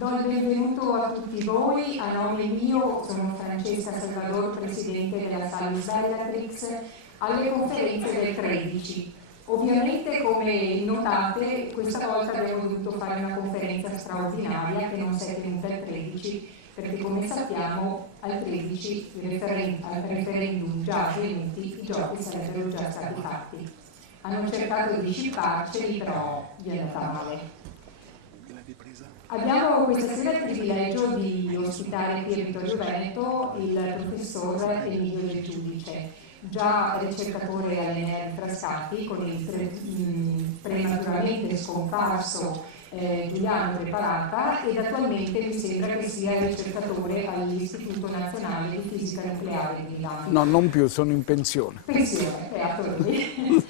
Do il benvenuto a tutti voi, a nome mio sono Francesca Salvador, Presidente della Salus Bellatrix, alle conferenze del 13. Ovviamente, come notate, questa volta abbiamo dovuto fare una conferenza straordinaria che non si è tenuta al 13, perché come sappiamo al 13 al referendum già avvenuti i giochi sarebbero già stati fatti. Hanno cercato di scipparceli, però gli è andata male. Abbiamo questa sera il privilegio di ospitare qui a Vittorio Veneto il professor Emilio Del Giudice, già ricercatore all'Enea di Frascati con il prematuramente scomparso Giuliano Preparata, ed attualmente mi sembra che sia ricercatore all'Istituto Nazionale di Fisica Nucleare di Milano. No, non più, sono in pensione. Pensione, beato lui.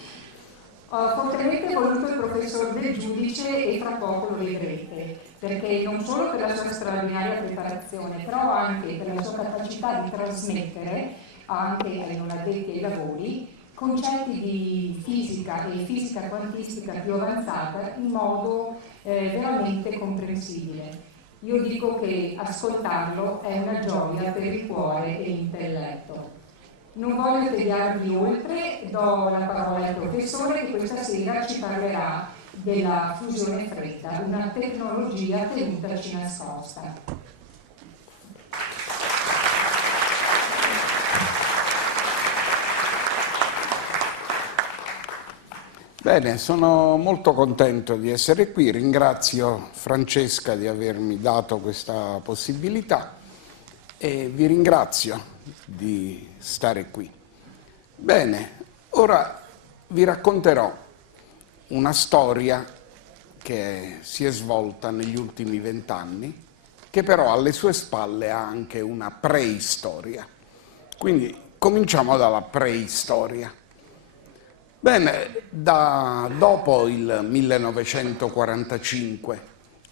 Ho fortemente voluto il professor Del Giudice e fra poco lo vedrete, perché non solo per la sua straordinaria preparazione, però anche per la sua capacità di trasmettere anche ai non addetti ai lavori concetti di fisica e fisica quantistica più avanzata in modo veramente comprensibile. Io dico che ascoltarlo è una gioia per il cuore e l'intelletto. Non voglio tediarvi oltre, do la parola al professore che questa sera ci parlerà della fusione fredda, una tecnologia tenutaci nascosta. Bene, sono molto contento di essere qui, ringrazio Francesca di avermi dato questa possibilità e vi ringrazio di stare qui. Bene, ora vi racconterò una storia che si è svolta negli ultimi 20 anni, che però alle sue spalle ha anche una preistoria. Quindi cominciamo dalla preistoria. Bene, dopo il 1945,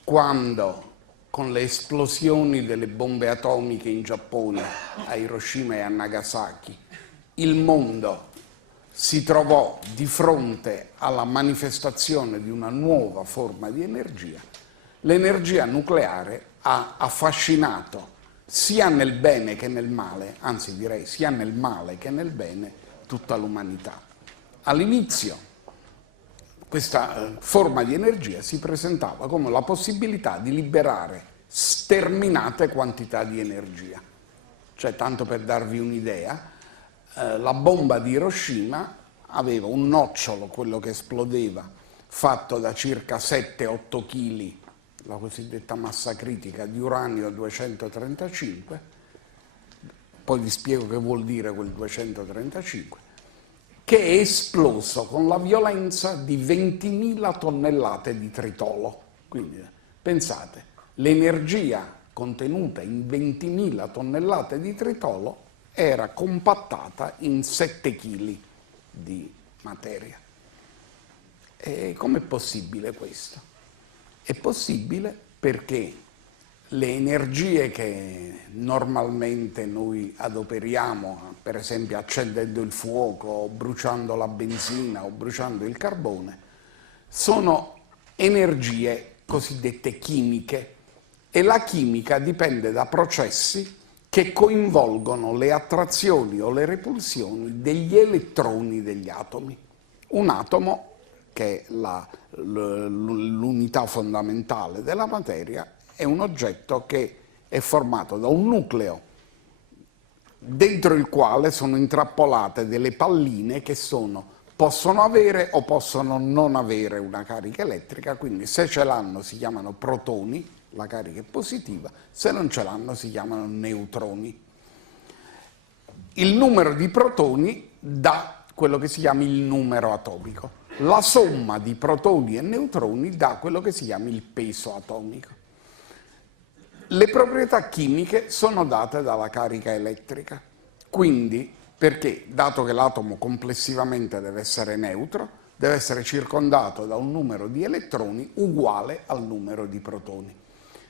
quando con le esplosioni delle bombe atomiche in Giappone, a Hiroshima e a Nagasaki, il mondo si trovò di fronte alla manifestazione di una nuova forma di energia, l'energia nucleare ha affascinato sia nel bene che nel male, anzi direi sia nel male che nel bene, tutta l'umanità. All'inizio questa forma di energia si presentava come la possibilità di liberare sterminate quantità di energia. Cioè, tanto per darvi un'idea, la bomba di Hiroshima aveva un nocciolo, quello che esplodeva, fatto da circa 7-8 kg, la cosiddetta massa critica, di uranio 235, poi vi spiego che vuol dire quel 235, che è esploso con la violenza di 20.000 tonnellate di tritolo. Quindi pensate, l'energia contenuta in 20.000 tonnellate di tritolo era compattata in 7 kg di materia. E com'è possibile questo? È possibile perché le energie che normalmente noi adoperiamo, per esempio accendendo il fuoco, o bruciando la benzina o bruciando il carbone, sono energie cosiddette chimiche, e la chimica dipende da processi che coinvolgono le attrazioni o le repulsioni degli elettroni degli atomi. Un atomo, che è l'unità fondamentale della materia, è un oggetto che è formato da un nucleo dentro il quale sono intrappolate delle palline che possono avere o possono non avere una carica elettrica, quindi se ce l'hanno si chiamano protoni, la carica è positiva, se non ce l'hanno si chiamano neutroni. Il numero di protoni dà quello che si chiama il numero atomico. La somma di protoni e neutroni dà quello che si chiama il peso atomico. Le proprietà chimiche sono date dalla carica elettrica, quindi perché, dato che l'atomo complessivamente deve essere neutro, deve essere circondato da un numero di elettroni uguale al numero di protoni.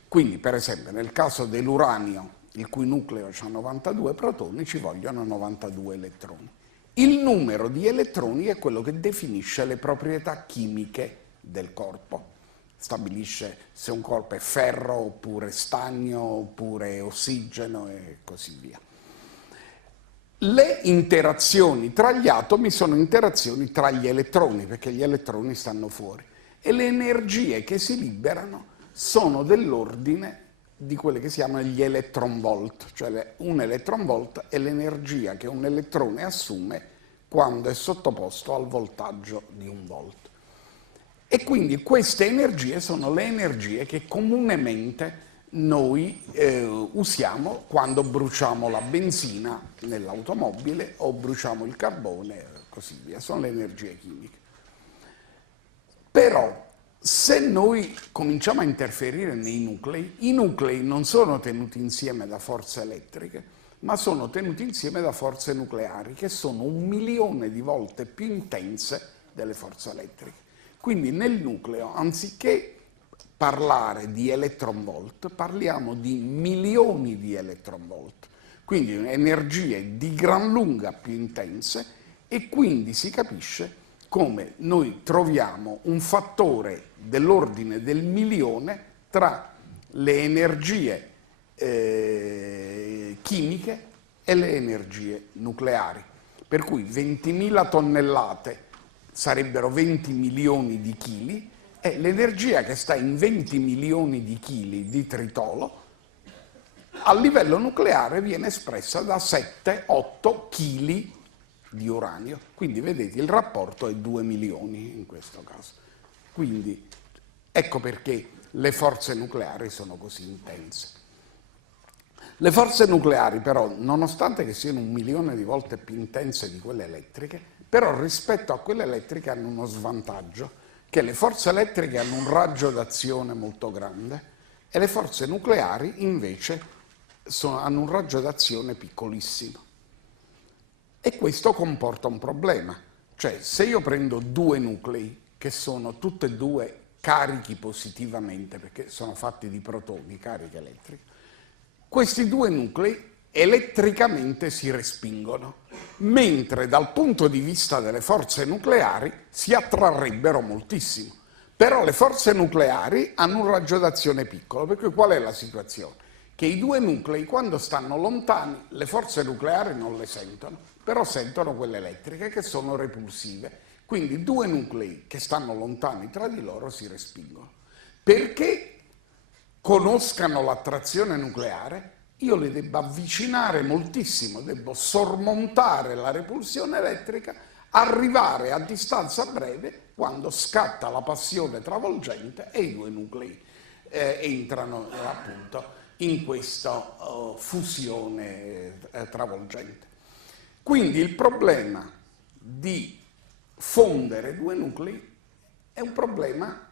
Quindi, per esempio, nel caso dell'uranio, il cui nucleo ha 92 protoni, ci vogliono 92 elettroni. Il numero di elettroni è quello che definisce le proprietà chimiche del corpo. stabilisce se un corpo è ferro oppure stagno oppure ossigeno e così via. Le interazioni tra gli atomi sono interazioni tra gli elettroni, perché gli elettroni stanno fuori, e le energie che si liberano sono dell'ordine di quelle che si chiamano gli electronvolt, cioè un electronvolt è l'energia che un elettrone assume quando è sottoposto al voltaggio di un volt. E quindi queste energie sono le energie che comunemente noi usiamo quando bruciamo la benzina nell'automobile o bruciamo il carbone e così via, sono le energie chimiche. Però se noi cominciamo a interferire nei nuclei, i nuclei non sono tenuti insieme da forze elettriche, ma sono tenuti insieme da forze nucleari, che sono 1.000.000 di volte più intense delle forze elettriche. Quindi nel nucleo, anziché parlare di electronvolt, parliamo di milioni di electronvolt, quindi energie di gran lunga più intense, e quindi si capisce come noi troviamo un fattore dell'ordine del milione tra le energie chimiche e le energie nucleari. Per cui 20.000 tonnellate sarebbero 20 milioni di chili, e l'energia che sta in 20 milioni di chili di tritolo a livello nucleare viene espressa da 7-8 chili di uranio. Quindi vedete, il rapporto è 2 milioni in questo caso. Quindi ecco perché le forze nucleari sono così intense. Le forze nucleari però, nonostante che siano 1.000.000 di volte più intense di quelle elettriche, però rispetto a quelle elettriche hanno uno svantaggio, che le forze elettriche hanno un raggio d'azione molto grande e le forze nucleari invece hanno un raggio d'azione piccolissimo. E questo comporta un problema, cioè se io prendo due nuclei che sono tutti e due carichi positivamente, perché sono fatti di protoni, cariche elettriche, questi due nuclei elettricamente si respingono, mentre dal punto di vista delle forze nucleari si attrarrebbero moltissimo. Però le forze nucleari hanno un raggio d'azione piccolo, per cui qual è la situazione? Che i due nuclei, quando stanno lontani, le forze nucleari non le sentono, però sentono quelle elettriche che sono repulsive. Quindi due nuclei che stanno lontani tra di loro si respingono. Perché conoscano l'attrazione nucleare, io le devo avvicinare moltissimo, devo sormontare la repulsione elettrica, arrivare a distanza breve quando scatta la passione travolgente e i due nuclei entrano appunto in questa fusione travolgente. Quindi il problema di fondere due nuclei è un problema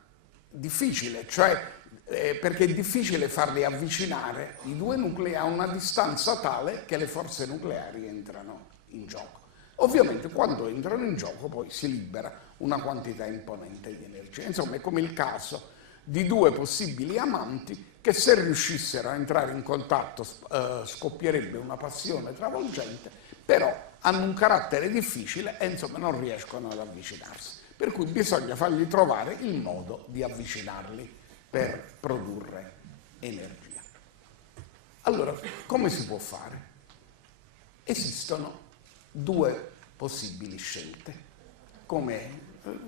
difficile, cioè perché è difficile farli avvicinare i due nuclei a una distanza tale che le forze nucleari entrano in gioco. Ovviamente quando entrano in gioco poi si libera una quantità imponente di energia. Insomma, è come il caso di due possibili amanti che, se riuscissero a entrare in contatto, scoppierebbe una passione travolgente, però hanno un carattere difficile e insomma non riescono ad avvicinarsi. Per cui bisogna fargli trovare il modo di avvicinarli per produrre energia. Allora, come si può fare? Esistono due possibili scelte.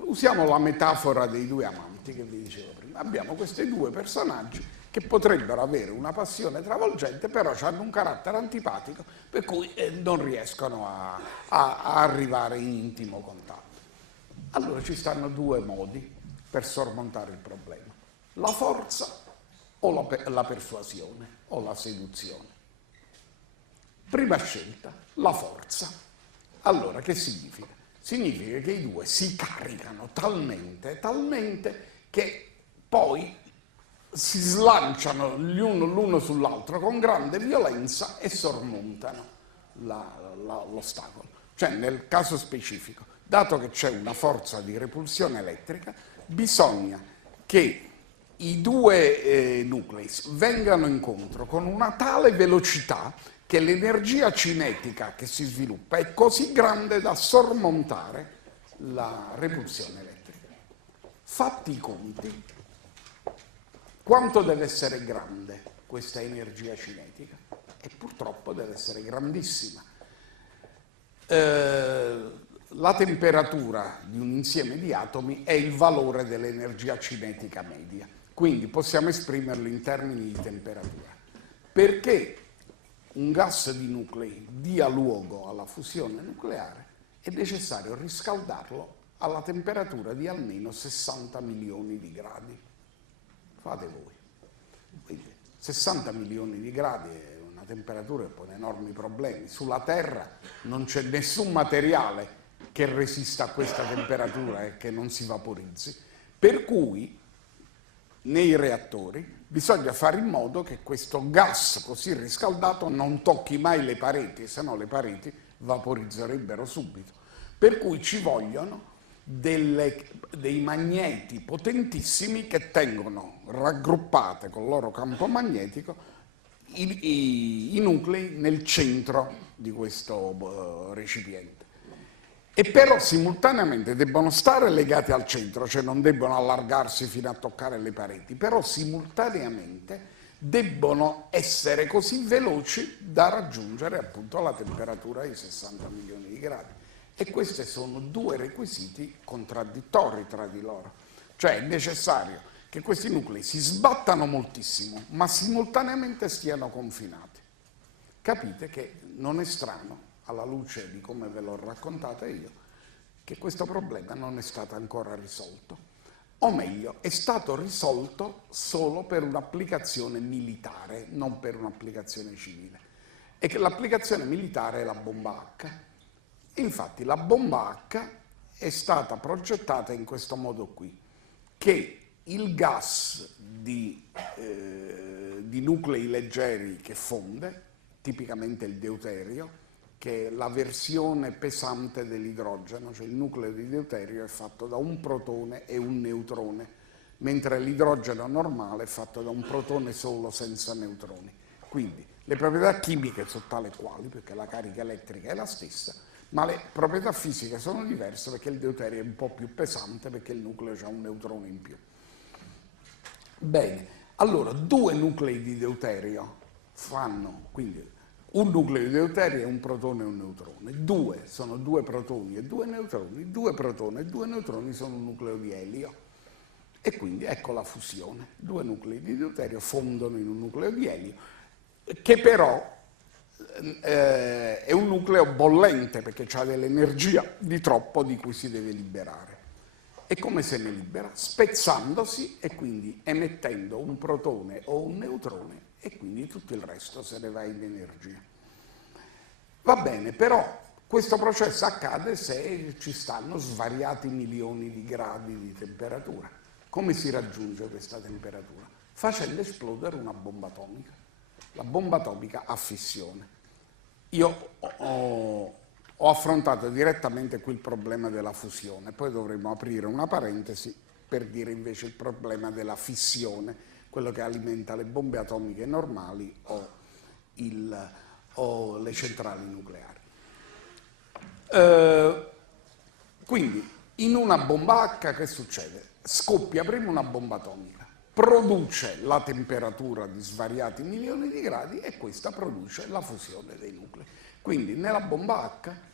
Usiamo la metafora dei due amanti che vi dicevo prima. Abbiamo questi due personaggi che potrebbero avere una passione travolgente, però hanno un carattere antipatico, per cui non riescono a arrivare in intimo contatto. Allora ci stanno due modi per sormontare il problema: la forza o la persuasione o la seduzione. Prima scelta, la forza. Allora, che significa? Significa che i due si caricano talmente che poi si slanciano l'uno sull'altro con grande violenza e sormontano l'ostacolo. Cioè, nel caso specifico, dato che c'è una forza di repulsione elettrica, bisogna che i due nuclei vengano incontro con una tale velocità che l'energia cinetica che si sviluppa è così grande da sormontare la repulsione elettrica. Fatti i conti, Quanto deve essere grande questa energia cinetica? E purtroppo deve essere grandissima. La temperatura di un insieme di atomi è il valore dell'energia cinetica media, quindi possiamo esprimerlo in termini di temperatura. Perché un gas di nuclei dia luogo alla fusione nucleare è necessario riscaldarlo alla temperatura di almeno 60 milioni di gradi. Fate voi. Quindi 60 milioni di gradi è una temperatura che pone enormi problemi. Sulla Terra non c'è nessun materiale che resista a questa temperatura e che non si vaporizzi, per cui nei reattori bisogna fare in modo che questo gas così riscaldato non tocchi mai le pareti, se no le pareti vaporizzerebbero subito. Per cui ci vogliono dei magneti potentissimi che tengono raggruppate col loro campo magnetico i nuclei nel centro di questo recipiente. E però simultaneamente debbono stare legati al centro, cioè non debbono allargarsi fino a toccare le pareti, però simultaneamente debbono essere così veloci da raggiungere appunto la temperatura di 60 milioni di gradi. E questi sono due requisiti contraddittori tra di loro. Cioè è necessario che questi nuclei si sbattano moltissimo, ma simultaneamente stiano confinati. Capite che non è strano, alla luce di come ve l'ho raccontata io, che questo problema non è stato ancora risolto. O meglio, è stato risolto solo per un'applicazione militare, non per un'applicazione civile. E che l'applicazione militare è la bomba H. Infatti la bomba H è stata progettata in questo modo qui, che il gas di nuclei leggeri che fonde, tipicamente il deuterio, che è la versione pesante dell'idrogeno, cioè il nucleo di deuterio è fatto da un protone e un neutrone, mentre l'idrogeno normale è fatto da un protone solo senza neutroni. Quindi le proprietà chimiche sono tali quali, perché la carica elettrica è la stessa, ma le proprietà fisiche sono diverse perché il deuterio è un po' più pesante, perché il nucleo ha un neutrone in più. Bene, allora due nuclei di deuterio fanno, quindi un nucleo di deuterio è un protone e un neutrone, due sono due protoni e due neutroni, due protoni e due neutroni sono un nucleo di elio. E quindi ecco la fusione, due nuclei di deuterio fondono in un nucleo di elio, che però è un nucleo bollente perché ha dell'energia di troppo di cui si deve liberare. E come se ne libera? Spezzandosi e quindi emettendo un protone o un neutrone, e quindi tutto il resto se ne va in energia. Va bene, però questo processo accade se ci stanno svariati milioni di gradi di temperatura. Come si raggiunge questa temperatura? Facendo esplodere una bomba atomica. La bomba atomica a fissione. Io ho affrontato direttamente qui il problema della fusione, poi dovremmo aprire una parentesi per dire invece il problema della fissione, quello che alimenta le bombe atomiche normali o le centrali nucleari. Quindi in una bomba H che succede? Scoppia prima una bomba atomica, produce la temperatura di svariati milioni di gradi e questa produce la fusione dei nuclei. Quindi nella bomba H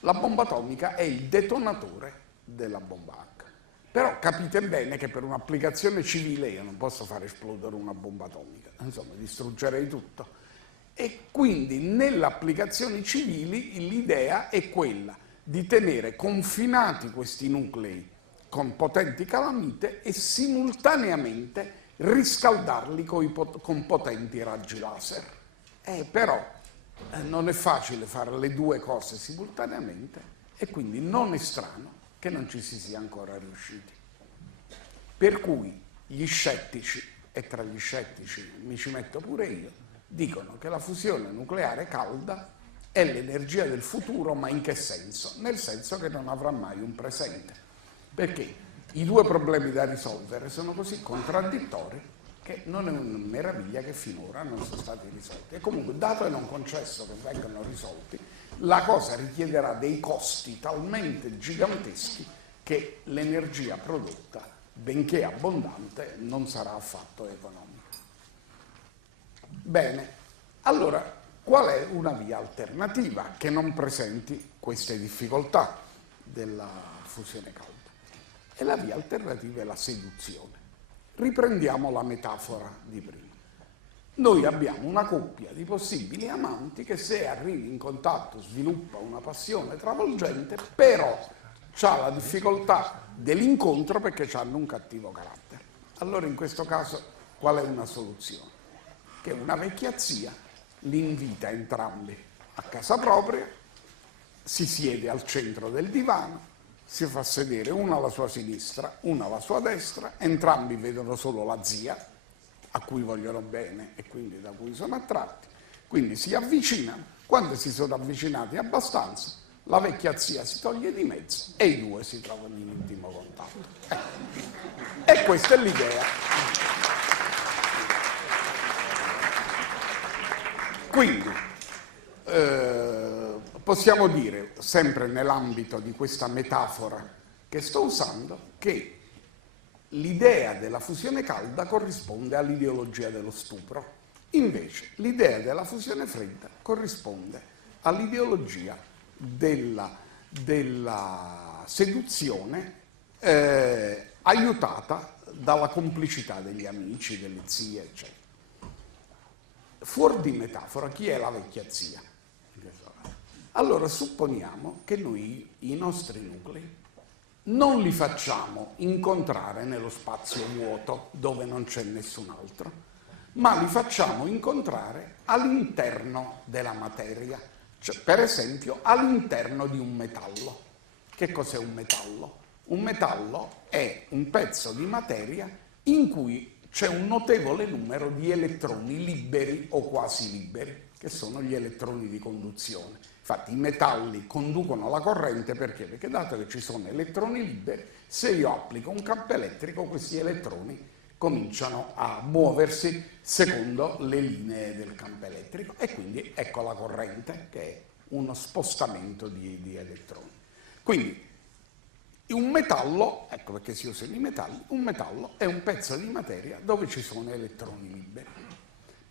la bomba atomica è il detonatore della bomba H. Però capite bene che per un'applicazione civile io non posso far esplodere una bomba atomica, insomma distruggerei tutto. E quindi nelle applicazioni civili l'idea è quella di tenere confinati questi nuclei con potenti calamite e simultaneamente riscaldarli con potenti raggi laser. Però non è facile fare le due cose simultaneamente e quindi non è strano che non ci si sia ancora riusciti. Per cui gli scettici, e tra gli scettici mi ci metto pure io, dicono che la fusione nucleare calda è l'energia del futuro, ma in che senso? Nel senso che non avrà mai un presente, perché i due problemi da risolvere sono così contraddittori che non è una meraviglia che finora non sono stati risolti. E comunque, dato e non concesso che vengano risolti, la cosa richiederà dei costi talmente giganteschi che l'energia prodotta benché abbondante, non sarà affatto economico. Bene, allora qual è una via alternativa che non presenti queste difficoltà della fusione calda? E la via alternativa è la seduzione. Riprendiamo la metafora di prima. Noi abbiamo una coppia di possibili amanti che, se arrivi in contatto, sviluppa una passione travolgente, però c'ha la difficoltà dell'incontro perché hanno un cattivo carattere. Allora in questo caso qual è una soluzione? Che una vecchia zia li invita entrambi a casa propria, si siede al centro del divano, si fa sedere una alla sua sinistra, una alla sua destra, entrambi vedono solo la zia, a cui vogliono bene e quindi da cui sono attratti, quindi si avvicinano. Quando si sono avvicinati abbastanza, la vecchia zia si toglie di mezzo e i due si trovano in intimo contatto. E questa è l'idea. Quindi possiamo dire, sempre nell'ambito di questa metafora che sto usando, che l'idea della fusione calda corrisponde all'ideologia dello stupro, invece l'idea della fusione fredda corrisponde all'ideologia della seduzione aiutata dalla complicità degli amici, delle zie, eccetera. Fuori di metafora, chi è la vecchia zia? Allora supponiamo che noi i nostri nuclei non li facciamo incontrare nello spazio vuoto dove non c'è nessun altro, ma li facciamo incontrare all'interno della materia, cioè per esempio all'interno di un metallo. Che cos'è un metallo? Un metallo è un pezzo di materia in cui c'è un notevole numero di elettroni liberi o quasi liberi, che sono gli elettroni di conduzione. Infatti i metalli conducono la corrente perché? Perché dato che ci sono elettroni liberi, se io applico un campo elettrico, questi elettroni cominciano a muoversi secondo le linee del campo elettrico e quindi ecco la corrente, che è uno spostamento di elettroni. Quindi un metallo, ecco perché si usano i metalli, un metallo è un pezzo di materia dove ci sono elettroni liberi.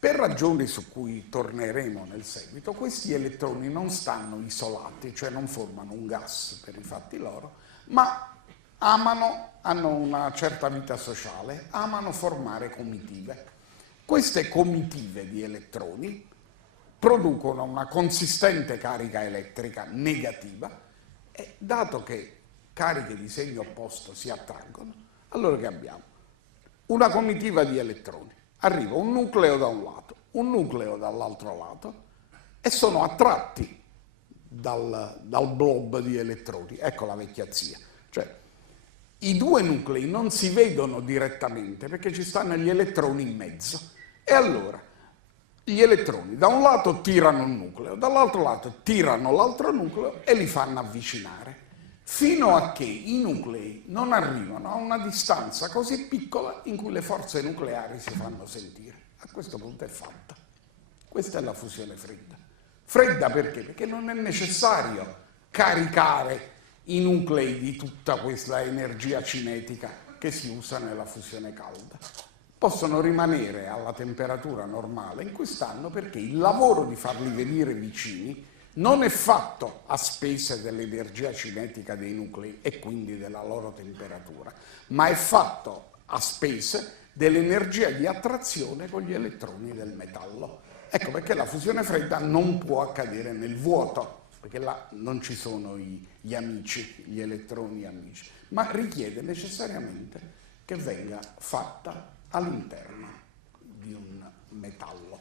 Per ragioni su cui torneremo nel seguito, questi elettroni non stanno isolati, cioè non formano un gas per i fatti loro, ma hanno una certa vita sociale, amano formare comitive. Queste comitive di elettroni producono una consistente carica elettrica negativa e, dato che cariche di segno opposto si attraggono, allora che abbiamo? Una comitiva di elettroni. Arriva un nucleo da un lato, un nucleo dall'altro lato e sono attratti dal blob di elettroni. Ecco la vecchia zia. Cioè, i due nuclei non si vedono direttamente perché ci stanno gli elettroni in mezzo. E allora gli elettroni da un lato tirano un nucleo, dall'altro lato tirano l'altro nucleo e li fanno avvicinare, fino a che i nuclei non arrivano a una distanza così piccola in cui le forze nucleari si fanno sentire. A questo punto è fatta. Questa è la fusione fredda. Fredda perché? Perché non è necessario caricare i nuclei di tutta questa energia cinetica che si usa nella fusione calda. Possono rimanere alla temperatura normale in cui stanno perché il lavoro di farli venire vicini non è fatto a spese dell'energia cinetica dei nuclei e quindi della loro temperatura, ma è fatto a spese dell'energia di attrazione con gli elettroni del metallo. Ecco perché la fusione fredda non può accadere nel vuoto, perché là non ci sono gli amici, gli elettroni amici, ma richiede necessariamente che venga fatta all'interno di un metallo.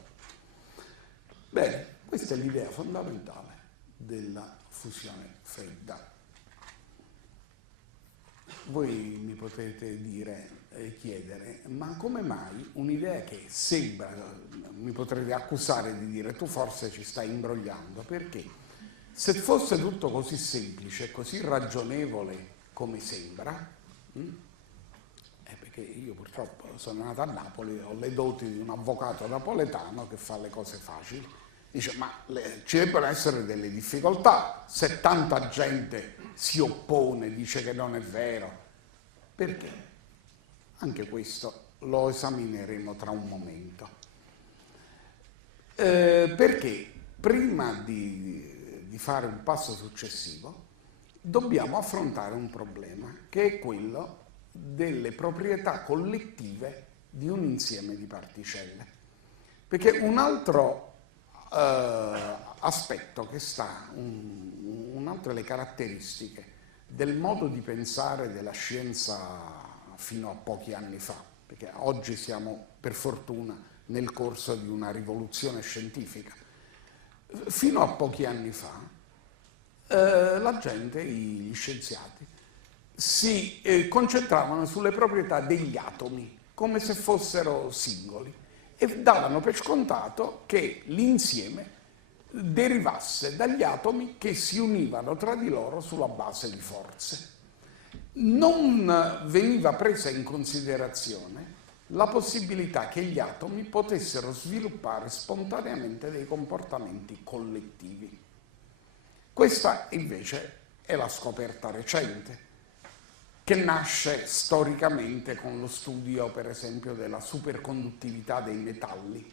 Bene, questa è l'idea fondamentale della fusione fredda. Voi mi potete dire e chiedere, ma come mai un'idea che sembra, mi potrete accusare di dire tu forse ci stai imbrogliando, perché se fosse tutto così semplice, così ragionevole come sembra, perché io purtroppo sono nato a Napoli, ho le doti di un avvocato napoletano che fa le cose facili. Dice, ma ci debbono essere delle difficoltà se tanta gente si oppone, dice che non è vero. Perché? Anche questo lo esamineremo tra un momento. Perché prima di fare un passo successivo dobbiamo affrontare un problema, che è quello delle proprietà collettive di un insieme di particelle. Perché un altro aspetto che sta, un'altra delle caratteristiche del modo di pensare della scienza fino a pochi anni fa, perché oggi siamo per fortuna nel corso di una rivoluzione scientifica. Fino a pochi anni fa la gente, gli scienziati, si concentravano sulle proprietà degli atomi come se fossero singoli e davano per scontato che l'insieme derivasse dagli atomi che si univano tra di loro sulla base di forze. Non veniva presa in considerazione la possibilità che gli atomi potessero sviluppare spontaneamente dei comportamenti collettivi. Questa invece è la scoperta recente, che nasce storicamente con lo studio, per esempio, della superconduttività dei metalli.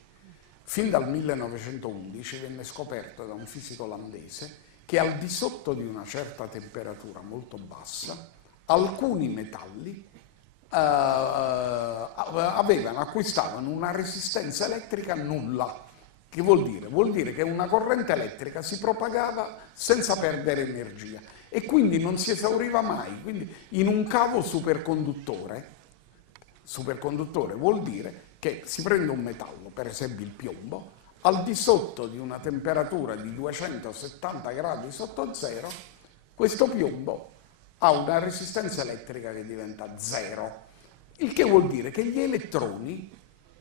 Fin dal 1911 venne scoperto da un fisico olandese che al di sotto di una certa temperatura molto bassa alcuni metalli acquistavano una resistenza elettrica nulla. Che vuol dire? Vuol dire che una corrente elettrica si propagava senza perdere energia e quindi non si esauriva mai. Quindi in un cavo superconduttore vuol dire che si prende un metallo, per esempio il piombo, al di sotto di una temperatura di 270 gradi sotto zero, questo piombo ha una resistenza elettrica che diventa zero, il che vuol dire che gli elettroni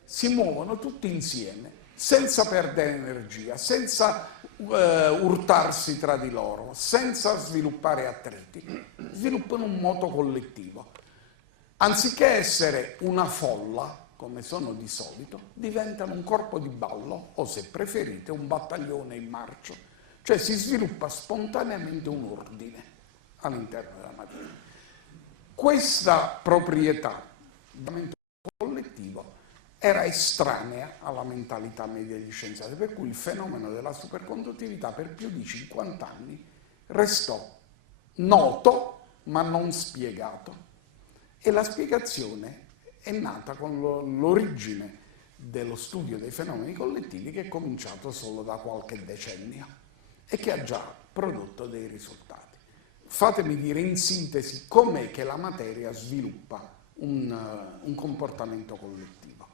si muovono tutti insieme senza perdere energia, senza urtarsi tra di loro, senza sviluppare attriti, sviluppano un moto collettivo. Anziché essere una folla, come sono di solito, diventano un corpo di ballo o, se preferite, un battaglione in marcia. Cioè si sviluppa spontaneamente un ordine all'interno della materia. Questa proprietà del collettivo era estranea alla mentalità media degli scienziati, per cui il fenomeno della superconduttività per più di 50 anni restò noto ma non spiegato. E la spiegazione è nata con l'origine dello studio dei fenomeni collettivi, che è cominciato solo da qualche decennio e che ha già prodotto dei risultati. Fatemi dire in sintesi com'è che la materia sviluppa un comportamento collettivo.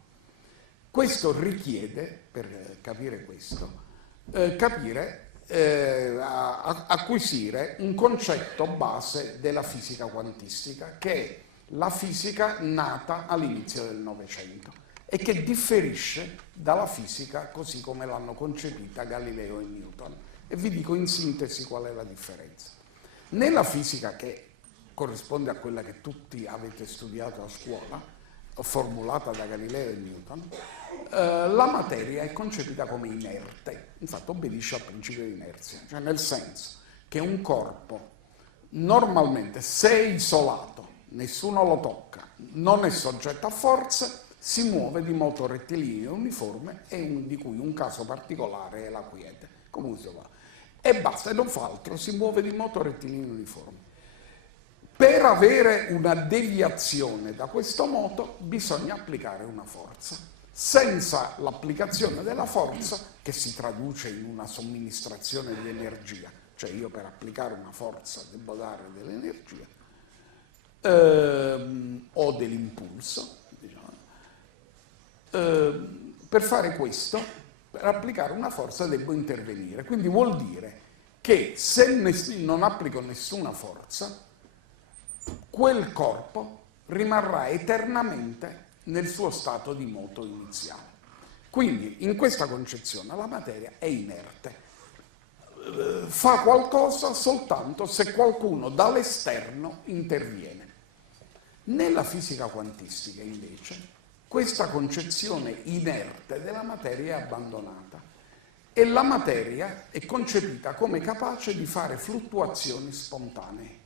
Questo richiede, per capire questo, acquisire un concetto base della fisica quantistica, che è la fisica nata all'inizio del Novecento e che differisce dalla fisica così come l'hanno concepita Galileo e Newton. E vi dico in sintesi qual è la differenza. Nella fisica, che corrisponde a quella che tutti avete studiato a scuola, formulata da Galileo e Newton, la materia è concepita come inerte, infatti obbedisce al principio di inerzia, cioè nel senso che un corpo normalmente, se è isolato, nessuno lo tocca, non è soggetto a forze, si muove di moto rettilineo uniforme e di cui un caso particolare è la quiete, comunque va. E basta, e non fa altro, si muove di moto rettilineo uniforme. Per avere una deviazione da questo moto bisogna applicare una forza. Senza l'applicazione della forza, che si traduce in una somministrazione di energia, cioè io per applicare una forza devo dare dell'energia, o dell'impulso, diciamo. Per fare questo, per applicare una forza devo intervenire. Quindi vuol dire che se non applico nessuna forza, quel corpo rimarrà eternamente nel suo stato di moto iniziale. Quindi in questa concezione la materia è inerte, fa qualcosa soltanto se qualcuno dall'esterno interviene. Nella fisica quantistica invece questa concezione inerte della materia è abbandonata e la materia è concepita come capace di fare fluttuazioni spontanee.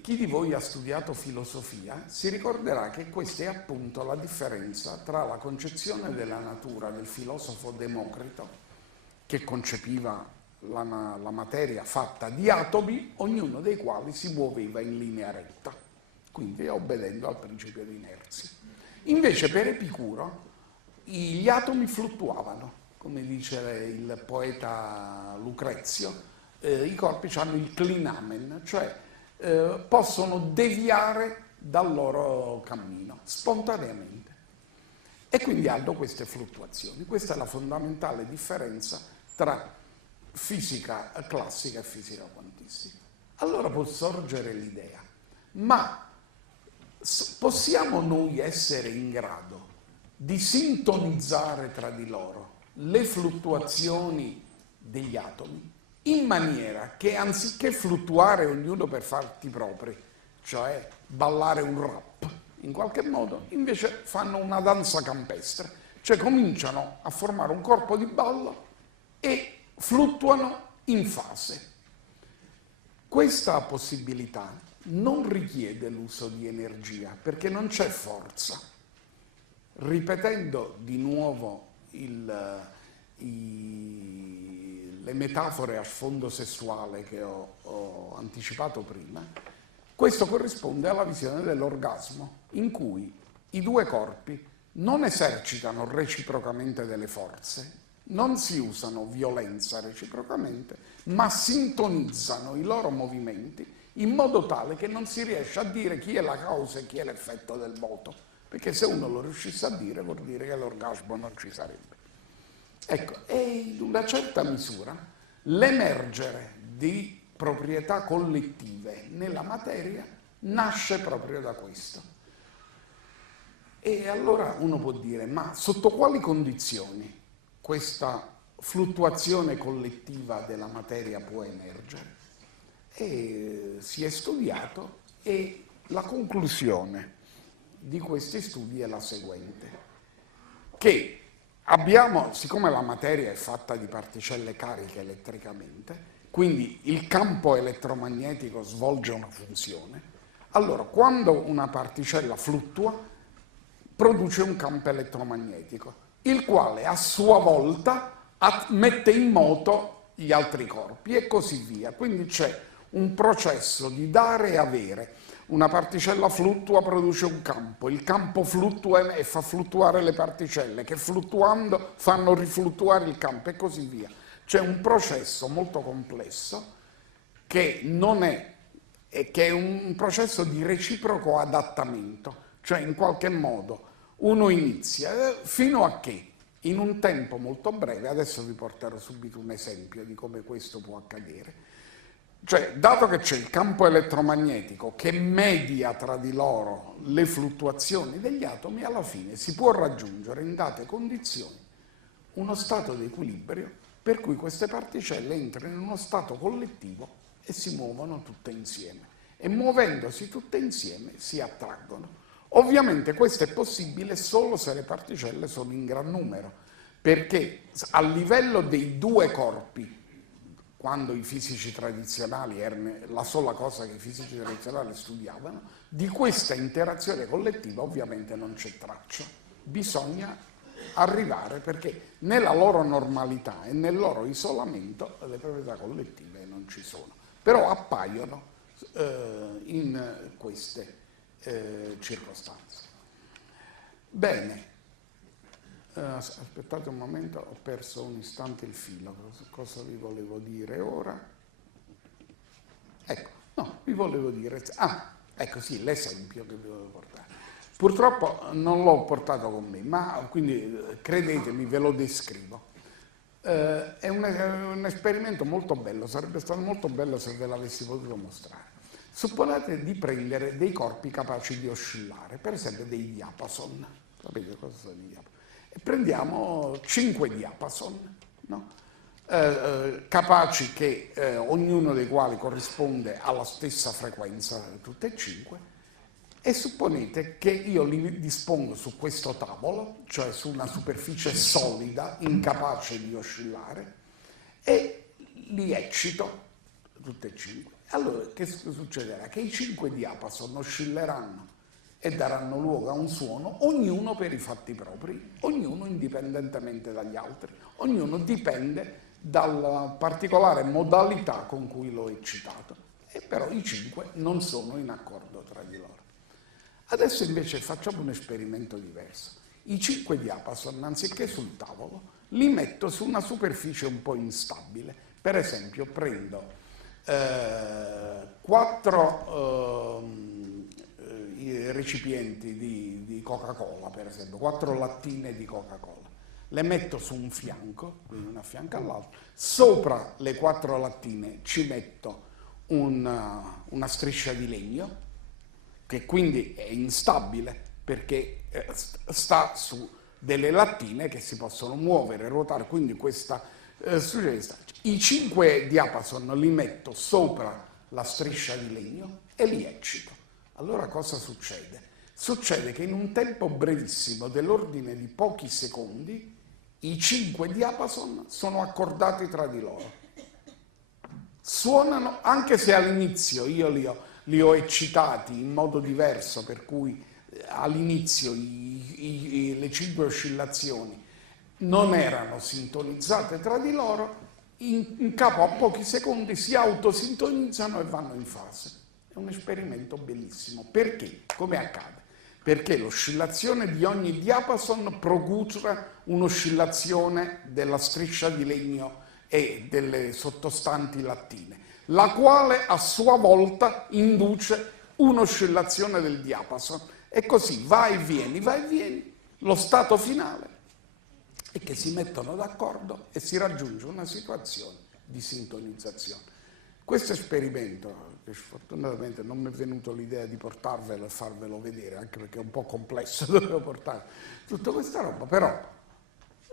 chi di voi ha studiato filosofia si ricorderà che questa è appunto la differenza tra la concezione della natura del filosofo Democrito, che concepiva la materia fatta di atomi, ognuno dei quali si muoveva in linea retta, quindi obbedendo al principio di inerzia. Invece per Epicuro gli atomi fluttuavano, come dice il poeta Lucrezio, i corpi hanno il clinamen, cioè possono deviare dal loro cammino spontaneamente e quindi hanno queste fluttuazioni. Questa è la fondamentale differenza tra fisica classica e fisica quantistica. Allora può sorgere l'idea, ma possiamo noi essere in grado di sintonizzare tra di loro le fluttuazioni degli atomi in maniera che anziché fluttuare ognuno per fatti propri, cioè ballare un rap, in qualche modo invece fanno una danza campestre, cioè cominciano a formare un corpo di ballo e fluttuano in fase. Questa possibilità non richiede l'uso di energia perché non c'è forza. Ripetendo di nuovo le metafore a sfondo sessuale che ho anticipato prima, questo corrisponde alla visione dell'orgasmo, in cui i due corpi non esercitano reciprocamente delle forze, non si usano violenza reciprocamente, ma sintonizzano i loro movimenti in modo tale che non si riesce a dire chi è la causa e chi è l'effetto del moto, perché se uno lo riuscisse a dire vuol dire che l'orgasmo non ci sarebbe. Ecco, e in una certa misura l'emergere di proprietà collettive nella materia nasce proprio da questo. E allora uno può dire, ma sotto quali condizioni questa fluttuazione collettiva della materia può emergere? E si è studiato e la conclusione di questi studi è la seguente, che siccome la materia è fatta di particelle cariche elettricamente, quindi il campo elettromagnetico svolge una funzione, allora quando una particella fluttua produce un campo elettromagnetico, il quale a sua volta mette in moto gli altri corpi e così via. Quindi c'è un processo di dare e avere. Una particella fluttua, produce un campo, il campo fluttua e fa fluttuare le particelle, che fluttuando fanno rifluttuare il campo e così via. C'è un processo molto complesso che è un processo di reciproco adattamento, cioè in qualche modo uno inizia fino a che in un tempo molto breve, adesso vi porterò subito un esempio di come questo può accadere, cioè dato che c'è il campo elettromagnetico che media tra di loro le fluttuazioni degli atomi, alla fine si può raggiungere in date condizioni uno stato di equilibrio per cui queste particelle entrano in uno stato collettivo e si muovono tutte insieme e muovendosi tutte insieme si attraggono. Ovviamente questo è possibile solo se le particelle sono in gran numero, perché a livello dei due corpi, quando i fisici tradizionali erano la sola cosa che i fisici tradizionali studiavano, di questa interazione collettiva ovviamente non c'è traccia. Bisogna arrivare, perché nella loro normalità e nel loro isolamento le proprietà collettive non ci sono, però appaiono in queste circostanze. Bene. Aspettate un momento, ho perso un istante il filo, cosa vi volevo dire ora? Ecco, no, vi volevo dire, ecco sì, l'esempio che vi volevo portare. Purtroppo non l'ho portato con me, ma quindi credetemi, ve lo descrivo. È un esperimento molto bello, sarebbe stato molto bello se ve l'avessi potuto mostrare. Supponete di prendere dei corpi capaci di oscillare, per esempio dei diapason, sapete cosa sono i diapason? Prendiamo 5 diapason, no? Capaci che ognuno dei quali corrisponde alla stessa frequenza, tutte e 5, e supponete che io li dispongo su questo tavolo, cioè su una superficie solida, incapace di oscillare, e li eccito, tutte e 5, Allora, che succederà? Che i 5 diapason oscilleranno e daranno luogo a un suono, ognuno per i fatti propri, ognuno indipendentemente dagli altri, ognuno dipende dalla particolare modalità con cui l'ho eccitato. E però i 5 non sono in accordo tra di loro. Adesso invece facciamo un esperimento diverso. I 5 diapason, anziché sul tavolo, li metto su una superficie un po' instabile. Per esempio, prendo 4 recipienti di Coca-Cola, per esempio, 4 lattine di Coca-Cola. Le metto su un fianco, quindi una a fianco all'altro. Sopra le 4 lattine ci metto una striscia di legno, che quindi è instabile perché sta su delle lattine che si possono muovere, ruotare, quindi questa struttura. I 5 diapason li metto sopra la striscia di legno e li eccito. Allora cosa succede? Succede che in un tempo brevissimo, dell'ordine di pochi secondi, i 5 diapason sono accordati tra di loro. Suonano, anche se all'inizio io li ho eccitati in modo diverso, per cui all'inizio le 5 oscillazioni non erano sintonizzate tra di loro, in capo a pochi secondi si autosintonizzano e vanno in fase. È un esperimento bellissimo. Perché? Come accade? Perché l'oscillazione di ogni diapason procura un'oscillazione della striscia di legno e delle sottostanti lattine, la quale a sua volta induce un'oscillazione del diapason. E così va e vieni, lo stato finale è che si mettono d'accordo e si raggiunge una situazione di sintonizzazione. Questo esperimento, che sfortunatamente non mi è venuto l'idea di portarvelo e farvelo vedere, anche perché è un po' complesso, dovevo portare tutta questa roba, però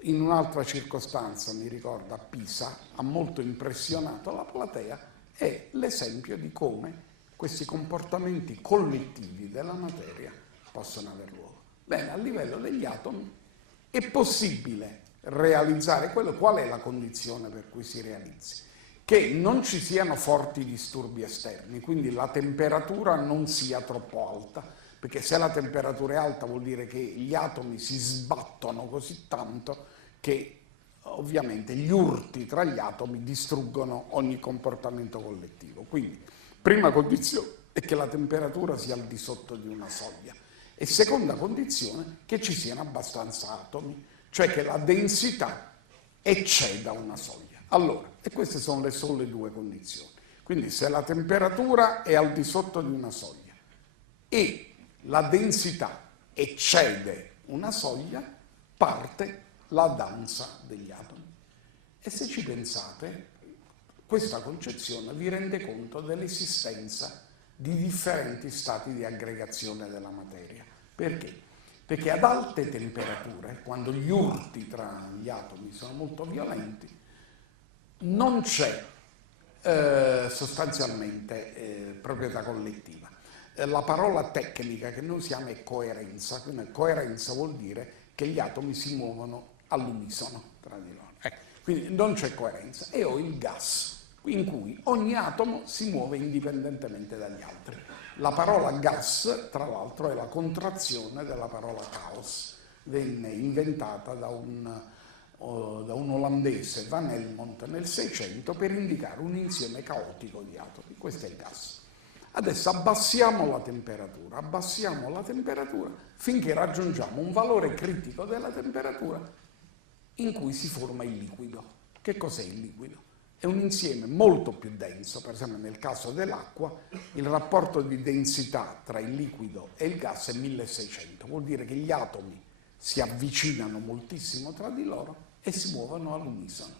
in un'altra circostanza, mi ricordo a Pisa, ha molto impressionato la platea, è l'esempio di come questi comportamenti collettivi della materia possono aver luogo. Bene, a livello degli atomi è possibile realizzare quello. Qual è la condizione per cui si realizzi? Che non ci siano forti disturbi esterni, quindi la temperatura non sia troppo alta, perché se la temperatura è alta vuol dire che gli atomi si sbattono così tanto che ovviamente gli urti tra gli atomi distruggono ogni comportamento collettivo. Quindi, prima condizione è che la temperatura sia al di sotto di una soglia. E seconda condizione, che ci siano abbastanza atomi, cioè che la densità ecceda una soglia. Allora, e queste sono le sole 2 condizioni. Quindi se la temperatura è al di sotto di una soglia e la densità eccede una soglia, parte la danza degli atomi. E se ci pensate, questa concezione vi rende conto dell'esistenza di differenti stati di aggregazione della materia. Perché? Perché ad alte temperature, quando gli urti tra gli atomi sono molto violenti, non c'è sostanzialmente proprietà collettiva. La parola tecnica che noi usiamo è coerenza, quindi coerenza vuol dire che gli atomi si muovono all'unisono tra di loro. Quindi non c'è coerenza. E ho il gas, in cui ogni atomo si muove indipendentemente dagli altri. La parola gas, tra l'altro, è la contrazione della parola caos. Venne inventata da un olandese, Van Helmont, nel 600 per indicare un insieme caotico di atomi. Questo è il gas. Adesso abbassiamo la temperatura finché raggiungiamo un valore critico della temperatura in cui si forma il liquido. Che cos'è il liquido? È un insieme molto più denso. Per esempio nel caso dell'acqua il rapporto di densità tra il liquido e il gas è 1600, vuol dire che gli atomi si avvicinano moltissimo tra di loro e si muovono all'unisono.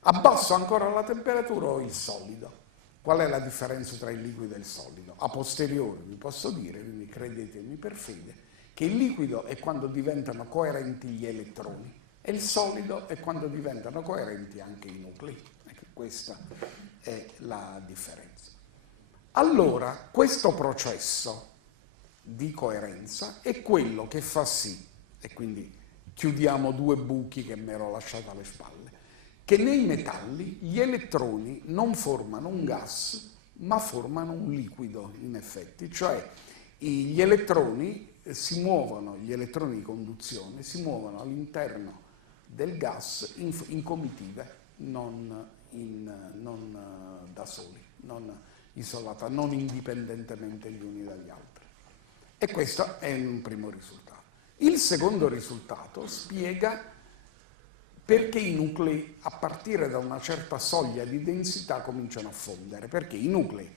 Abbasso ancora la temperatura o il solido. Qual è la differenza tra il liquido e il solido? A posteriori vi posso dire, quindi credetemi per fede, che il liquido è quando diventano coerenti gli elettroni e il solido è quando diventano coerenti anche i nuclei. Ecco, questa è la differenza. Allora, questo processo di coerenza è quello che fa sì, e quindi chiudiamo 2 buchi che mi ero lasciato alle spalle, che nei metalli gli elettroni non formano un gas, ma formano un liquido in effetti, cioè gli elettroni si muovono, gli elettroni di conduzione si muovono all'interno del gas in comitive, non da soli, non isolata, non indipendentemente gli uni dagli altri. E questo è un primo risultato. Il secondo risultato spiega perché i nuclei a partire da una certa soglia di densità cominciano a fondere, perché i nuclei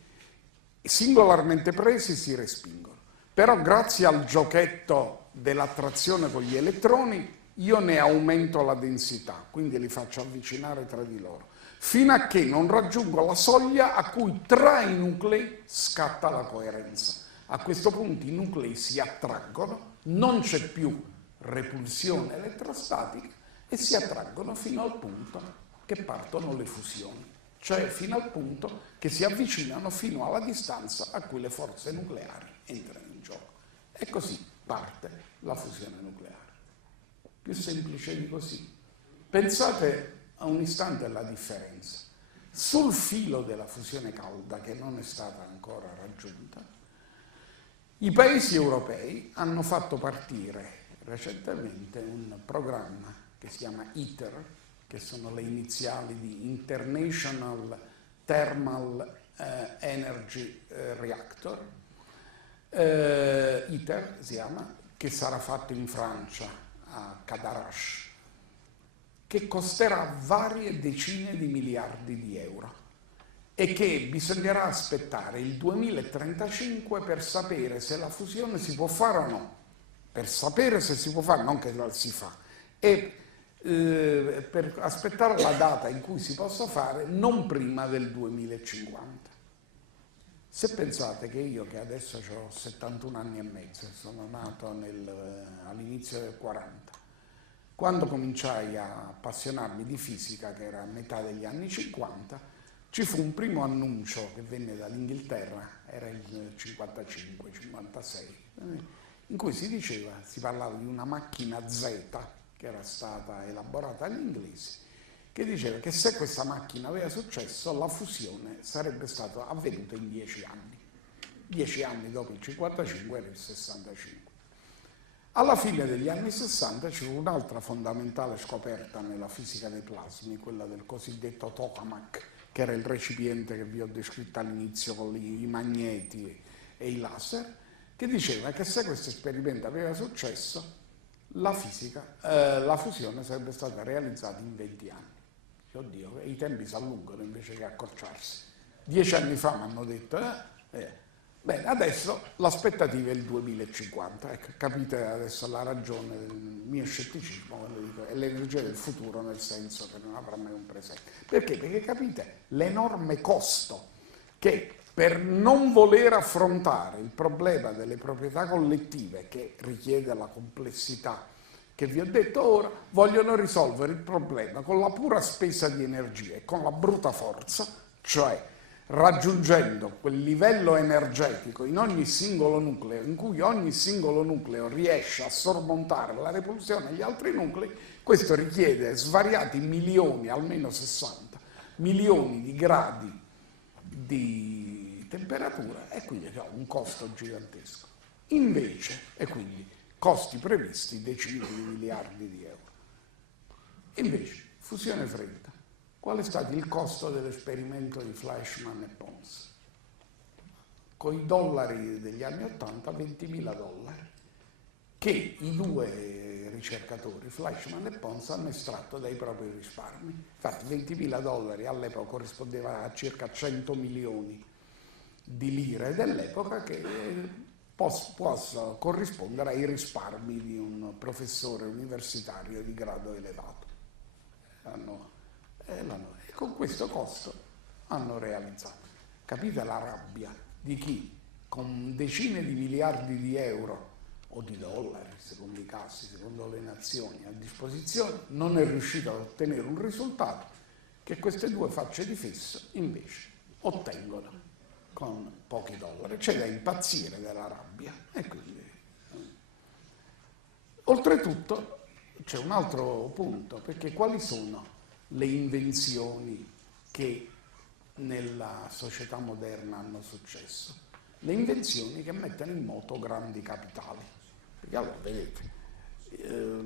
singolarmente presi si respingono, però grazie al giochetto dell'attrazione con gli elettroni io ne aumento la densità, quindi li faccio avvicinare tra di loro, fino a che non raggiungo la soglia a cui tra i nuclei scatta la coerenza. A questo punto i nuclei si attraggono, non c'è più repulsione elettrostatica e si attraggono fino al punto che partono le fusioni, cioè fino al punto che si avvicinano fino alla distanza a cui le forze nucleari entrano in gioco. E così parte la fusione nucleare. Più semplice di così. Pensate a un istante alla differenza. Sul filo della fusione calda, che non è stata ancora raggiunta, i paesi europei hanno fatto partire recentemente un programma che si chiama ITER, che sono le iniziali di International Thermal Energy Reactor, ITER si chiama, che sarà fatto in Francia, a Cadarache, che costerà varie decine di miliardi di euro e che bisognerà aspettare il 2035 per sapere se la fusione si può fare o no, per sapere se si può fare, non che la si fa, e per aspettare la data in cui si possa fare non prima del 2050. Se pensate che io, che adesso ho 71 anni e mezzo, sono nato all'inizio del 40, quando cominciai a appassionarmi di fisica, che era a metà degli anni 50, ci fu un primo annuncio che venne dall'Inghilterra, era il 55-56, in cui si parlava di una macchina Z che era stata elaborata dagli inglesi, che diceva che se questa macchina aveva successo la fusione sarebbe stata avvenuta in 10 anni. 10 anni dopo il 55 era il 65. Alla fine degli anni 60 ci fu un'altra fondamentale scoperta nella fisica dei plasmi, quella del cosiddetto tokamak, che era il recipiente che vi ho descritto all'inizio con i magneti e i laser, che diceva che se questo esperimento aveva successo la fusione sarebbe stata realizzata in 20 anni. Oddio, i tempi si allungano invece che accorciarsi. 10 anni fa mi hanno detto, bene, adesso l'aspettativa è il 2050. Ecco, capite adesso la ragione del mio scetticismo quando dico è l'energia del futuro, nel senso che non avrà mai un presente. Perché? Perché capite l'enorme costo che per non voler affrontare il problema delle proprietà collettive, che richiede la complessità che vi ho detto ora, vogliono risolvere il problema con la pura spesa di energia e con la bruta forza, cioè raggiungendo quel livello energetico in ogni singolo nucleo, in cui ogni singolo nucleo riesce a sormontare la repulsione degli altri nuclei. Questo richiede svariati milioni, almeno 60 milioni di gradi di temperatura e quindi ha un costo gigantesco. Invece, e quindi costi previsti decine di miliardi di euro. Invece, fusione fredda. Qual è stato il costo dell'esperimento di Fleischmann e Pons? Con i dollari degli anni 80, 20.000 dollari, che i due ricercatori, Fleischmann e Pons, hanno estratto dai propri risparmi. Infatti 20.000 dollari all'epoca corrispondeva a circa 100 milioni di lire dell'epoca, che possa corrispondere ai risparmi di un professore universitario di grado elevato. E con questo costo hanno realizzato. Capite la rabbia di chi con decine di miliardi di euro o di dollari, secondo i casi, secondo le nazioni a disposizione, non è riuscito ad ottenere un risultato che queste due facce di fesso invece ottengono con pochi dollari. C'è da impazzire della rabbia. E quindi, oltretutto c'è un altro punto, perché quali sono le invenzioni che nella società moderna hanno successo? Le invenzioni che mettono in moto grandi capitali. Perché allora, vedete,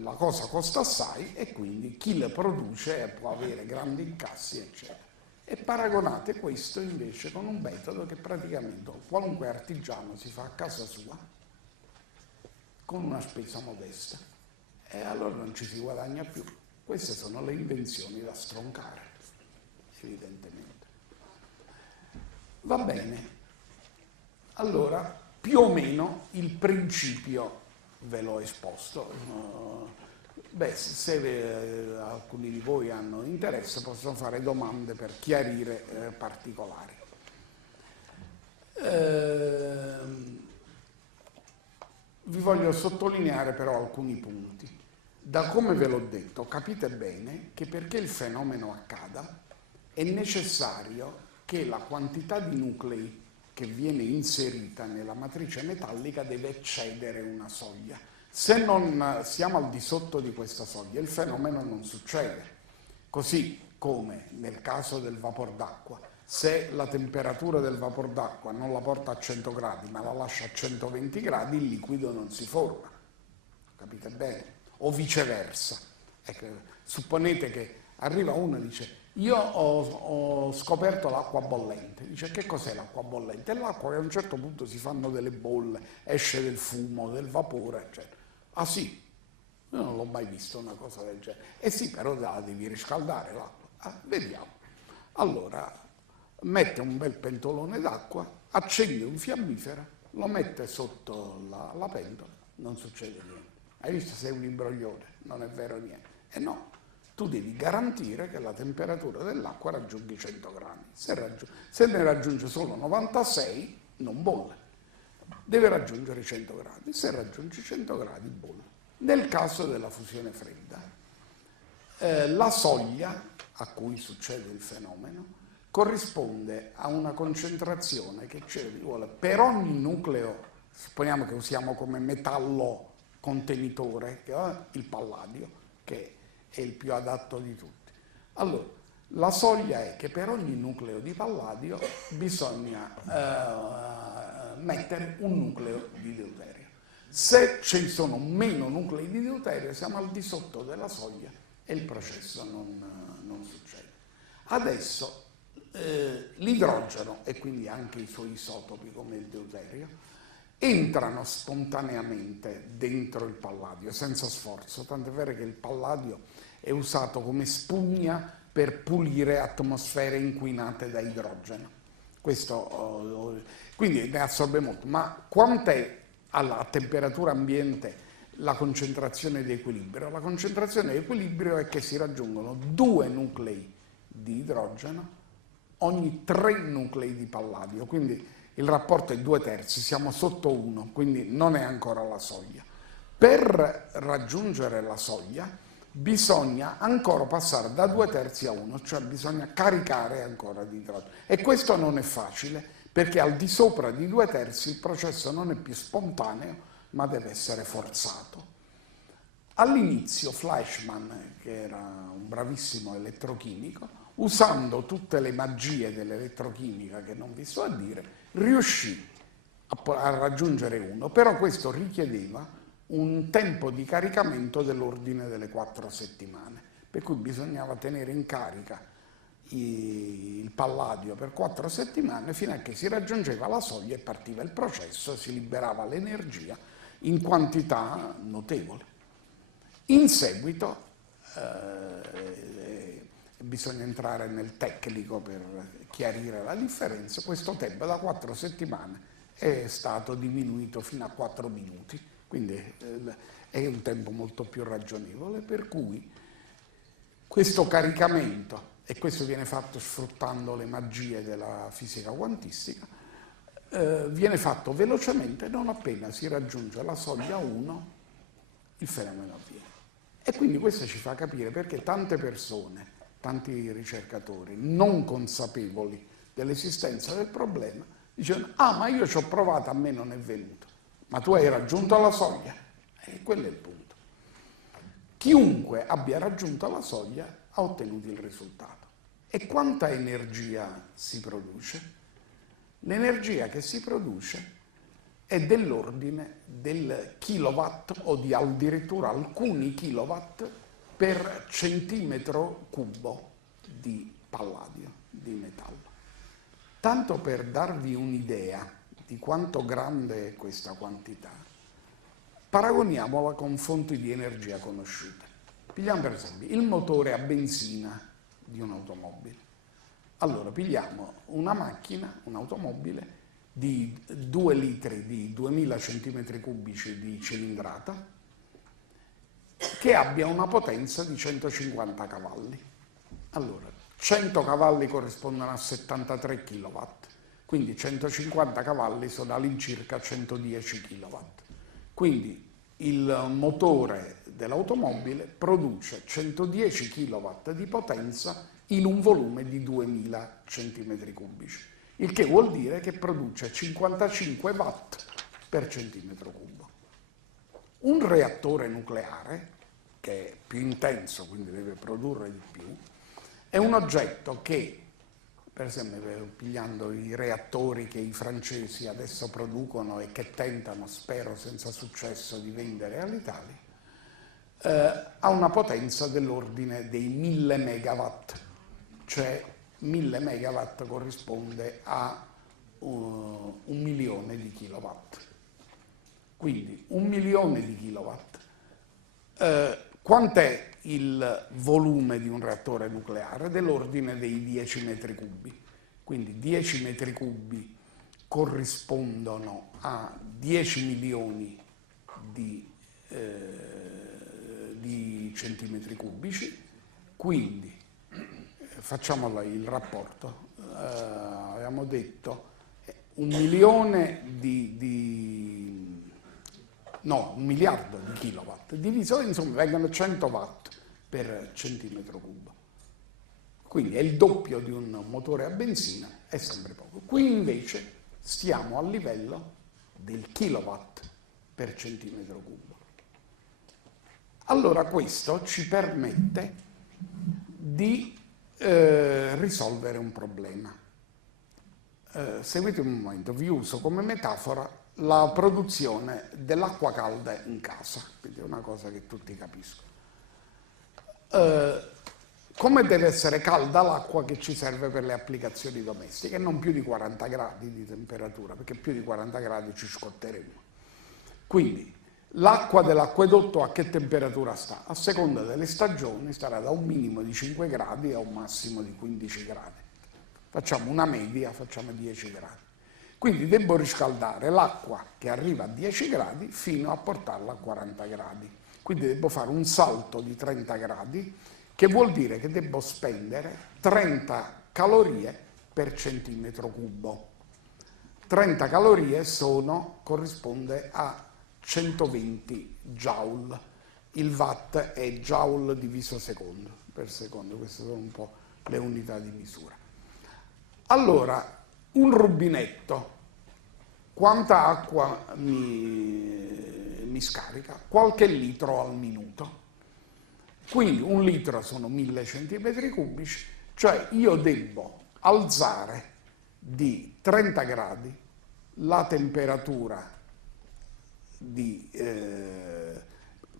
la cosa costa assai e quindi chi le produce può avere grandi incassi, eccetera. E paragonate questo invece con un metodo che praticamente qualunque artigiano si fa a casa sua con una spesa modesta. E allora non ci si guadagna più. Queste sono le invenzioni da stroncare, evidentemente. Va bene. Allora, più o meno il principio ve l'ho esposto. Se alcuni di voi hanno interesse possono fare domande per chiarire particolari. Vi voglio sottolineare però alcuni punti. Da come ve l'ho detto, capite bene che perché il fenomeno accada è necessario che la quantità di nuclei che viene inserita nella matrice metallica deve eccedere una soglia. Se non siamo al di sotto di questa soglia, il fenomeno non succede. Così come nel caso del vapor d'acqua, se la temperatura del vapor d'acqua non la porta a 100 gradi ma la lascia a 120 gradi, il liquido non si forma. Capite bene? O viceversa. Ecco, supponete che arriva uno e dice: io ho scoperto l'acqua bollente. Dice: che cos'è l'acqua bollente? È l'acqua che a un certo punto si fanno delle bolle, esce del fumo, del vapore, eccetera. Ah sì? Io non l'ho mai visto una cosa del genere. Eh sì, però la devi riscaldare l'acqua. Ah, vediamo. Allora, mette un bel pentolone d'acqua, accende un fiammifero, lo mette sotto la pentola, non succede niente. Hai visto, sei un imbroglione, non è vero niente. E no, tu devi garantire che la temperatura dell'acqua raggiunga 100 gradi. Se ne raggiunge solo 96, non bolle. Deve raggiungere 100 gradi. Se raggiunge 100 gradi, bolle. Nel caso della fusione fredda, la soglia a cui succede il fenomeno corrisponde a una concentrazione che ci vuole per ogni nucleo. Supponiamo che usiamo come metallo contenitore il palladio, che è il più adatto di tutti. Allora, la soglia è che per ogni nucleo di palladio bisogna mettere un nucleo di deuterio. Se ci sono meno nuclei di deuterio, siamo al di sotto della soglia e il processo non succede. Adesso l'idrogeno, e quindi anche i suoi isotopi come il deuterio, entrano spontaneamente dentro il palladio senza sforzo, tant'è vero che il palladio è usato come spugna per pulire atmosfere inquinate da idrogeno. Questo, quindi ne assorbe molto. Ma quant'è a temperatura ambiente la concentrazione di equilibrio? La concentrazione di equilibrio è che si raggiungono 2 nuclei di idrogeno ogni 3 nuclei di palladio, quindi il rapporto è 2/3, siamo sotto 1, quindi non è ancora la soglia. Per raggiungere la soglia bisogna ancora passare da 2/3 a 1, cioè bisogna caricare ancora di idrogeno. E questo non è facile, perché al di sopra di 2/3 il processo non è più spontaneo, ma deve essere forzato. All'inizio Fleischmann, che era un bravissimo elettrochimico, usando tutte le magie dell'elettrochimica che non vi sto a dire, riuscì a raggiungere 1, però questo richiedeva un tempo di caricamento dell'ordine delle 4 settimane, per cui bisognava tenere in carica il palladio per 4 settimane fino a che si raggiungeva la soglia e partiva il processo, si liberava l'energia in quantità notevoli. In seguito bisogna entrare nel tecnico per chiarire la differenza. Questo tempo da 4 settimane è stato diminuito fino a 4 minuti, quindi è un tempo molto più ragionevole, per cui questo caricamento, e questo viene fatto sfruttando le magie della fisica quantistica, viene fatto velocemente. Non appena si raggiunge la soglia 1 il fenomeno avviene. E quindi questo ci fa capire perché tante persone, tanti ricercatori non consapevoli dell'esistenza del problema dicono: ah, ma io ci ho provato, a me non è venuto. Ma tu hai raggiunto la soglia? E quello è il punto. Chiunque abbia raggiunto la soglia ha ottenuto il risultato. E quanta energia si produce? L'energia che si produce è dell'ordine del kilowatt o di addirittura alcuni kilowatt per centimetro cubo di palladio, di metallo. Tanto per darvi un'idea di quanto grande è questa quantità, paragoniamola con fonti di energia conosciute. Pigliamo per esempio il motore a benzina di un'automobile. Allora pigliamo una macchina, un'automobile di 2 litri di 2000 centimetri cubici di cilindrata che abbia una potenza di 150 cavalli. Allora, 100 cavalli corrispondono a 73 kW, quindi 150 cavalli sono all'incirca 110 kW. Quindi il motore dell'automobile produce 110 kW di potenza in un volume di 2000 centimetri cubici, il che vuol dire che produce 55 watt per centimetro cubo. Un reattore nucleare, che è più intenso, quindi deve produrre di più, è un oggetto che, per esempio, pigliando i reattori che i francesi adesso producono e che tentano, spero senza successo, di vendere all'Italia, ha una potenza dell'ordine dei 1000 megawatt, cioè 1000 megawatt corrisponde a 1.000.000 di kilowatt. Quindi 1.000.000 di kilowatt. Quant'è il volume di un reattore nucleare? Dell'ordine dei 10 metri cubi. Quindi 10 metri cubi corrispondono a 10 milioni di centimetri cubici, quindi facciamo il rapporto, abbiamo detto 1 miliardo di kilowatt, diviso, insomma, vengono 100 watt per centimetro cubo. Quindi è il doppio di un motore a benzina, è sempre poco. Qui invece stiamo a livello del kilowatt per centimetro cubo. Allora questo ci permette di risolvere un problema. Seguite un momento, vi uso come metafora la produzione dell'acqua calda in casa, quindi è una cosa che tutti capiscono. Come deve essere calda l'acqua che ci serve per le applicazioni domestiche? Non più di 40 gradi di temperatura, perché più di 40 gradi ci scotteremo. Quindi l'acqua dell'acquedotto a che temperatura sta? A seconda delle stagioni starà da un minimo di 5 gradi a un massimo di 15 gradi. Facciamo una media, facciamo 10 gradi. Quindi devo riscaldare l'acqua che arriva a 10 gradi fino a portarla a 40 gradi. Quindi devo fare un salto di 30 gradi, che vuol dire che devo spendere 30 calorie per centimetro cubo. 30 calorie corrisponde a 120 joule. Il watt è joule diviso secondo, per secondo, queste sono un po' le unità di misura. Allora, un rubinetto, quanta acqua mi scarica? Qualche litro al minuto. Quindi un litro sono 1000 centimetri cubici, cioè io devo alzare di 30 gradi la temperatura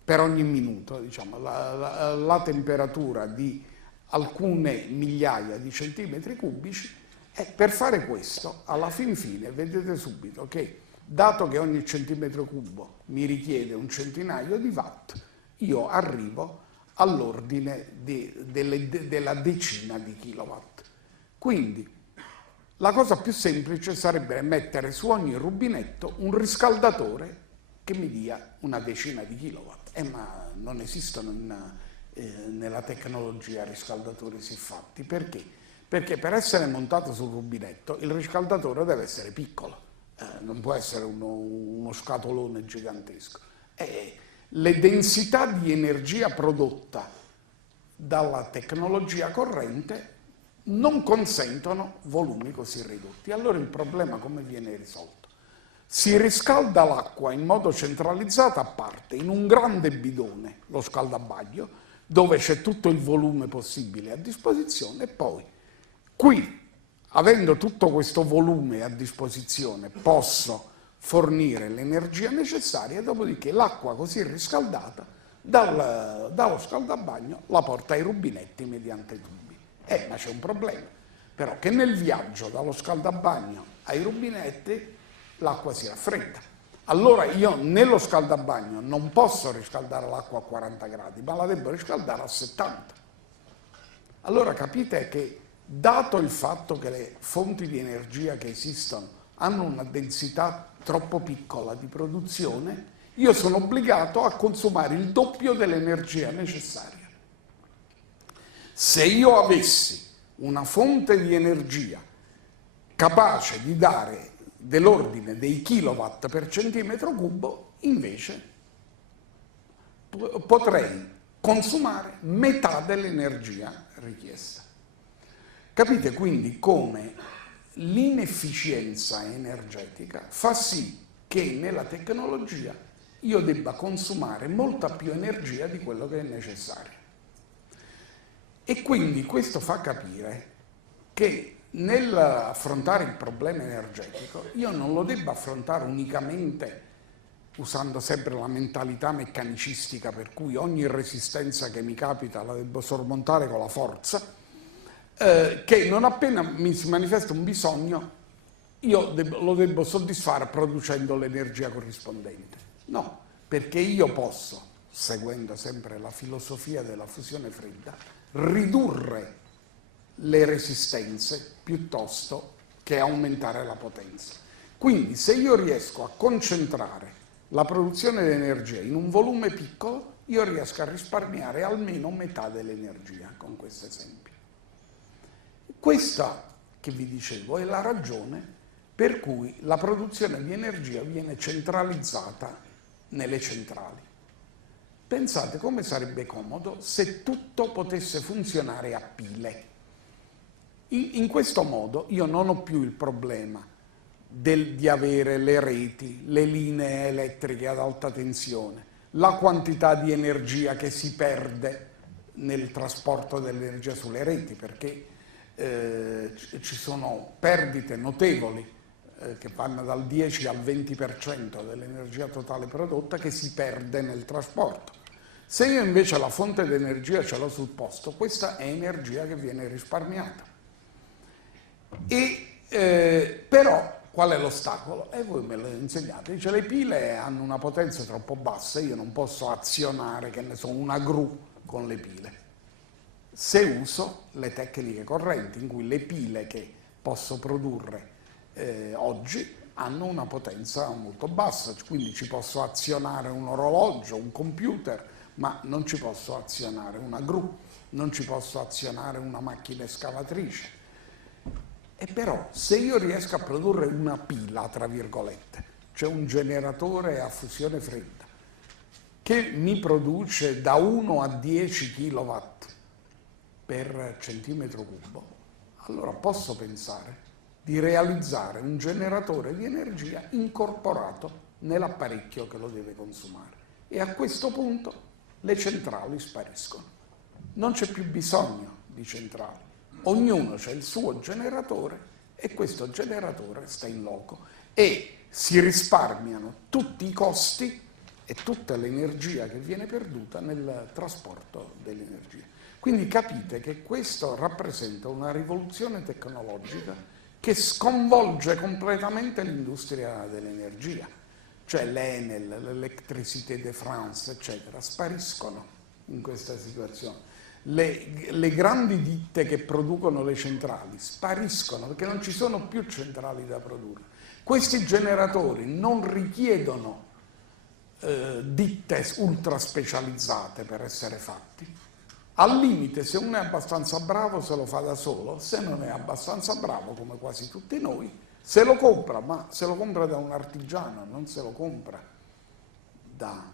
per ogni minuto, diciamo, la temperatura di alcune migliaia di centimetri cubici, e per fare questo, alla fin fine, vedete subito che, dato che ogni centimetro cubo mi richiede un centinaio di watt, io arrivo all'ordine della decina di kilowatt. Quindi la cosa più semplice sarebbe mettere su ogni rubinetto un riscaldatore che mi dia una decina di kilowatt. Ma non esistono nella tecnologia riscaldatori siffatti. Perché? Perché per essere montato sul rubinetto il riscaldatore deve essere piccolo, non può essere uno scatolone gigantesco. Le densità di energia prodotta dalla tecnologia corrente non consentono volumi così ridotti. Allora il problema come viene risolto? Si riscalda l'acqua in modo centralizzato a parte in un grande bidone, lo scaldabagno, dove c'è tutto il volume possibile a disposizione, e poi Qui, avendo tutto questo volume a disposizione, posso fornire l'energia necessaria, dopodiché l'acqua così riscaldata dallo scaldabagno la porta ai rubinetti mediante tubi. Ma c'è un problema, però, che nel viaggio dallo scaldabagno ai rubinetti l'acqua si raffredda. Allora io nello scaldabagno non posso riscaldare l'acqua a 40 gradi, ma la devo riscaldare a 70. Allora capite che, dato il fatto che le fonti di energia che esistono hanno una densità troppo piccola di produzione, io sono obbligato a consumare il doppio dell'energia necessaria. Se io avessi una fonte di energia capace di dare dell'ordine dei kilowatt per centimetro cubo, invece potrei consumare metà dell'energia richiesta. Capite quindi come l'inefficienza energetica fa sì che nella tecnologia io debba consumare molta più energia di quello che è necessario. E quindi questo fa capire che nell'affrontare il problema energetico io non lo debba affrontare unicamente usando sempre la mentalità meccanicistica per cui ogni resistenza che mi capita la devo sormontare con la forza, che non appena mi si manifesta un bisogno io lo devo soddisfare producendo l'energia corrispondente. No, perché io posso, seguendo sempre la filosofia della fusione fredda, ridurre le resistenze piuttosto che aumentare la potenza. Quindi se io riesco a concentrare la produzione di energia in un volume piccolo, io riesco a risparmiare almeno metà dell'energia con questo esempio. Questa, che vi dicevo, è la ragione per cui la produzione di energia viene centralizzata nelle centrali. Pensate come sarebbe comodo se tutto potesse funzionare a pile. In questo modo io non ho più il problema di avere le reti, le linee elettriche ad alta tensione, la quantità di energia che si perde nel trasporto dell'energia sulle reti, perché ci sono perdite notevoli che vanno dal 10 al 20% dell'energia totale prodotta che si perde nel trasporto. Se io invece la fonte di energia ce l'ho sul posto, questa è energia che viene risparmiata. Però qual è l'ostacolo? E voi me lo insegnate. Dice, le pile hanno una potenza troppo bassa, io non posso azionare, che ne so, una gru con le pile. Se uso le tecniche correnti, in cui le pile che posso produrre oggi hanno una potenza molto bassa, quindi ci posso azionare un orologio, un computer, ma non ci posso azionare una gru, non ci posso azionare una macchina escavatrice. E però se io riesco a produrre una pila, tra virgolette, cioè un generatore a fusione fredda, che mi produce da 1 a 10 kW per centimetro cubo, allora posso pensare di realizzare un generatore di energia incorporato nell'apparecchio che lo deve consumare. E a questo punto le centrali spariscono. Non c'è più bisogno di centrali. Ognuno ha il suo generatore e questo generatore sta in loco e si risparmiano tutti i costi e tutta l'energia che viene perduta nel trasporto dell'energia. Quindi capite che questo rappresenta una rivoluzione tecnologica che sconvolge completamente l'industria dell'energia, cioè l'Enel, l'Électricité de France, eccetera, spariscono in questa situazione. Le grandi ditte che producono le centrali spariscono perché non ci sono più centrali da produrre. Questi generatori non richiedono ditte ultra specializzate per essere fatti. Al limite, se uno è abbastanza bravo se lo fa da solo, se non è abbastanza bravo, come quasi tutti noi, se lo compra, ma se lo compra da un artigiano, non se lo compra da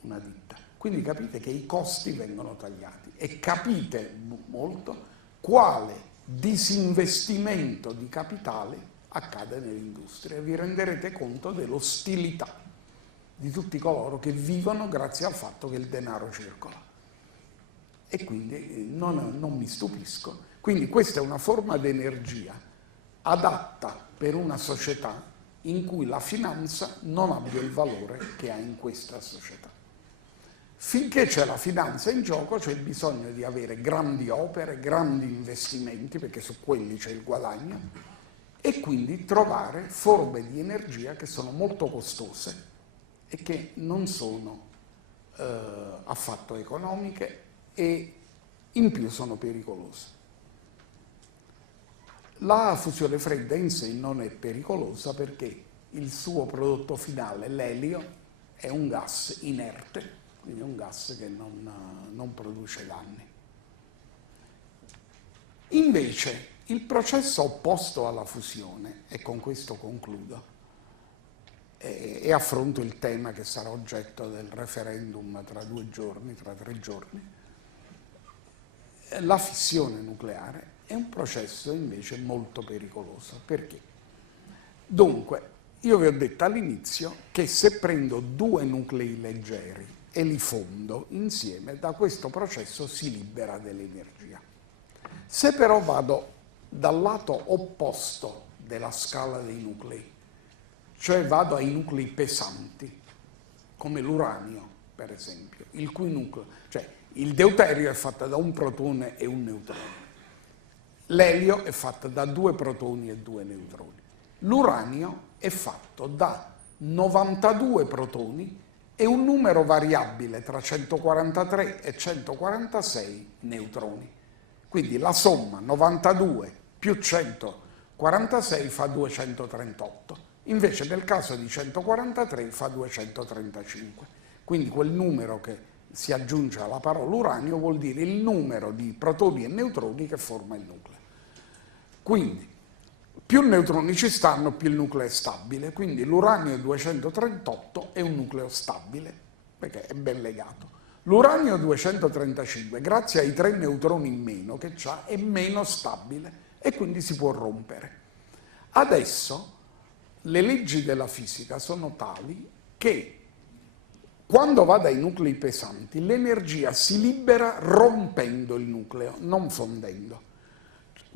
una ditta. Quindi capite che i costi vengono tagliati e capite molto quale disinvestimento di capitali accade nell'industria. Vi renderete conto dell'ostilità di tutti coloro che vivono grazie al fatto che il denaro circola. E quindi non mi stupisco. Quindi questa è una forma di energia adatta per una società in cui la finanza non abbia il valore che ha in questa società. Finché c'è la finanza in gioco c'è il bisogno di avere grandi opere, grandi investimenti, perché su quelli c'è il guadagno, e quindi trovare forme di energia che sono molto costose e che non sono affatto economiche e in più sono pericolose. La fusione fredda in sé non è pericolosa perché il suo prodotto finale, l'elio, è un gas inerte, quindi è un gas che non produce danni. Invece il processo opposto alla fusione, e con questo concludo, e affronto il tema che sarà oggetto del referendum tra 2 giorni, tra 3 giorni, la fissione nucleare è un processo invece molto pericoloso. Perché? Dunque, io vi ho detto all'inizio che se prendo 2 nuclei leggeri e li fondo insieme, da questo processo si libera dell'energia. Se però vado dal lato opposto della scala dei nuclei, cioè vado ai nuclei pesanti, come l'uranio per esempio, il cui nucleo, cioè il deuterio è fatto da un protone e un neutrone, l'elio è fatto da 2 protoni e 2 neutroni, l'uranio è fatto da 92 protoni e un numero variabile tra 143 e 146 neutroni. Quindi la somma 92 più 146 fa 238, invece nel caso di 143 fa 235. Quindi quel numero che si aggiunge alla parola uranio vuol dire il numero di protoni e neutroni che forma il nucleo. Quindi più neutroni ci stanno, più il nucleo è stabile, quindi l'uranio 238 è un nucleo stabile, perché è ben legato. L'uranio 235, grazie ai 3 neutroni in meno che ha, è meno stabile e quindi si può rompere. Adesso le leggi della fisica sono tali che quando va dai nuclei pesanti l'energia si libera rompendo il nucleo, non fondendo.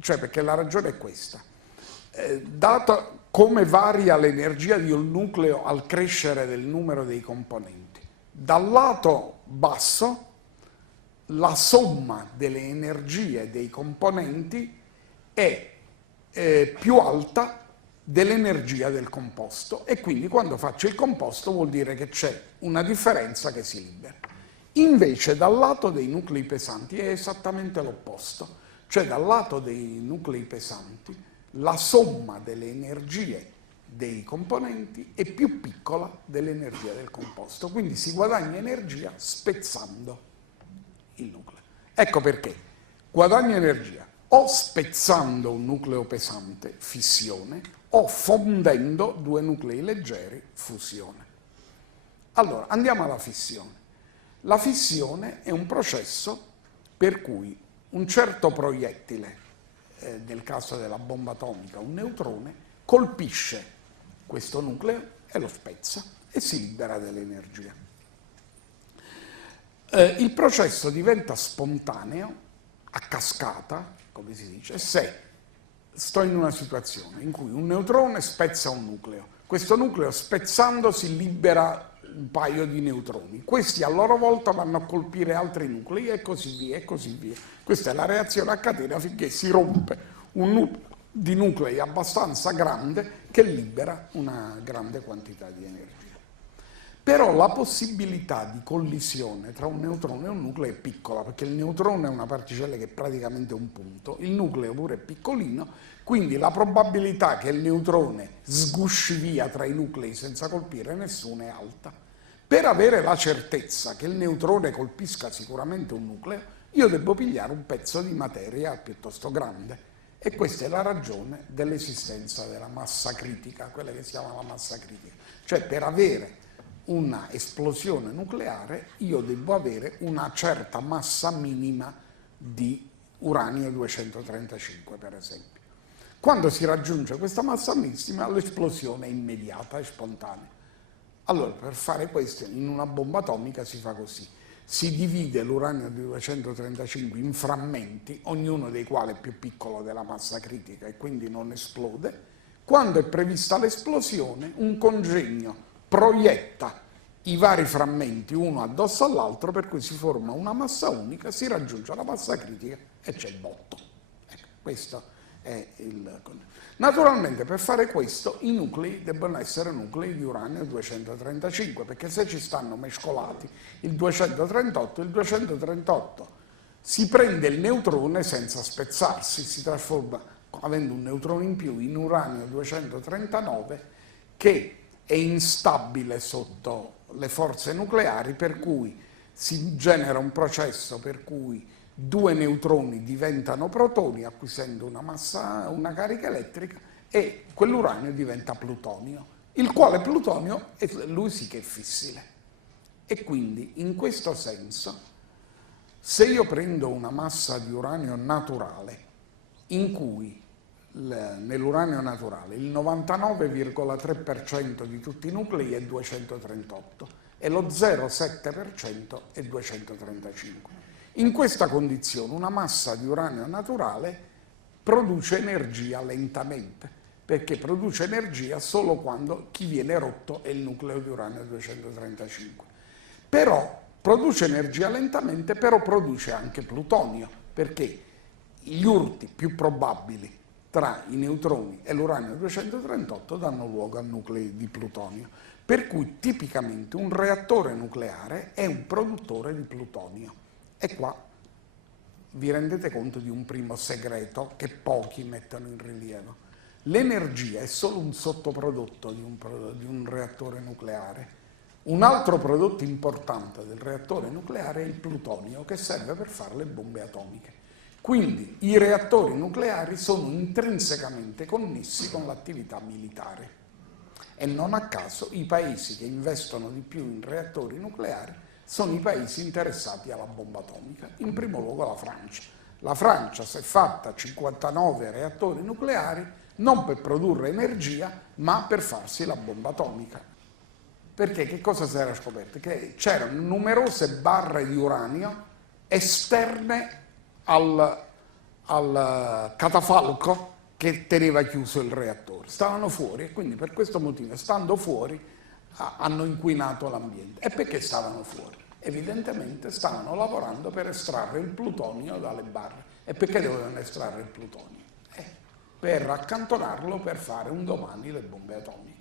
Cioè, perché la ragione è questa. Dato come varia l'energia di un nucleo al crescere del numero dei componenti, dal lato basso la somma delle energie dei componenti è più alta dell'energia del composto e quindi quando faccio il composto vuol dire che c'è una differenza che si libera. Invece dal lato dei nuclei pesanti è esattamente l'opposto, cioè dal lato dei nuclei pesanti la somma delle energie dei componenti è più piccola dell'energia del composto, quindi si guadagna energia spezzando il nucleo. Ecco perché guadagno energia o spezzando un nucleo pesante, fissione, o fondendo 2 nuclei leggeri, fusione. Allora, andiamo alla fissione. La fissione è un processo per cui un certo proiettile, nel caso della bomba atomica un neutrone, colpisce questo nucleo e lo spezza e si libera dell'energia. Il processo diventa spontaneo, a cascata, come si dice, se sto in una situazione in cui un neutrone spezza un nucleo, questo nucleo spezzandosi libera un paio di neutroni, questi a loro volta vanno a colpire altri nuclei e così via e così via. Questa è la reazione a catena finché si rompe un nucleo di nuclei abbastanza grande che libera una grande quantità di energia. Però la possibilità di collisione tra un neutrone e un nucleo è piccola, perché il neutrone è una particella che è praticamente un punto, il nucleo pure è piccolino, quindi la probabilità che il neutrone sgusci via tra i nuclei senza colpire nessuno è alta. Per avere la certezza che il neutrone colpisca sicuramente un nucleo, io devo pigliare un pezzo di materia piuttosto grande. E questa è la ragione dell'esistenza della massa critica, quella che si chiama la massa critica. Cioè, per avere una esplosione nucleare io devo avere una certa massa minima di uranio 235, per esempio. Quando si raggiunge questa massa massima l'esplosione è immediata e spontanea. Allora, per fare questo in una bomba atomica si fa così. si divide l'uranio 235 in frammenti, ognuno dei quali è più piccolo della massa critica e quindi non esplode. Quando è prevista l'esplosione, un congegno proietta i vari frammenti uno addosso all'altro, per cui si forma una massa unica, si raggiunge la massa critica e c'è il botto. Ecco, questo è il... Naturalmente per fare questo i nuclei debbono essere nuclei di uranio 235, perché se ci stanno mescolati il 238 e il 238 si prende il neutrone senza spezzarsi, si trasforma, avendo un neutrone in più, in uranio 239 che è instabile sotto le forze nucleari, per cui si genera un processo per cui due neutroni diventano protoni acquisendo una carica elettrica e quell'uranio diventa plutonio, il quale plutonio lui sì che è fissile. E quindi in questo senso, se io prendo una massa di uranio naturale in cui nell'uranio naturale il 99,3% di tutti i nuclei è 238 e lo 0,7% è 235. In questa condizione una massa di uranio naturale produce energia lentamente, perché produce energia solo quando chi viene rotto è il nucleo di uranio 235. Però produce energia lentamente, però produce anche plutonio, perché gli urti più probabili tra i neutroni e l'uranio 238 danno luogo a nuclei di plutonio. Per cui tipicamente un reattore nucleare è un produttore di plutonio. E qua vi rendete conto di un primo segreto che pochi mettono in rilievo. L'energia è solo un sottoprodotto di un reattore nucleare. Un altro prodotto importante del reattore nucleare è il plutonio, che serve per fare le bombe atomiche. Quindi i reattori nucleari sono intrinsecamente connessi con l'attività militare e non a caso i paesi che investono di più in reattori nucleari sono i paesi interessati alla bomba atomica, in primo luogo la Francia. La Francia si è fatta 59 reattori nucleari non per produrre energia, ma per farsi la bomba atomica. Perché che cosa si era scoperto? Che c'erano numerose barre di uranio esterne al catafalco che teneva chiuso il reattore. Stavano fuori e quindi per questo motivo, stando fuori, hanno inquinato l'ambiente. E perché stavano fuori? Evidentemente stavano lavorando per estrarre il plutonio dalle barre. E perché dovevano estrarre il plutonio? Per accantonarlo per fare un domani le bombe atomiche.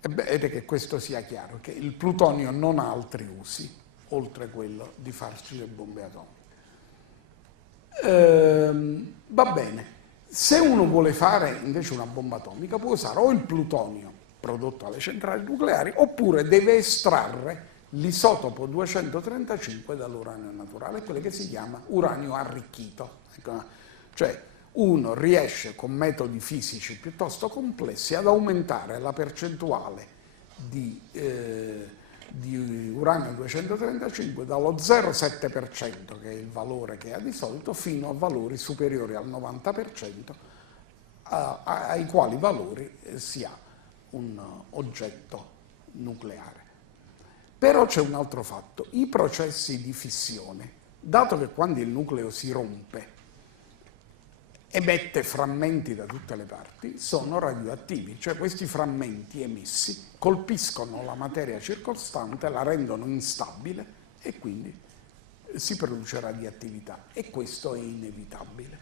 E vedete che questo sia chiaro, che il plutonio non ha altri usi, oltre quello di farci le bombe atomiche. Va bene, se uno vuole fare invece una bomba atomica può usare o il plutonio prodotto alle centrali nucleari oppure deve estrarre l'isotopo 235 dall'uranio naturale, quello che si chiama uranio arricchito. Cioè uno riesce con metodi fisici piuttosto complessi ad aumentare la percentuale di uranio 235 dallo 0,7%, che è il valore che ha di solito, fino a valori superiori al 90%, ai quali valori si ha un oggetto nucleare. Però c'è un altro fatto, i processi di fissione, dato che quando il nucleo si rompe emette frammenti da tutte le parti, sono radioattivi, cioè questi frammenti emessi colpiscono la materia circostante, la rendono instabile e quindi si produce radioattività e questo è inevitabile.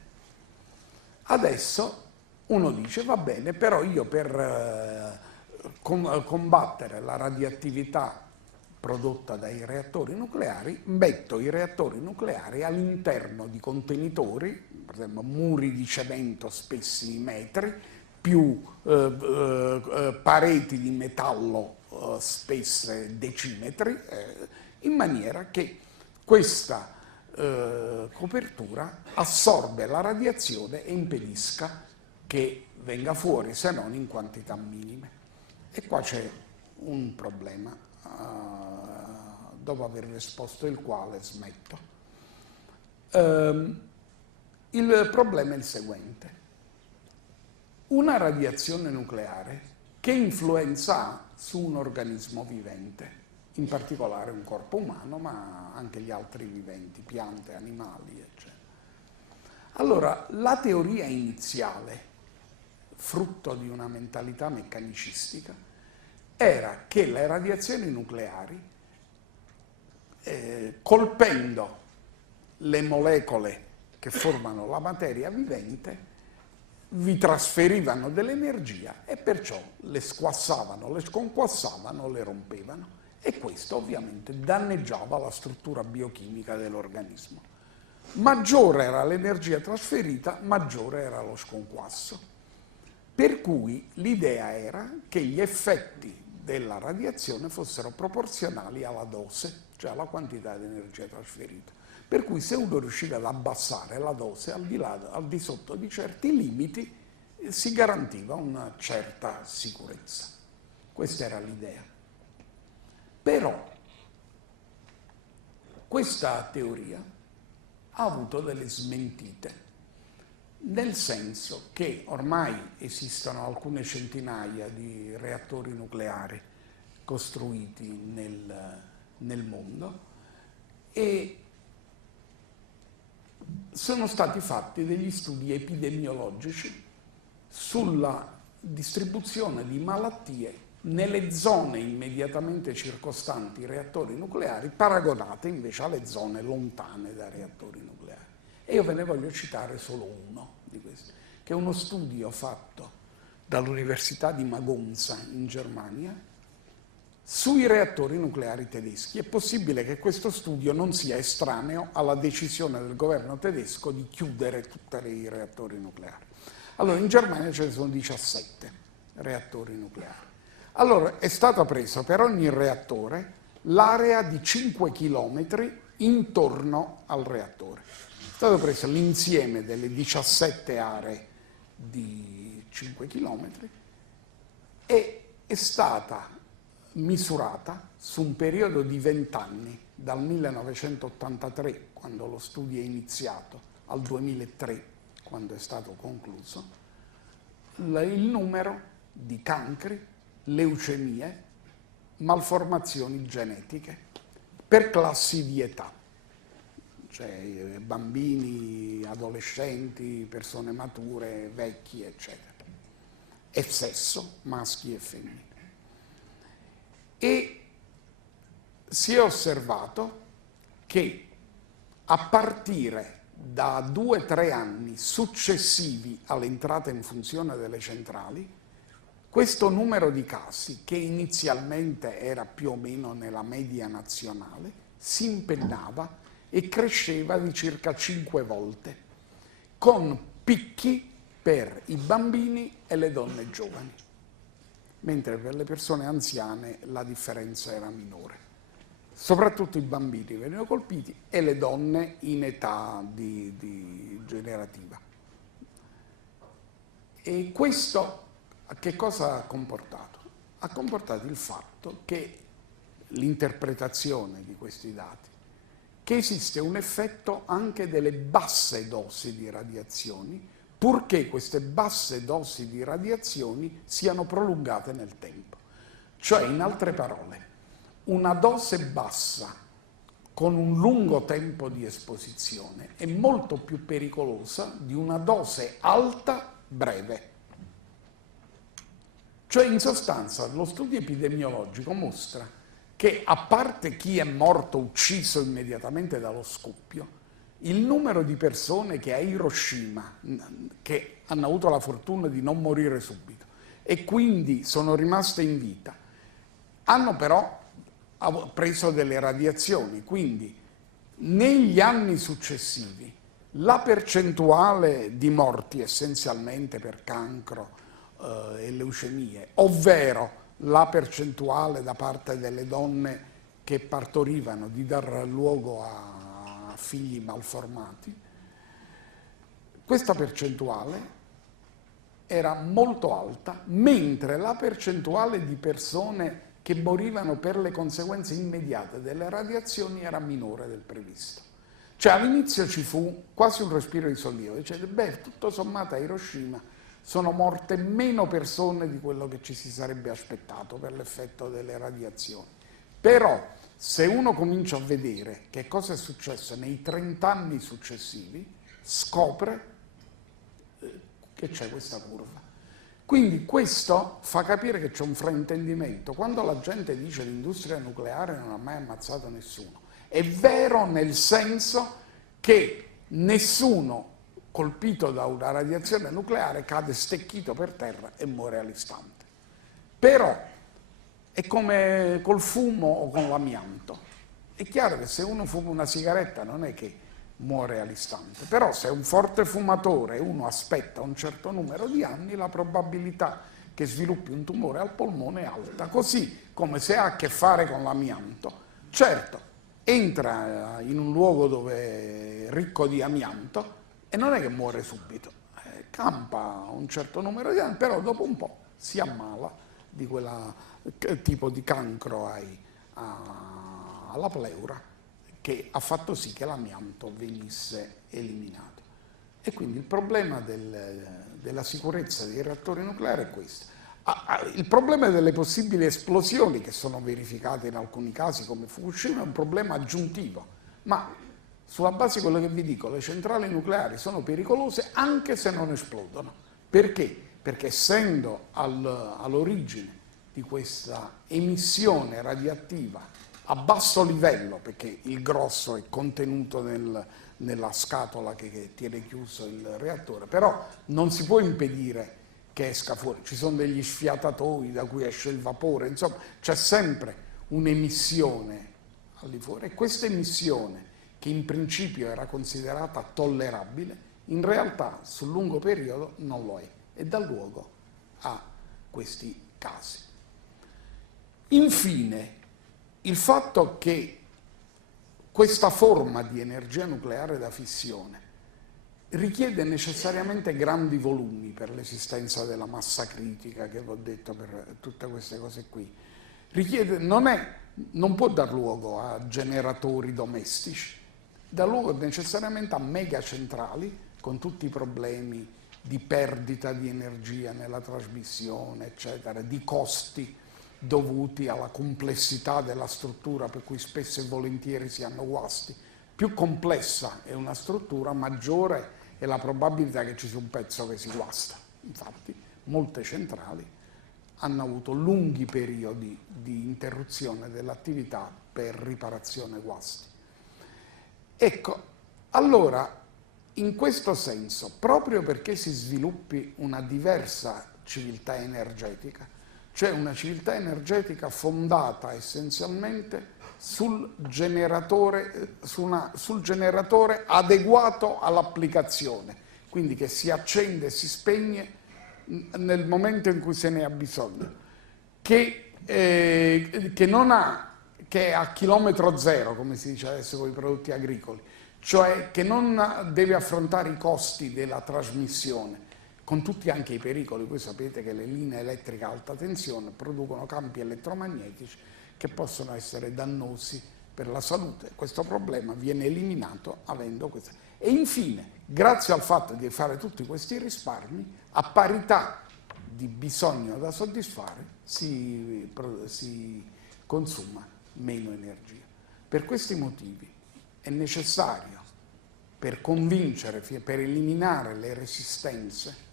Adesso uno dice va bene, però io per combattere la radioattività prodotta dai reattori nucleari, metto i reattori nucleari all'interno di contenitori, per esempio muri di cemento spessi metri, più pareti di metallo spesse decimetri, in maniera che questa copertura assorbe la radiazione e impedisca che venga fuori, se non in quantità minime. E qua c'è un problema, dopo aver esposto il quale smetto. Il problema è il seguente. Una radiazione nucleare che influenza ha su un organismo vivente? in particolare un corpo umano, ma anche gli altri viventi, piante, animali, eccetera. Allora, la teoria iniziale, frutto di una mentalità meccanicistica, era che le radiazioni nucleari, colpendo le molecole che formano la materia vivente, vi trasferivano dell'energia e perciò le squassavano, le sconquassavano, le rompevano, e questo ovviamente danneggiava la struttura biochimica dell'organismo. Maggiore era l'energia trasferita, maggiore era lo sconquasso. Per cui l'idea era che gli effetti della radiazione fossero proporzionali alla dose, cioè alla quantità di energia trasferita. Per cui se uno riusciva ad abbassare la dose al di sotto di certi limiti, si garantiva una certa sicurezza. Questa era l'idea. Però questa teoria ha avuto delle smentite, nel senso che ormai esistono alcune centinaia di reattori nucleari costruiti nel mondo e sono stati fatti degli studi epidemiologici sulla distribuzione di malattie nelle zone immediatamente circostanti i reattori nucleari, paragonate invece alle zone lontane dai reattori nucleari. E io ve ne voglio citare solo uno di questi, che è uno studio fatto dall'Università di Magonza in Germania sui reattori nucleari tedeschi. È possibile che questo studio non sia estraneo alla decisione del governo tedesco di chiudere tutti i reattori nucleari. Allora, in Germania ce ne sono 17 reattori nucleari. Allora, è stata presa per ogni reattore l'area di 5 km intorno al reattore. È stato preso l'insieme delle 17 aree di 5 km e è stata misurata su un periodo di 20 anni, dal 1983, quando lo studio è iniziato, al 2003, quando è stato concluso, il numero di cancri, leucemie, malformazioni genetiche per classi di età, cioè bambini, adolescenti, persone mature, vecchi, eccetera, e sesso, maschi e femmine. E si è osservato che a partire da 2-3 anni successivi all'entrata in funzione delle centrali, questo numero di casi, che inizialmente era più o meno nella media nazionale, si impennava e cresceva di circa 5 volte, con picchi per i bambini e le donne giovani, mentre per le persone anziane la differenza era minore. Soprattutto i bambini venivano colpiti e le donne in età generativa. E questo a che cosa ha comportato? Ha comportato il fatto che l'interpretazione di questi dati, che esiste un effetto anche delle basse dosi di radiazioni, purché queste basse dosi di radiazioni siano prolungate nel tempo. Cioè, in altre parole, una dose bassa con un lungo tempo di esposizione è molto più pericolosa di una dose alta breve. Cioè, in sostanza, lo studio epidemiologico mostra che, a parte chi è morto ucciso immediatamente dallo scoppio, il numero di persone che a Hiroshima, che hanno avuto la fortuna di non morire subito e quindi sono rimaste in vita, hanno però preso delle radiazioni, quindi negli anni successivi la percentuale di morti essenzialmente per cancro e leucemie, ovvero la percentuale da parte delle donne che partorivano di dar luogo a figli malformati, questa percentuale era molto alta, mentre la percentuale di persone che morivano per le conseguenze immediate delle radiazioni era minore del previsto. Cioè, all'inizio ci fu quasi un respiro di sollievo, dicete, beh, tutto sommato a Hiroshima sono morte meno persone di quello che ci si sarebbe aspettato per l'effetto delle radiazioni. Però se uno comincia a vedere che cosa è successo nei 30 anni successivi, scopre che c'è questa curva. Quindi questo fa capire che c'è un fraintendimento. Quando la gente dice che l'industria nucleare non ha mai ammazzato nessuno, è vero nel senso che nessuno colpito da una radiazione nucleare cade stecchito per terra e muore all'istante. Però è come col fumo o con l'amianto. È chiaro che se uno fuma una sigaretta non è che muore all'istante, però se è un forte fumatore e uno aspetta un certo numero di anni, la probabilità che sviluppi un tumore al polmone è alta, così come se ha a che fare con l'amianto. Certo, entra in un luogo dove è ricco di amianto e non è che muore subito, campa un certo numero di anni, però dopo un po' si ammala di quel tipo di cancro alla pleura, che ha fatto sì che l'amianto venisse eliminato. E quindi il problema della sicurezza dei reattori nucleari è questo. Il problema delle possibili esplosioni che sono verificate in alcuni casi come Fukushima è un problema aggiuntivo, ma sulla base di quello che vi dico, le centrali nucleari sono pericolose anche se non esplodono. Perché? Perché essendo all'origine di questa emissione radioattiva a basso livello, perché il grosso è contenuto nella scatola che tiene chiuso il reattore, però non si può impedire che esca fuori, ci sono degli sfiatatoi da cui esce il vapore, insomma c'è sempre un'emissione al di fuori e questa emissione, che in principio era considerata tollerabile, in realtà sul lungo periodo non lo è e dà luogo a questi casi. Infine, il fatto che questa forma di energia nucleare da fissione richiede necessariamente grandi volumi per l'esistenza della massa critica, che vi ho detto, per tutte queste cose qui. Non può dar luogo a generatori domestici, dà luogo necessariamente a megacentrali con tutti i problemi di perdita di energia nella trasmissione, eccetera, di costi dovuti alla complessità della struttura, per cui spesso e volentieri si hanno guasti. Più complessa è una struttura, maggiore è la probabilità che ci sia un pezzo che si guasta. Infatti molte centrali hanno avuto lunghi periodi di interruzione dell'attività per riparazione guasti. Ecco, allora, in questo senso, proprio perché si sviluppi una diversa civiltà energetica, cioè una civiltà energetica fondata essenzialmente sul generatore adeguato all'applicazione, quindi che si accende e si spegne nel momento in cui se ne ha bisogno, che è a chilometro zero, come si dice adesso con i prodotti agricoli, cioè che non deve affrontare i costi della trasmissione, con tutti anche i pericoli. Voi sapete che le linee elettriche a alta tensione producono campi elettromagnetici che possono essere dannosi per la salute. Questo problema viene eliminato avendo questo. E infine, grazie al fatto di fare tutti questi risparmi, a parità di bisogno da soddisfare, si consuma meno energia. Per questi motivi è necessario, per convincere, per eliminare le resistenze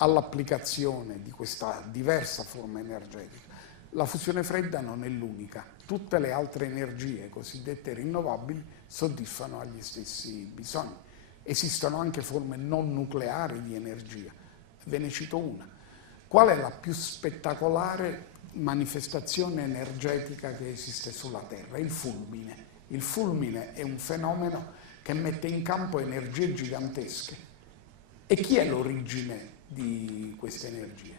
all'applicazione di questa diversa forma energetica. La fusione fredda non è l'unica, tutte le altre energie cosiddette rinnovabili soddisfano agli stessi bisogni. Esistono anche forme non nucleari di energia, ve ne cito una. Qual è la più spettacolare manifestazione energetica che esiste sulla Terra? Il fulmine. Il fulmine è un fenomeno che mette in campo energie gigantesche. E chi è l'origine di queste energie?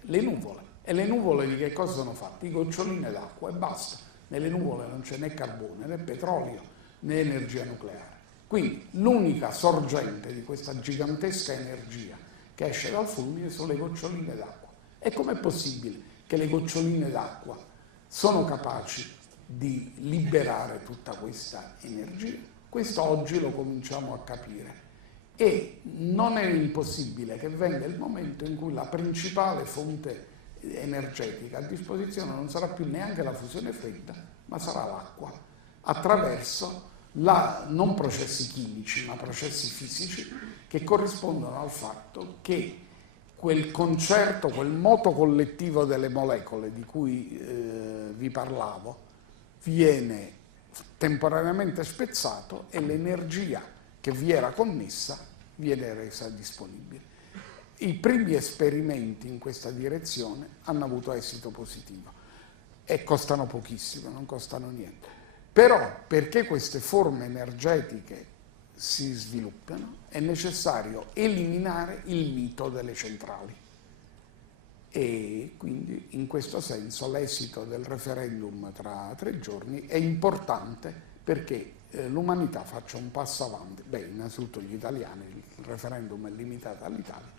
Le nuvole. E le nuvole di che cosa sono fatte? Di goccioline d'acqua e basta. Nelle nuvole non c'è né carbone, né petrolio, né energia nucleare. Quindi l'unica sorgente di questa gigantesca energia che esce dal fulmine sono le goccioline d'acqua. E com'è possibile che le goccioline d'acqua sono capaci di liberare tutta questa energia? Questo oggi lo cominciamo a capire. E non è impossibile che venga il momento in cui la principale fonte energetica a disposizione non sarà più neanche la fusione fredda, ma sarà l'acqua, attraverso non processi chimici, ma processi fisici che corrispondono al fatto che quel concerto, quel moto collettivo delle molecole di cui vi parlavo, viene temporaneamente spezzato e l'energia che vi era connessa viene resa disponibile. I primi esperimenti in questa direzione hanno avuto esito positivo e costano pochissimo, non costano niente. Però perché queste forme energetiche si sviluppano è necessario eliminare il mito delle centrali. E quindi in questo senso l'esito del referendum tra 3 giorni è importante perché l'umanità faccia un passo avanti. Beh, innanzitutto gli italiani, il referendum è limitato all'Italia,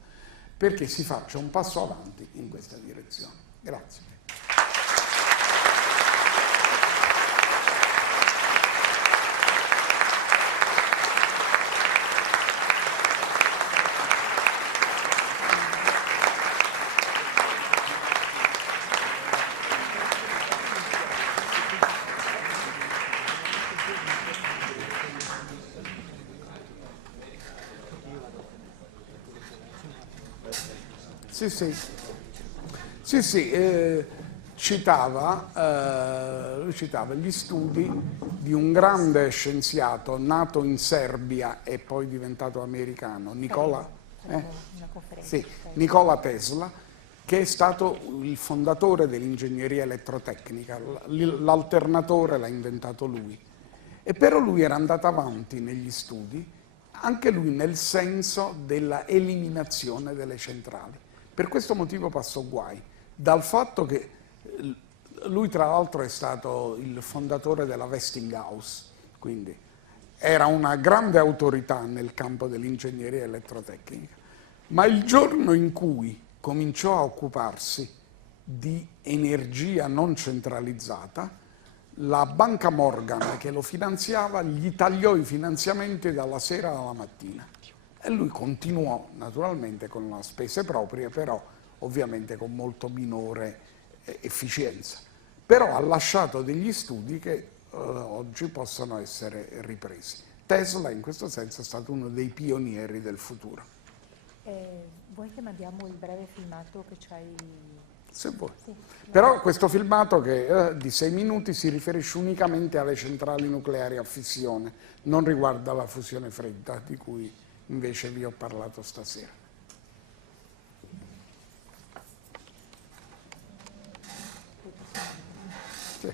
perché si faccia un passo avanti in questa direzione. Grazie. Lui citava gli studi di un grande scienziato nato in Serbia e poi diventato americano, Nikola Tesla, che è stato il fondatore dell'ingegneria elettrotecnica, l'alternatore l'ha inventato lui. E però lui era andato avanti negli studi, anche lui nel senso della eliminazione delle centrali. Per questo motivo passò guai, dal fatto che lui tra l'altro è stato il fondatore della Westinghouse, quindi era una grande autorità nel campo dell'ingegneria elettrotecnica, ma il giorno in cui cominciò a occuparsi di energia non centralizzata, la banca Morgan che lo finanziava gli tagliò i finanziamenti dalla sera alla mattina. E lui continuò naturalmente con le spese proprie, però ovviamente con molto minore efficienza. Però ha lasciato degli studi che oggi possono essere ripresi. Tesla in questo senso è stato uno dei pionieri del futuro. Vuoi che mandiamo il breve filmato che c'hai? Se vuoi. Sì. Però questo filmato che di 6 minuti si riferisce unicamente alle centrali nucleari a fissione, non riguarda la fusione fredda di cui invece vi ho parlato stasera. Sì.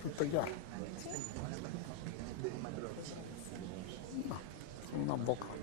Tutto chiaro? No, sono un avvocato.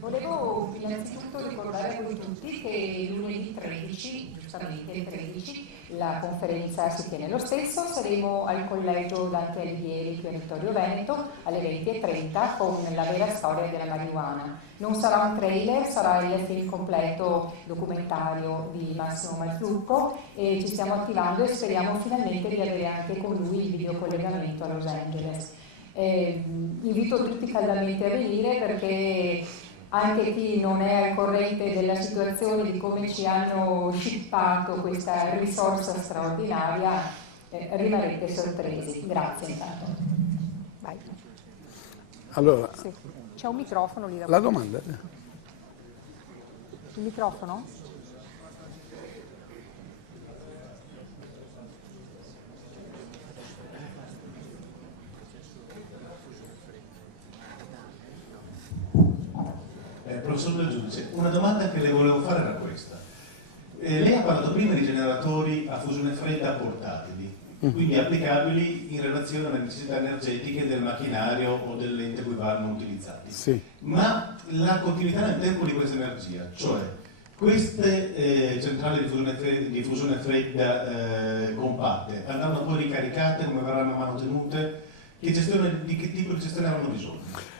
Volevo innanzitutto ricordare a voi tutti che lunedì 13, giustamente il 13, la conferenza si tiene lo stesso, saremo al Collegio Dante Alighieri qui a Vittorio Veneto alle 20:30 con la vera storia della marijuana. Non sarà un trailer, sarà il film completo documentario di Massimo Malflucco e ci stiamo attivando e speriamo finalmente di avere anche con lui il videocollegamento a Los Angeles. Invito tutti caldamente a venire perché anche chi non è al corrente della situazione, di come ci hanno shippato questa risorsa straordinaria, rimarrete sorpresi. Grazie intanto. Vai. Allora, Sì. C'è un microfono lì da la domanda? Il microfono? Professor Del Giudice, una domanda che le volevo fare era questa. Lei ha parlato prima di generatori a fusione fredda portatili. quindi applicabili in relazione alle necessità energetiche del macchinario o dell'ente cui vanno utilizzati. Sì. Ma la continuità nel tempo di questa energia, cioè queste centrali di fusione fredda compatte, andranno poi ricaricate, come verranno mantenute, di che tipo di gestione avranno bisogno?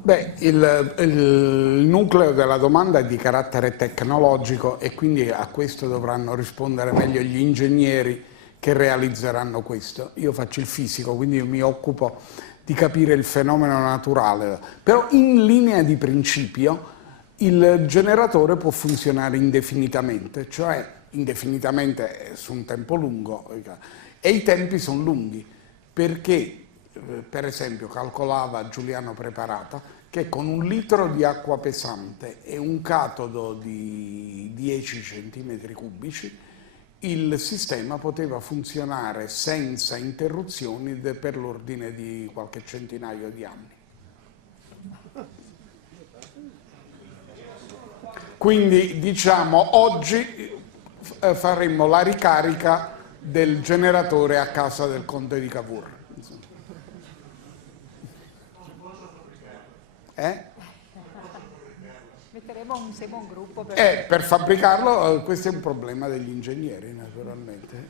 Beh, il nucleo della domanda è di carattere tecnologico e quindi a questo dovranno rispondere meglio gli ingegneri che realizzeranno questo. Io faccio il fisico, quindi io mi occupo di capire il fenomeno naturale, però in linea di principio il generatore può funzionare indefinitamente, cioè indefinitamente su un tempo lungo, e i tempi sono lunghi, perché per esempio calcolava Giuliano Preparata che con 1 litro di acqua pesante e un catodo di 10 centimetri cubici il sistema poteva funzionare senza interruzioni per l'ordine di qualche centinaio di anni. Quindi diciamo oggi faremmo la ricarica del generatore a casa del conte di Cavour. Metteremo un gruppo per... Per fabbricarlo, questo è un problema degli ingegneri naturalmente.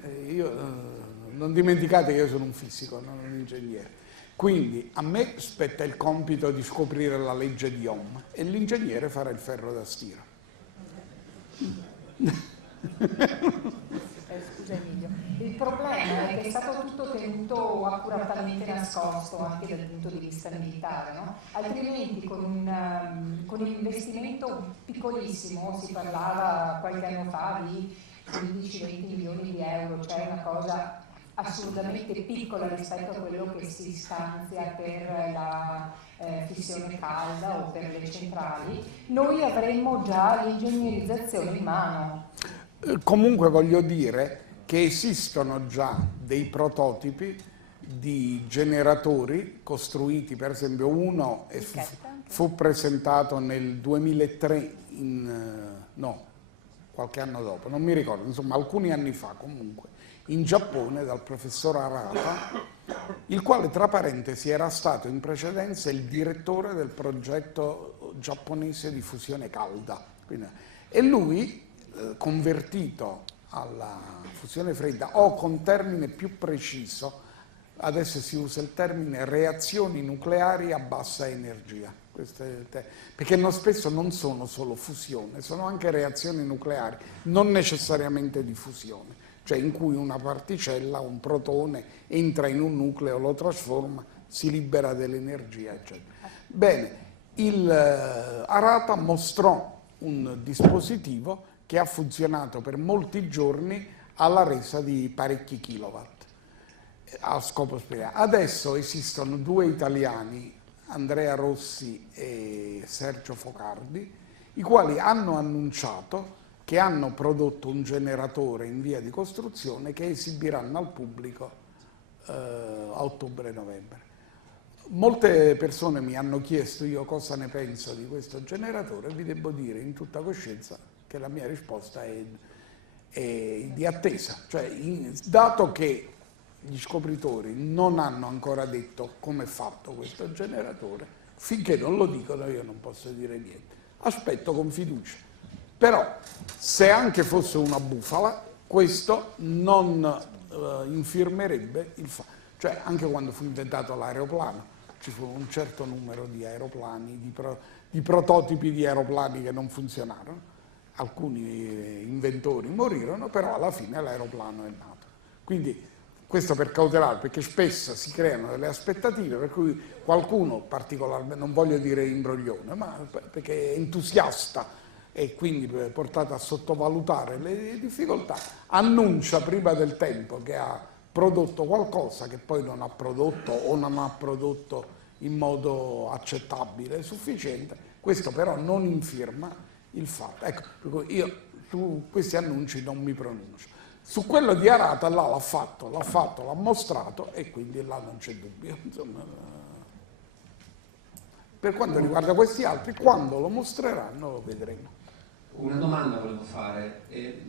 Non dimenticate che io sono un fisico, non un ingegnere. Quindi a me spetta il compito di scoprire la legge di Ohm e l'ingegnere farà il ferro da stiro. Scusa Emilio. Il problema è che è stato tutto tenuto accuratamente nascosto anche dal punto di vista militare, no? Altrimenti con un investimento piccolissimo, si parlava qualche anno fa di 15-20 milioni di euro, cioè una cosa assolutamente piccola rispetto a quello che si stanzia per la fissione calda o per le centrali, noi avremmo già l'ingegnerizzazione in mano. Comunque voglio dire che esistono già dei prototipi di generatori costruiti, per esempio uno fu presentato nel 2003, no, qualche anno dopo, non mi ricordo, insomma alcuni anni fa comunque, in Giappone dal professor Arata, il quale tra parentesi era stato in precedenza il direttore del progetto giapponese di fusione calda. E lui, convertito alla fusione fredda, o con termine più preciso, adesso si usa il termine reazioni nucleari a bassa energia, perché spesso non sono solo fusione, sono anche reazioni nucleari, non necessariamente di fusione, cioè in cui una particella, un protone, entra in un nucleo, lo trasforma, si libera dell'energia, eccetera. Bene, Arata mostrò un dispositivo che ha funzionato per molti giorni alla resa di parecchi kilowatt a scopo speriale. Adesso esistono 2 italiani, Andrea Rossi e Sergio Focardi, i quali hanno annunciato che hanno prodotto un generatore in via di costruzione che esibiranno al pubblico a ottobre-novembre. Molte persone mi hanno chiesto io cosa ne penso di questo generatore e vi devo dire in tutta coscienza che la mia risposta è di attesa, cioè dato che gli scopritori non hanno ancora detto come è fatto questo generatore, finché non lo dicono io non posso dire niente, aspetto con fiducia. Però se anche fosse una bufala, questo non infirmerebbe il fatto, cioè anche quando fu inventato l'aeroplano ci fu un certo numero di aeroplani, di prototipi di aeroplani che non funzionarono, alcuni inventori morirono, però alla fine l'aeroplano è nato. Quindi questo per cautelare, perché spesso si creano delle aspettative per cui qualcuno particolarmente, non voglio dire imbroglione, ma perché è entusiasta e quindi portato a sottovalutare le difficoltà, annuncia prima del tempo che ha prodotto qualcosa che poi non ha prodotto o non ha prodotto in modo accettabile e sufficiente, questo però non infirma il fatto. Ecco, io su questi annunci non mi pronuncio. Su quello di Arata là l'ha fatto, l'ha mostrato e quindi là non c'è dubbio. Insomma, per quanto riguarda questi altri, quando lo mostreranno lo vedremo. Una domanda volevo fare,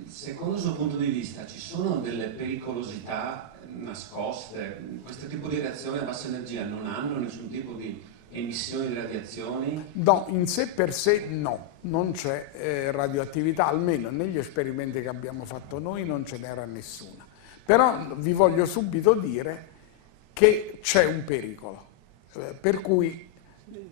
secondo il suo punto di vista ci sono delle pericolosità nascoste? Questo tipo di reazioni a bassa energia non hanno nessun tipo di emissioni di radiazioni? No, in sé per sé no, non c'è radioattività, almeno negli esperimenti che abbiamo fatto noi non ce n'era nessuna. Però vi voglio subito dire che c'è un pericolo, per cui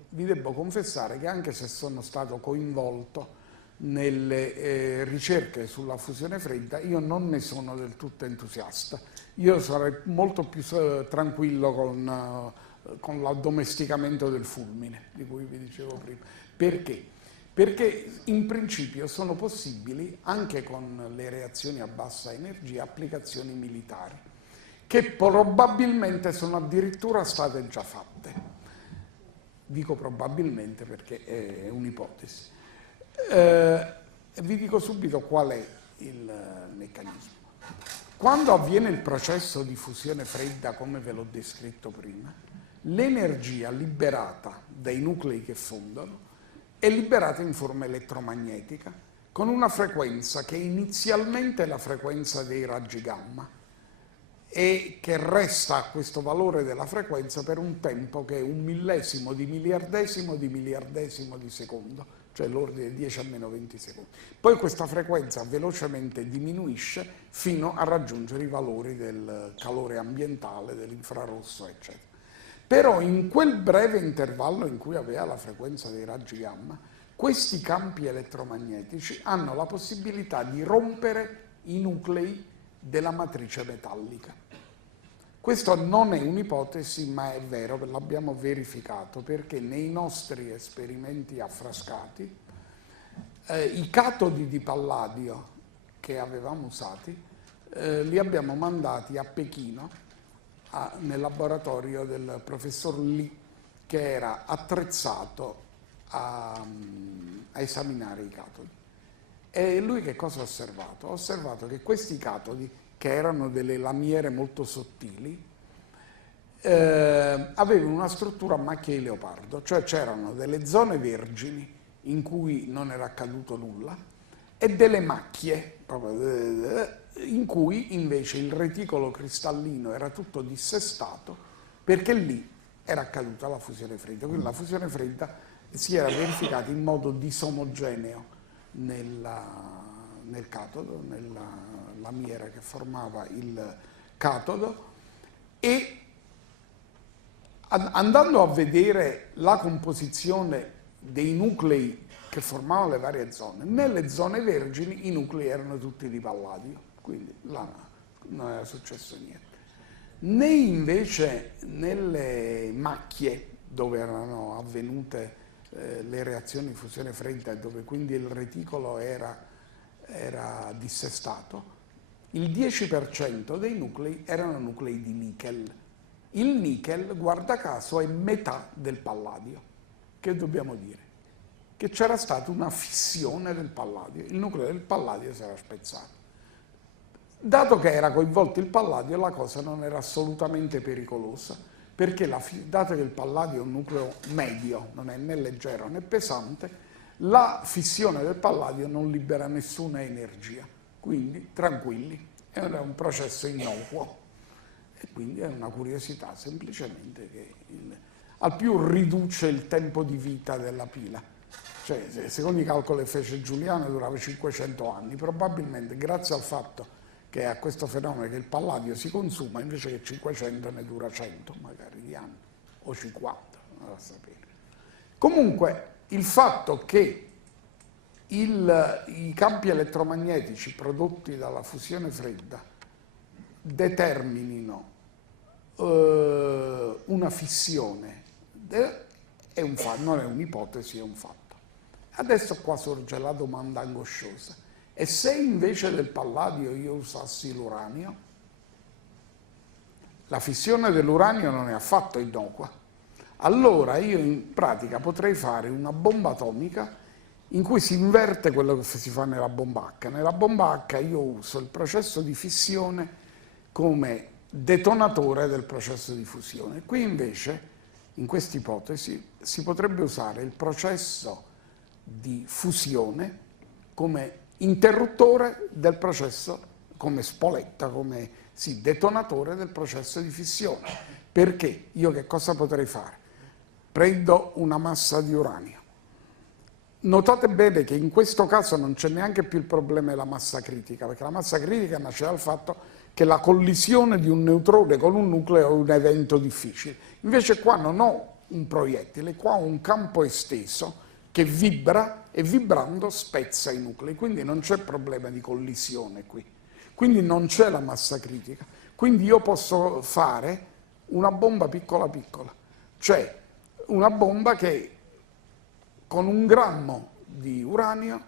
vi devo confessare che anche se sono stato coinvolto nelle ricerche sulla fusione fredda, io non ne sono del tutto entusiasta. Io sarei molto più tranquillo con l'addomesticamento del fulmine, di cui vi dicevo prima. Perché? Perché in principio sono possibili, anche con le reazioni a bassa energia, applicazioni militari, che probabilmente sono addirittura state già fatte. Dico probabilmente perché è un'ipotesi. Vi dico subito qual è il meccanismo. Quando avviene il processo di fusione fredda, come ve l'ho descritto prima, l'energia liberata dai nuclei che fondono è liberata in forma elettromagnetica con una frequenza che inizialmente è la frequenza dei raggi gamma e che resta a questo valore della frequenza per un tempo che è 1/1000 di miliardesimo di secondo, cioè l'ordine 10 a meno 20 secondi. Poi questa frequenza velocemente diminuisce fino a raggiungere i valori del calore ambientale, dell'infrarosso, eccetera. Però in quel breve intervallo in cui aveva la frequenza dei raggi gamma, questi campi elettromagnetici hanno la possibilità di rompere i nuclei della matrice metallica. Questo non è un'ipotesi, ma è vero, l'abbiamo verificato, perché nei nostri esperimenti affrascati i catodi di palladio che avevamo usati li abbiamo mandati a Pechino, nel laboratorio del professor Li, che era attrezzato a esaminare i catodi. E lui che cosa ha osservato? Ha osservato che questi catodi, che erano delle lamiere molto sottili, avevano una struttura a macchia di leopardo, cioè c'erano delle zone vergini in cui non era accaduto nulla e delle macchie in cui invece il reticolo cristallino era tutto dissestato perché lì era accaduta la fusione fredda. Quindi la fusione fredda si era verificata in modo disomogeneo nel catodo, nella lamiera che formava il catodo, e andando a vedere la composizione dei nuclei che formavano le varie zone, nelle zone vergini i nuclei erano tutti di palladio, quindi là non era successo niente. Né invece nelle macchie dove erano avvenute le reazioni di fusione fredda e dove quindi il reticolo era dissestato, il 10% dei nuclei erano nuclei di nichel. Il nichel, guarda caso, è metà del palladio. Che dobbiamo dire? Che c'era stata una fissione del palladio, il nucleo del palladio si era spezzato. Dato che era coinvolto il palladio, la cosa non era assolutamente pericolosa, perché dato che il palladio è un nucleo medio, non è né leggero né pesante, la fissione del palladio non libera nessuna energia, quindi tranquilli, era un processo innocuo. E quindi è una curiosità semplicemente che al più riduce il tempo di vita della pila. Cioè, secondo i calcoli che fece Giuliano durava 500 anni, probabilmente grazie al fatto che a questo fenomeno che il palladio si consuma, invece che 500 ne dura 100 magari di anni, o 50, non da sapere. Comunque il fatto che i campi elettromagnetici prodotti dalla fusione fredda determinino una fissione è un fatto, non è un'ipotesi, è un fatto. Adesso qua sorge la domanda angosciosa: e se invece del palladio io usassi l'uranio? La fissione dell'uranio non è affatto innocua. Allora io in pratica potrei fare una bomba atomica in cui si inverte quello che si fa nella bomba H. Nella bomba H io uso il processo di fissione come detonatore del processo di fusione. Qui invece, in questa ipotesi, si potrebbe usare il processo di fusione come interruttore del processo, come spoletta, come detonatore del processo di fissione. Perché io che cosa potrei fare? Prendo una massa di uranio. Notate bene che in questo caso non c'è neanche più il problema della massa critica, perché la massa critica nasce dal fatto che la collisione di un neutrone con un nucleo è un evento difficile. Invece qua non ho un proiettile, qua ho un campo esteso che vibra e vibrando spezza i nuclei, quindi non c'è problema di collisione qui, quindi non c'è la massa critica, quindi io posso fare una bomba piccola piccola, cioè una bomba che con 1 grammo di uranio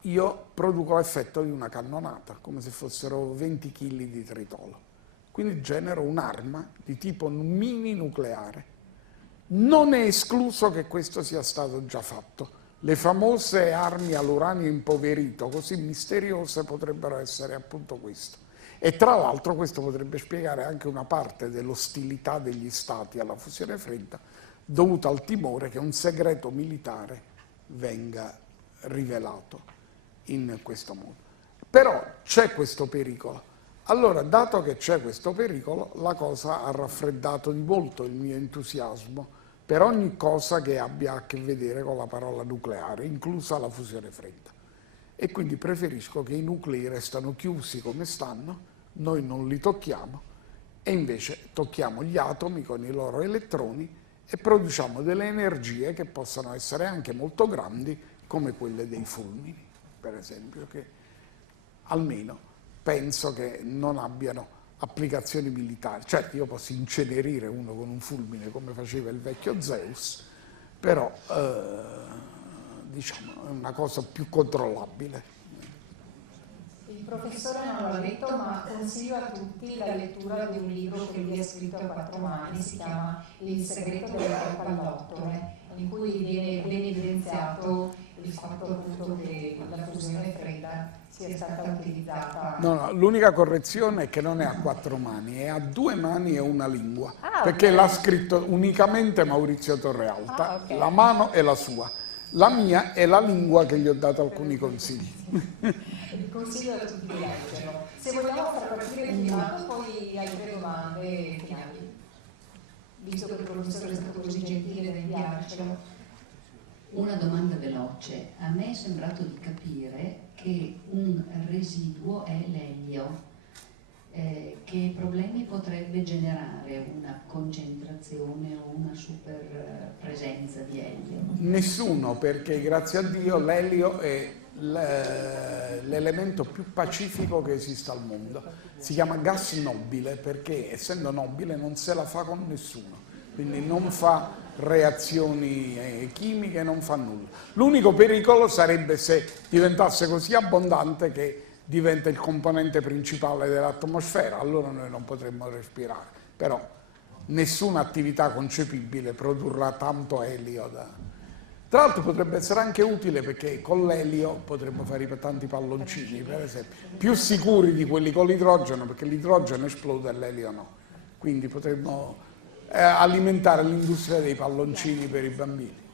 io produco l'effetto di una cannonata, come se fossero 20 kg di tritolo. Quindi genero un'arma di tipo mini nucleare. Non è escluso che questo sia stato già fatto. Le famose armi all'uranio impoverito, così misteriose, potrebbero essere appunto questo. E tra l'altro questo potrebbe spiegare anche una parte dell'ostilità degli stati alla fusione fredda, dovuta al timore che un segreto militare venga rivelato in questo modo. Però c'è questo pericolo. Allora, dato che c'è questo pericolo, la cosa ha raffreddato di molto il mio entusiasmo per ogni cosa che abbia a che vedere con la parola nucleare, inclusa la fusione fredda. E quindi preferisco che i nuclei restano chiusi come stanno, noi non li tocchiamo, e invece tocchiamo gli atomi con i loro elettroni e produciamo delle energie che possono essere anche molto grandi, come quelle dei fulmini, per esempio, che almeno penso che non abbiano applicazioni militari. Certo, io posso incenerire uno con un fulmine come faceva il vecchio Zeus, però diciamo è una cosa più controllabile. Il professore non l'ha letto, ma consiglio a tutti la lettura di un libro che lui ha scritto a 4 mani, si chiama Il segreto delle 3 pallottole, in cui viene evidenziato il fatto appunto che la fusione fredda sia stata utilizzata. No, l'unica correzione è che non è a 4 mani, è a 2 mani e una lingua, perché ok. l'ha scritto unicamente Maurizio Torrealta, ok. la mano è la sua, la mia è la lingua che gli ho dato alcuni consigli. Consiglio a tutti di leggerlo. Se vogliamo far partire il dibattito, poi altre domande finali, visto che il professore è stato così gentile da inviarcelo. Una domanda veloce. A me è sembrato di capire che un residuo è l'elio. Che problemi potrebbe generare una concentrazione o una super presenza di elio? Nessuno, perché grazie a Dio l'elio è l'elemento più pacifico che esista al mondo. Si chiama gas nobile perché, essendo nobile, non se la fa con nessuno, quindi non fa reazioni chimiche, non fa nulla. L'unico pericolo sarebbe se diventasse così abbondante che diventa il componente principale dell'atmosfera, allora noi non potremmo respirare, però nessuna attività concepibile produrrà tanto elio da... Tra l'altro potrebbe essere anche utile perché con l'elio potremmo fare tanti palloncini, per esempio, più sicuri di quelli con l'idrogeno, perché l'idrogeno esplode e l'elio no, quindi potremmo alimentare l'industria dei palloncini per i bambini.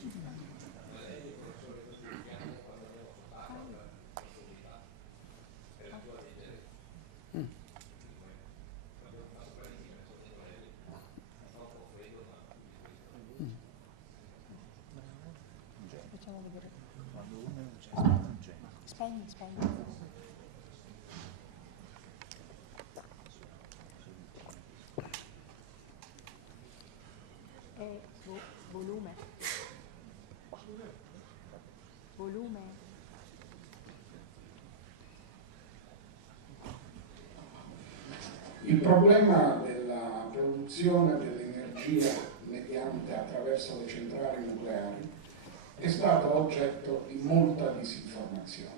Facciamo vedere. Spegni, spegni. Volume. Volume. Il problema della produzione dell'energia mediante attraverso le centrali nucleari è stato oggetto di molta disinformazione.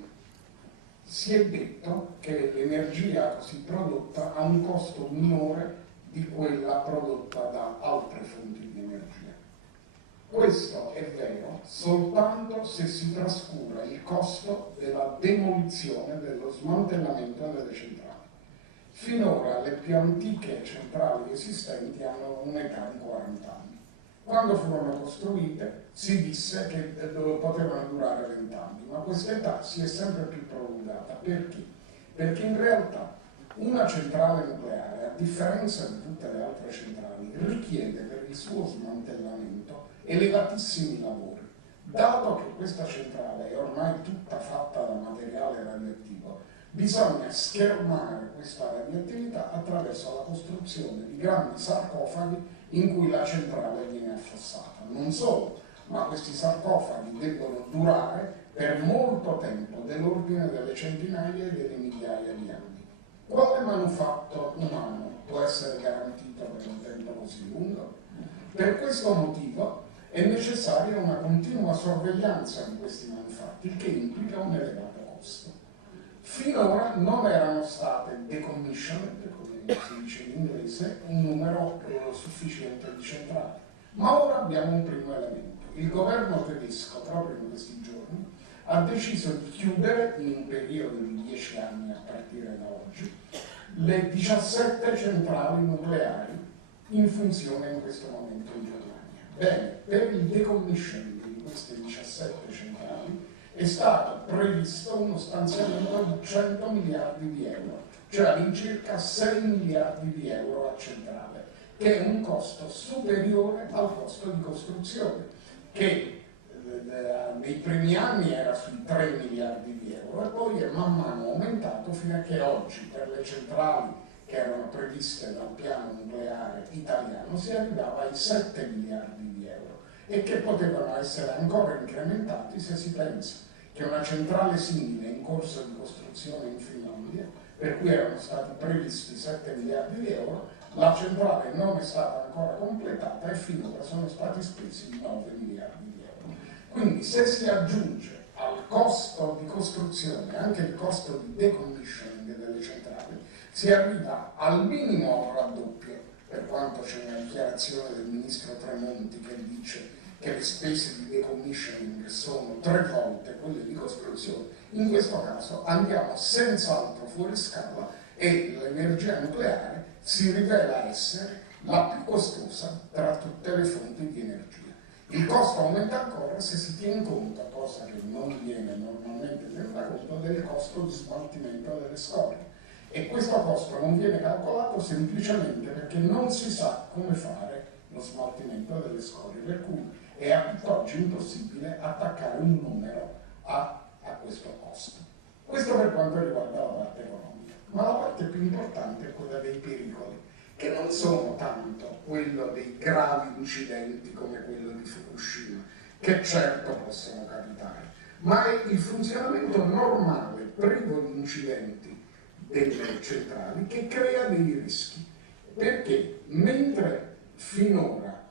Si è detto che l'energia così prodotta ha un costo minore di quella prodotta da altre fonti di energia. Questo è vero soltanto se si trascura il costo della demolizione, dello smantellamento delle centrali. Finora le più antiche centrali esistenti hanno un'età di 40 anni. Quando furono costruite si disse che potevano durare 20 anni, ma questa età si è sempre più prolungata. Perché? Perché in realtà una centrale nucleare, a differenza di tutte le altre centrali, richiede per il suo smantellamento elevatissimi lavori. Dato che questa centrale è ormai tutta fatta da materiale radioattivo, bisogna schermare questa radioattività attraverso la costruzione di grandi sarcofagi in cui la centrale viene affossata. Non solo, ma questi sarcofagi debbono durare per molto tempo, dell'ordine delle centinaia e delle migliaia di anni. Quale manufatto umano può essere garantito per un tempo così lungo? Per questo motivo è necessaria una continua sorveglianza di questi manufatti, il che implica un elevato costo. Finora non erano state decommissioned, come si dice in inglese, un numero sufficiente di centrali. Ma ora abbiamo un primo elemento. Il governo tedesco, proprio in questi giorni, ha deciso di chiudere in un periodo di 10 anni a partire da oggi le 17 centrali nucleari in funzione in questo momento in Germania. Bene, per il decommissioning di queste 17 centrali è stato previsto uno stanziamento di 100 miliardi di euro, cioè all'incirca 6 miliardi di euro a centrale, che è un costo superiore al costo di costruzione, che nei primi anni era sui 3 miliardi di euro e poi è man mano aumentato fino a che oggi per le centrali che erano previste dal piano nucleare italiano si arrivava ai 7 miliardi di euro e che potevano essere ancora incrementati se si pensa che una centrale simile in corso di costruzione in Finlandia, per cui erano stati previsti 7 miliardi di euro, la centrale non è stata ancora completata e finora sono stati spesi 9 miliardi di euro. Quindi se si aggiunge al costo di costruzione anche il costo di decommissioning delle centrali, si arriva al minimo al raddoppio, per quanto c'è una dichiarazione del ministro Tremonti che dice che le spese di decommissioning sono 3 volte quelle di costruzione. In questo caso andiamo senz'altro fuori scala e l'energia nucleare si rivela essere la più costosa tra tutte le fonti di energia. Il costo aumenta ancora se si tiene conto, cosa che non viene normalmente tenuta conto, del costo di smaltimento delle scorie. E questo costo non viene calcolato semplicemente perché non si sa come fare lo smaltimento delle scorie, per cui è a tutt'oggi impossibile attaccare un numero a questo costo. Questo per quanto riguarda la parte economica, ma la parte più importante è quella dei pericoli, che non sono tanto quello dei gravi incidenti come quello di Fukushima, che certo possono capitare, ma è il funzionamento normale, privo di incidenti delle centrali, che crea dei rischi, perché mentre finora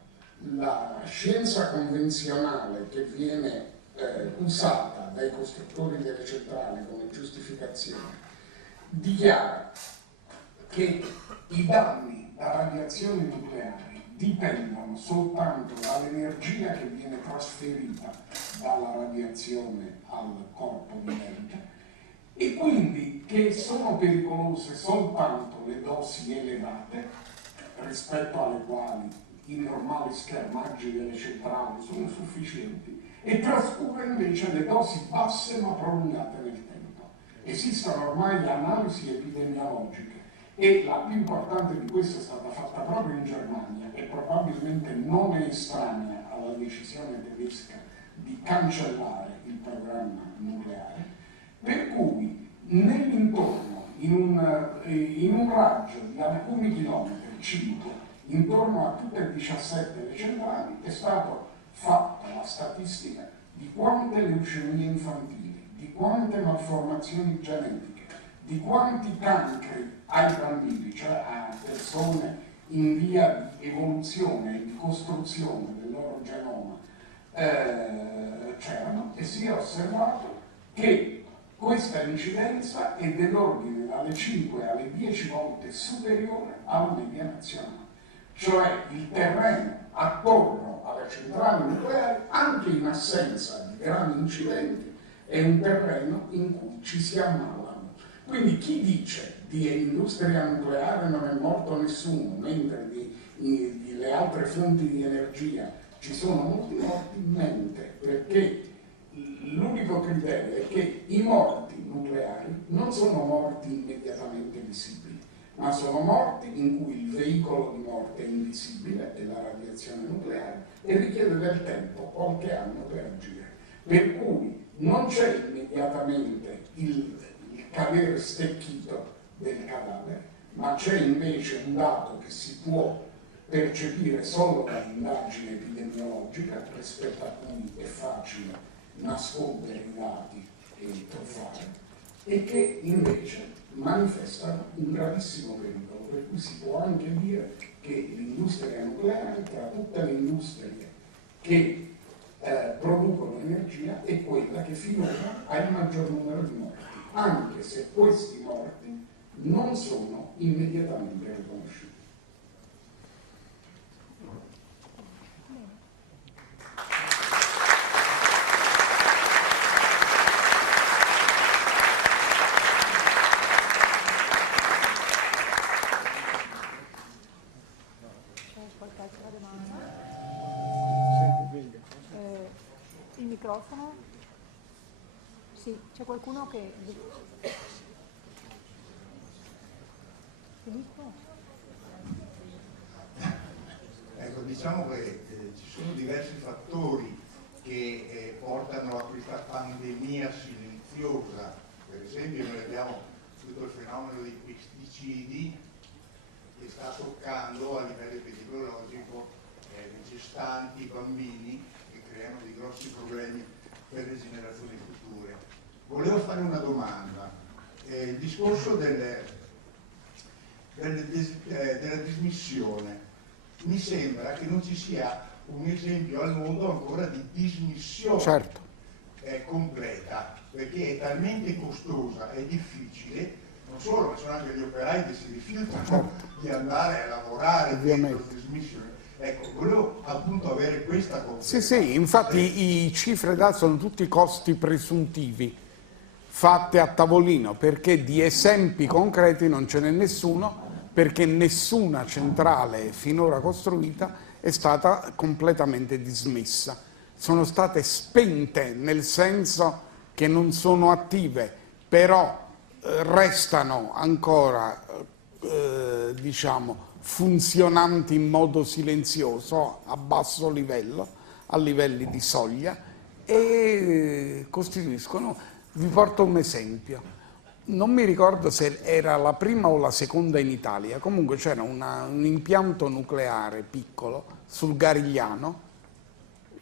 la scienza convenzionale che viene usata dai costruttori delle centrali come giustificazione dichiara che i danni da radiazioni nucleari dipendono soltanto dall'energia che viene trasferita dalla radiazione al corpo vivente e quindi che sono pericolose soltanto le dosi elevate rispetto alle quali i normali schermaggi delle centrali sono sufficienti e trascura invece le dosi basse ma prolungate nel tempo. Esistono ormai analisi epidemiologiche e la più importante di queste è stata fatta proprio in Germania e probabilmente non è estranea alla decisione tedesca di cancellare il programma nucleare, per cui nell'intorno, in un raggio di alcuni chilometri, 5, intorno a tutte e 17 le centrali, è stata fatta la statistica di quante leucemie infantili, di quante malformazioni genetiche, di quanti cancri ai bambini, cioè a persone in via di evoluzione e di costruzione del loro genoma, c'erano, e si è osservato che questa incidenza è dell'ordine dalle 5 alle 10 volte superiore alla media nazionale. Cioè il terreno attorno alle centrali nucleari, anche in assenza di grandi incidenti, è un terreno in cui ci si ammalano. Quindi chi dice di industria nucleare non è morto nessuno, mentre le altre fonti di energia ci sono molti morti in mente, perché l'unico criterio è che i morti nucleari non sono morti immediatamente visibili, ma sono morti in cui il veicolo di morte è invisibile, è la radiazione nucleare, e richiede del tempo, qualche anno per agire. Per cui non c'è immediatamente il cadere stecchito del cadavere, ma c'è invece un dato che si può percepire solo dall'indagine epidemiologica, rispetto a cui è facile nascondere i dati e truffare, e che invece manifestano un gravissimo pericolo, per cui si può anche dire che l'industria nucleare, tra tutte le industrie che producono energia, è quella che finora ha il maggior numero di morti, anche se questi morti non sono immediatamente riconosciuti. Il microfono? Sì, c'è qualcuno che... Filippo? Ecco, diciamo che ci sono diversi fattori che portano a questa pandemia silenziosa. Per esempio noi abbiamo tutto il fenomeno dei pesticidi che sta toccando a livello epidemiologico le gestanti, i bambini, che creano dei grossi problemi per le generazioni future. Volevo fare una domanda. Il discorso della dismissione, mi sembra che non ci sia un esempio al mondo ancora di dismissione completa, perché è talmente costosa e difficile, non solo, ma sono anche gli operai che si rifiutano di andare a lavorare dentro la dismissione. Ecco, volevo appunto avere questa conferma. Sì, sì, infatti i cifre date sono tutti costi presuntivi, fatte a tavolino, perché di esempi concreti non ce n'è nessuno, perché nessuna centrale finora costruita è stata completamente dismessa. Sono state spente, nel senso che non sono attive, però restano ancora, diciamo, funzionanti in modo silenzioso, a basso livello, a livelli di soglia, e costituiscono, vi porto un esempio. Non mi ricordo se era la prima o la seconda in Italia, comunque c'era un impianto nucleare piccolo sul Garigliano,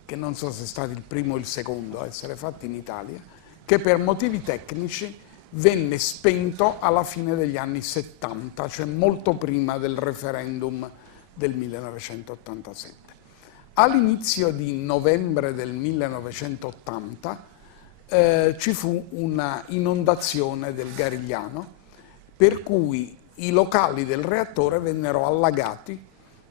che non so se è stato il primo o il secondo a essere fatto in Italia, che per motivi tecnici venne spento alla fine degli anni 70, cioè molto prima del referendum del 1987. All'inizio di novembre del 1980 ci fu una inondazione del Garigliano, per cui i locali del reattore vennero allagati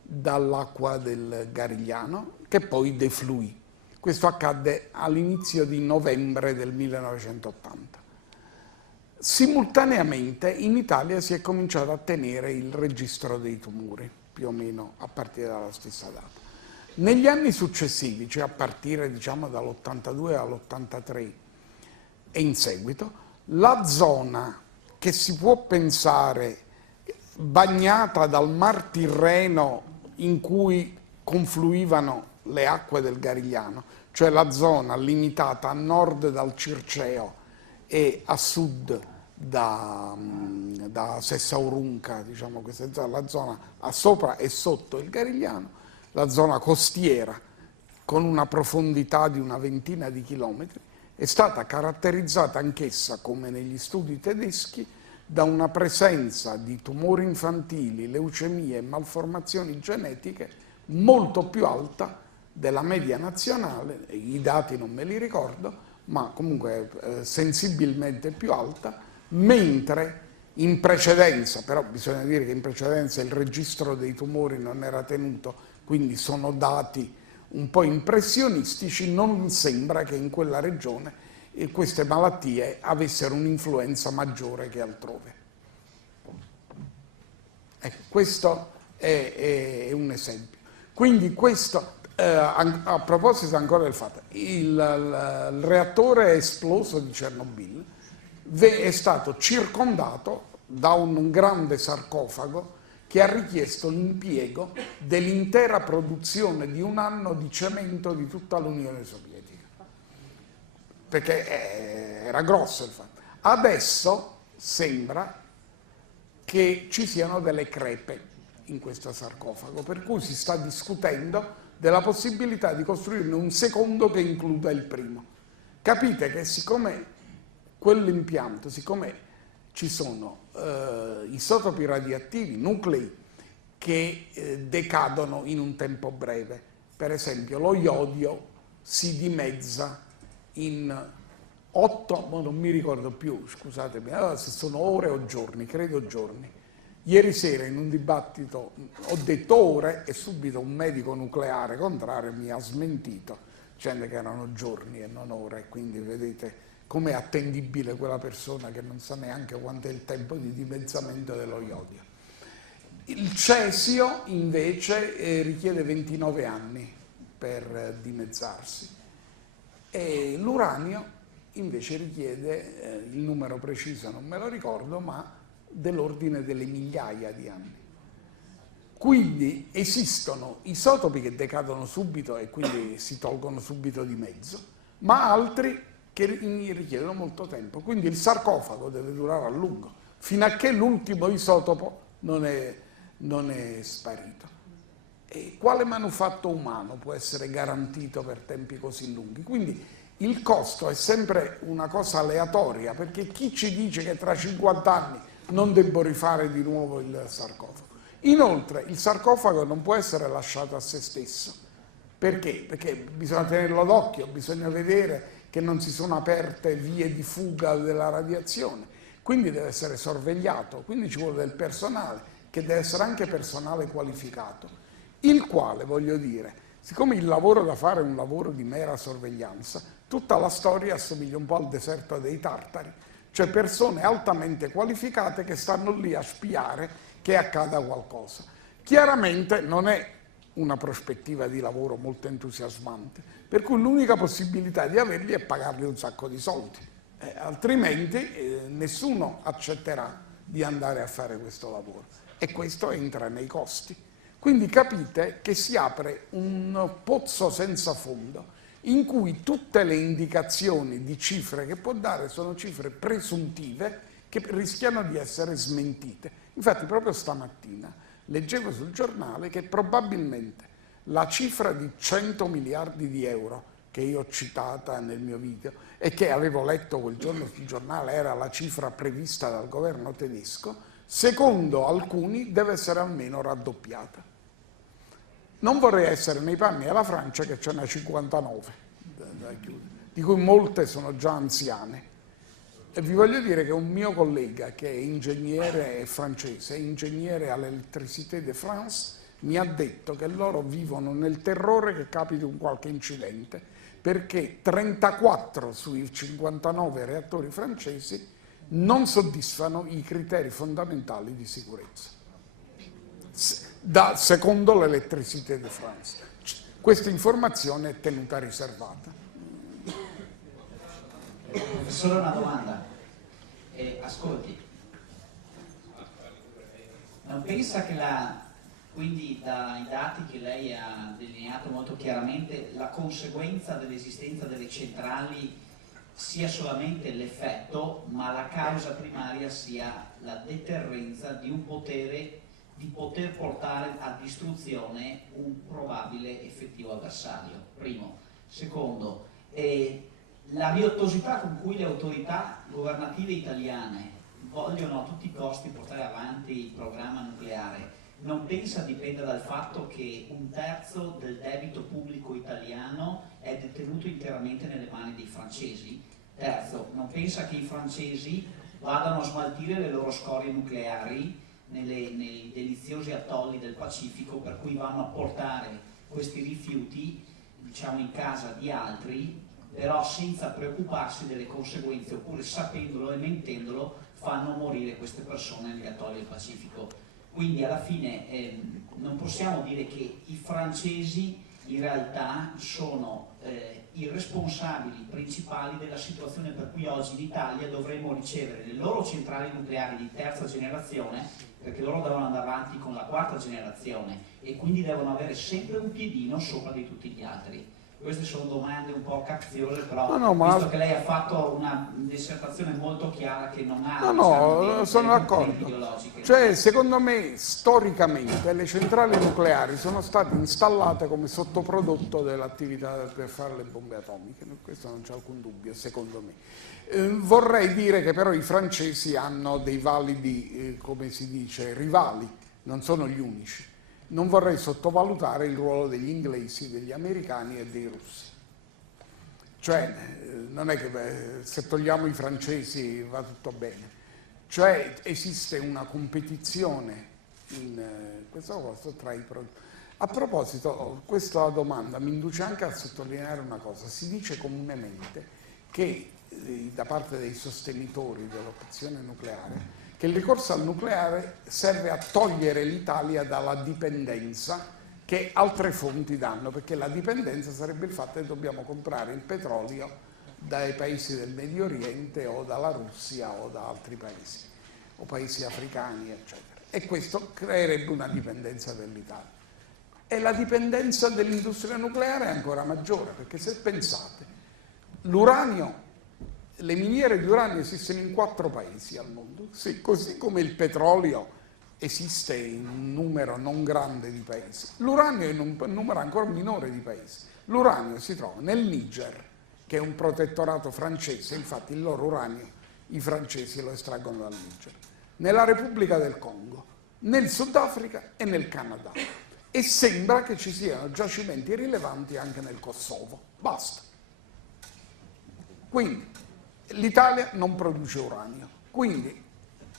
dall'acqua del Garigliano, che poi defluì. Questo accadde all'inizio di novembre del 1980. Simultaneamente in Italia si è cominciato a tenere il registro dei tumori, più o meno a partire dalla stessa data. Negli anni successivi, cioè a partire diciamo dall'82 all'83 e in seguito, la zona che si può pensare bagnata dal Mar Tirreno in cui confluivano le acque del Garigliano, cioè la zona limitata a nord dal Circeo e a sud da Sessaurunca, diciamo questa zona, la zona a sopra e sotto il Garigliano, la zona costiera con una profondità di una ventina di chilometri, è stata caratterizzata anch'essa, come negli studi tedeschi, da una presenza di tumori infantili, leucemie e malformazioni genetiche molto più alta della media nazionale, i dati non me li ricordo, ma comunque sensibilmente più alta, mentre in precedenza, però bisogna dire che in precedenza il registro dei tumori non era tenuto, quindi sono dati un po' impressionistici, non sembra che in quella regione queste malattie avessero un'influenza maggiore che altrove. Ecco, questo è un esempio. Quindi questo A proposito ancora del fatto, il reattore esploso di Chernobyl è stato circondato da un grande sarcofago che ha richiesto l'impiego dell'intera produzione di un anno di cemento di tutta l'Unione Sovietica, perché era grosso il fatto. Adesso sembra che ci siano delle crepe in questo sarcofago, per cui si sta discutendo della possibilità di costruirne un secondo che includa il primo. Capite che siccome quell'impianto, siccome ci sono isotopi radioattivi, nuclei che decadono in un tempo breve, per esempio lo iodio si dimezza in 8, ma non mi ricordo più, scusatemi, allora se sono ore o giorni, credo giorni. Ieri sera in un dibattito ho detto ore e subito un medico nucleare contrario mi ha smentito, dicendo che erano giorni e non ore, quindi vedete com'è attendibile quella persona che non sa neanche quanto è il tempo di dimezzamento dello iodio. Il cesio invece richiede 29 anni per dimezzarsi e l'uranio invece richiede, il numero preciso non me lo ricordo, ma dell'ordine delle migliaia di anni. Quindi esistono isotopi che decadono subito e quindi si tolgono subito di mezzo, ma altri che richiedono molto tempo. Quindi il sarcofago deve durare a lungo, fino a che l'ultimo isotopo non è sparito. E quale manufatto umano può essere garantito per tempi così lunghi? Quindi il costo è sempre una cosa aleatoria, perché chi ci dice che tra 50 anni non devo rifare di nuovo il sarcofago? Inoltre il sarcofago non può essere lasciato a se stesso. Perché? Perché bisogna tenerlo d'occhio, bisogna vedere che non si sono aperte vie di fuga della radiazione, quindi deve essere sorvegliato, quindi ci vuole del personale, che deve essere anche personale qualificato, il quale, voglio dire, siccome il lavoro da fare è un lavoro di mera sorveglianza, tutta la storia assomiglia un po' al deserto dei Tartari, cioè persone altamente qualificate che stanno lì a spiare che accada qualcosa. Chiaramente non è una prospettiva di lavoro molto entusiasmante, per cui l'unica possibilità di averli è pagargli un sacco di soldi, altrimenti nessuno accetterà di andare a fare questo lavoro e questo entra nei costi. Quindi capite che si apre un pozzo senza fondo in cui tutte le indicazioni di cifre che può dare sono cifre presuntive che rischiano di essere smentite. Infatti proprio stamattina leggevo sul giornale che probabilmente la cifra di 100 miliardi di euro che io ho citata nel mio video e che avevo letto quel giorno sul giornale era la cifra prevista dal governo tedesco, secondo alcuni deve essere almeno raddoppiata. Non vorrei essere nei panni della Francia che ce n'ha 59, di cui molte sono già anziane. E vi voglio dire che un mio collega che è ingegnere francese, è ingegnere all'Électricité de France, mi ha detto che loro vivono nel terrore che capiti un qualche incidente, perché 34 sui 59 reattori francesi non soddisfano i criteri fondamentali di sicurezza, secondo l'Électricité de France. Questa informazione è tenuta riservata. Professore, una domanda. Ascolti, non pensa che quindi dai dati che lei ha delineato molto chiaramente, la conseguenza dell'esistenza delle centrali sia solamente l'effetto, ma la causa primaria sia la deterrenza di un potere di poter portare a distruzione un probabile effettivo avversario? Primo. Secondo, la riottosità con cui le autorità governative italiane vogliono a tutti i costi portare avanti il programma nucleare, non pensa dipenda dal fatto che un terzo del debito pubblico italiano è detenuto interamente nelle mani dei francesi? Terzo, non pensa che i francesi vadano a smaltire le loro scorie nucleari nei deliziosi atolli del Pacifico, per cui vanno a portare questi rifiuti, diciamo, in casa di altri, però senza preoccuparsi delle conseguenze, oppure sapendolo e mentendolo fanno morire queste persone negli atolli del Pacifico? Quindi alla fine non possiamo dire che i francesi in realtà sono i responsabili principali della situazione per cui oggi in Italia dovremmo ricevere le loro centrali nucleari di terza generazione, perché loro devono andare avanti con la quarta generazione e quindi devono avere sempre un piedino sopra di tutti gli altri. Queste sono domande un po' capziose, però visto che lei ha fatto una dissertazione molto chiara che non ha sono d'accordo. ideologiche. Cioè, secondo me, storicamente le centrali nucleari sono state installate come sottoprodotto dell'attività per fare le bombe atomiche, questo non c'è alcun dubbio, secondo me. Vorrei dire che però i francesi hanno dei validi, come si dice, rivali, non sono gli unici. Non vorrei sottovalutare il ruolo degli inglesi, degli americani e dei russi. Cioè, non è che se togliamo i francesi va tutto bene. Cioè, esiste una competizione in questo posto tra i prodotti. A proposito, questa domanda mi induce anche a sottolineare una cosa. Si dice comunemente che da parte dei sostenitori dell'opzione nucleare che il ricorso al nucleare serve a togliere l'Italia dalla dipendenza che altre fonti danno, perché la dipendenza sarebbe il fatto che dobbiamo comprare il petrolio dai paesi del Medio Oriente o dalla Russia o da altri paesi, o paesi africani, eccetera. E questo creerebbe una dipendenza dell'Italia. E la dipendenza dell'industria nucleare è ancora maggiore, perché se pensate, l'uranio, le miniere di uranio esistono in 4 paesi al mondo, sì, così come il petrolio esiste in un numero non grande di paesi. L'uranio è in un numero ancora minore di paesi. L'uranio si trova nel Niger, che è un protettorato francese, infatti il loro uranio i francesi lo estraggono dal Niger, nella Repubblica del Congo, nel Sudafrica e nel Canada. E sembra che ci siano giacimenti rilevanti anche nel Kosovo. Basta. Quindi l'Italia non produce uranio, quindi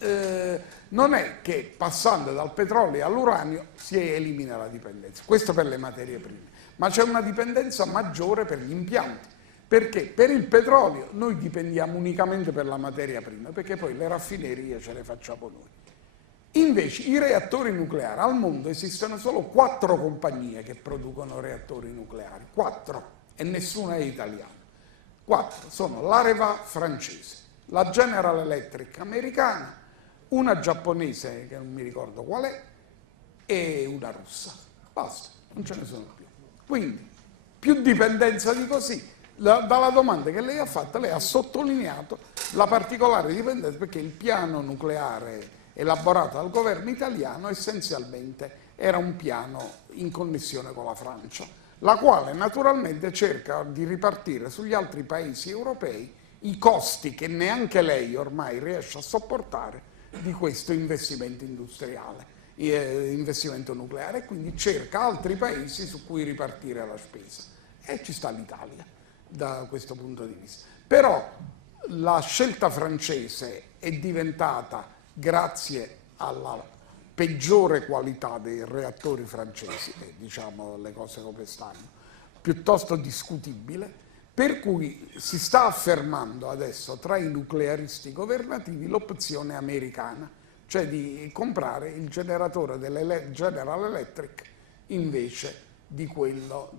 non è che passando dal petrolio all'uranio si elimina la dipendenza, questo per le materie prime, ma c'è una dipendenza maggiore per gli impianti, perché per il petrolio noi dipendiamo unicamente per la materia prima, perché poi le raffinerie ce le facciamo noi. Invece i reattori nucleari, al mondo esistono solo 4 compagnie che producono reattori nucleari, 4, e nessuna è italiana. 4 sono l'Areva francese, la General Electric americana, una giapponese che non mi ricordo qual è e una russa. Basta, non ce ne sono più. Quindi più dipendenza di così. Dalla domanda che lei ha fatto, lei ha sottolineato la particolare dipendenza, perché il piano nucleare elaborato dal governo italiano essenzialmente era un piano in connessione con la Francia, la quale naturalmente cerca di ripartire sugli altri paesi europei i costi che neanche lei ormai riesce a sopportare di questo investimento industriale, investimento nucleare, e quindi cerca altri paesi su cui ripartire la spesa. E ci sta l'Italia da questo punto di vista. Però la scelta francese è diventata, grazie alla peggiore qualità dei reattori francesi, diciamo le cose come stanno, piuttosto discutibile, per cui si sta affermando adesso tra i nuclearisti governativi l'opzione americana, cioè di comprare il generatore General Electric invece di quello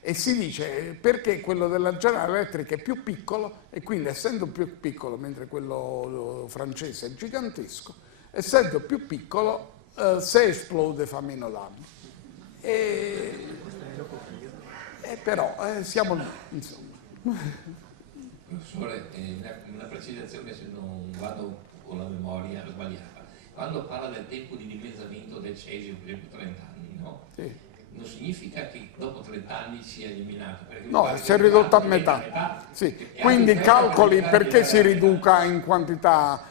e si dice perché quello della General Electric è più piccolo, e quindi essendo più piccolo, mentre quello francese è gigantesco, essendo più piccolo se esplode fa meno danno. Però siamo lì, insomma. Professore, una precisazione, se non vado con la memoria sbagliata. Quando parla del tempo di dimezzamento del cesio, per esempio 30 anni, no? Sì. Non significa che dopo 30 anni sia eliminato. No, si è ridotto a metà. Sì. Quindi calcoli perché si riduca in quantità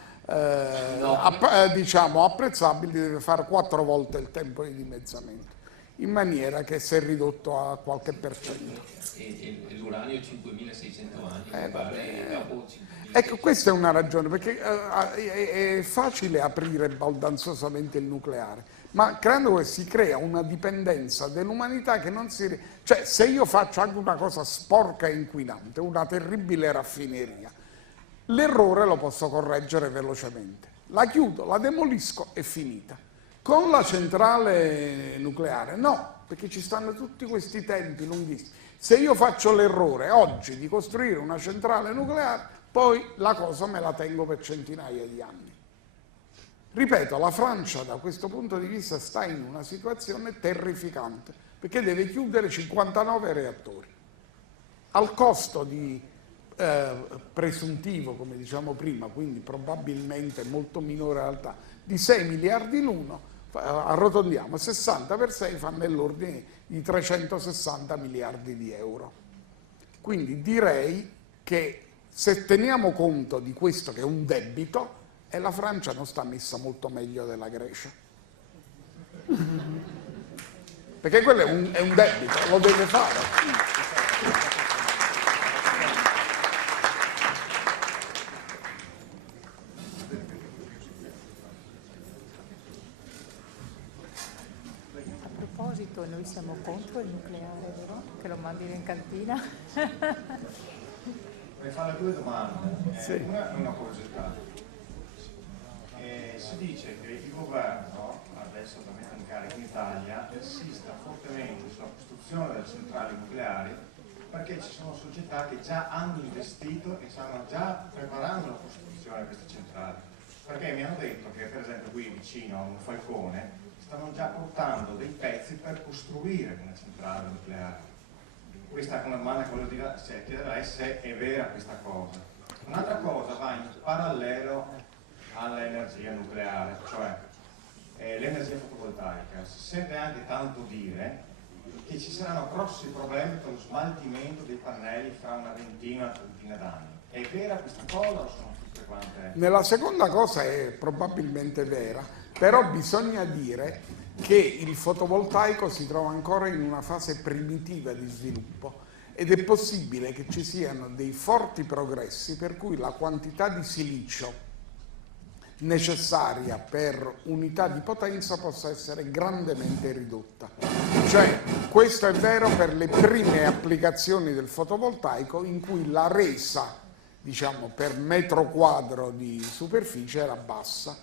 diciamo apprezzabili, deve fare 4 volte il tempo di dimezzamento, in maniera che si è ridotto a qualche percento. E l'uranio 5600 anni, dopo 5.000. Ecco, questa è una ragione, perché è facile aprire baldanzosamente il nucleare, ma creando che si crea una dipendenza dell'umanità che non si... Cioè, se io faccio anche una cosa sporca e inquinante, una terribile raffineria, l'errore lo posso correggere velocemente. La chiudo, la demolisco, è finita. Con la centrale nucleare no, perché ci stanno tutti questi tempi lunghissimi. Se io faccio l'errore oggi di costruire una centrale nucleare, poi la cosa me la tengo per centinaia di anni. Ripeto, la Francia da questo punto di vista sta in una situazione terrificante, perché deve chiudere 59 reattori. Al costo di presuntivo, come diciamo prima, quindi probabilmente molto minore in realtà, di 6 miliardi l'uno, arrotondiamo, 60 per 6 fa nell'ordine di 360 miliardi di euro. Quindi direi che se teniamo conto di questo che è un debito, e la Francia non sta messa molto meglio della Grecia. Perché quello è un debito, lo deve fare. A proposito, noi siamo contro il nucleare, vero? Che lo mandino in cantina. Vorrei fare due domande. Sì. Una è una curiosità. Si dice che il governo, adesso ovviamente in carica in Italia, insista fortemente sulla costruzione delle centrali nucleari perché ci sono società che già hanno investito e stanno già preparando la costruzione di queste centrali. Perché mi hanno detto che per esempio qui vicino a un Falcone stanno già portando dei pezzi per costruire una centrale nucleare. Questa è una domanda, quello di chiederei se è vera questa cosa. Un'altra cosa va in parallelo all'energia nucleare, cioè l'energia fotovoltaica. Si sente anche tanto dire che ci saranno grossi problemi con lo smaltimento dei pannelli fra una trentina d'anni. È vera questa cosa o sono tutte quante? Nella seconda cosa è probabilmente vera, però bisogna dire che il fotovoltaico si trova ancora in una fase primitiva di sviluppo ed è possibile che ci siano dei forti progressi per cui la quantità di silicio necessaria per unità di potenza possa essere grandemente ridotta. Cioè, questo è vero per le prime applicazioni del fotovoltaico in cui la resa, diciamo, per metro quadro di superficie era bassa.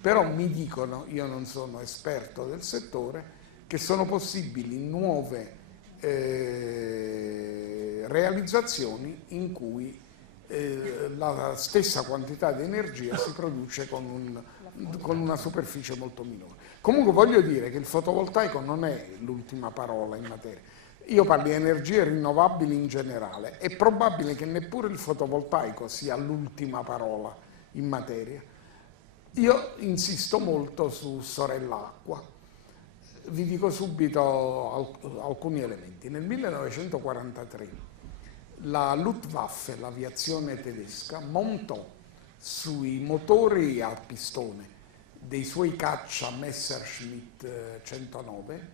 Però mi dicono, io non sono esperto del settore, che sono possibili nuove realizzazioni in cui la stessa quantità di energia si produce con una superficie molto minore. Comunque voglio dire che il fotovoltaico non è l'ultima parola in materia. Io parlo di energie rinnovabili in generale. È probabile che neppure il fotovoltaico sia l'ultima parola in materia. Io insisto molto su sorella acqua. Vi dico subito alcuni elementi. Nel 1943 la Luftwaffe, l'aviazione tedesca, montò sui motori a pistone dei suoi caccia Messerschmitt 109,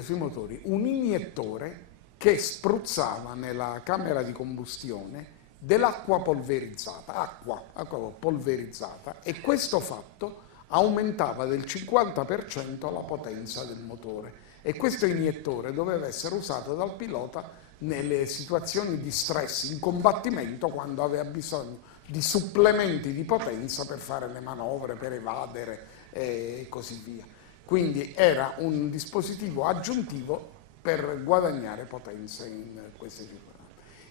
sui motori, un iniettore che spruzzava nella camera di combustione dell'acqua polverizzata, acqua polverizzata, e questo fatto aumentava del 50% la potenza del motore. E questo iniettore doveva essere usato dal pilota nelle situazioni di stress, in combattimento, quando aveva bisogno di supplementi di potenza per fare le manovre, per evadere e così via. Quindi era un dispositivo aggiuntivo per guadagnare potenza in queste situazioni.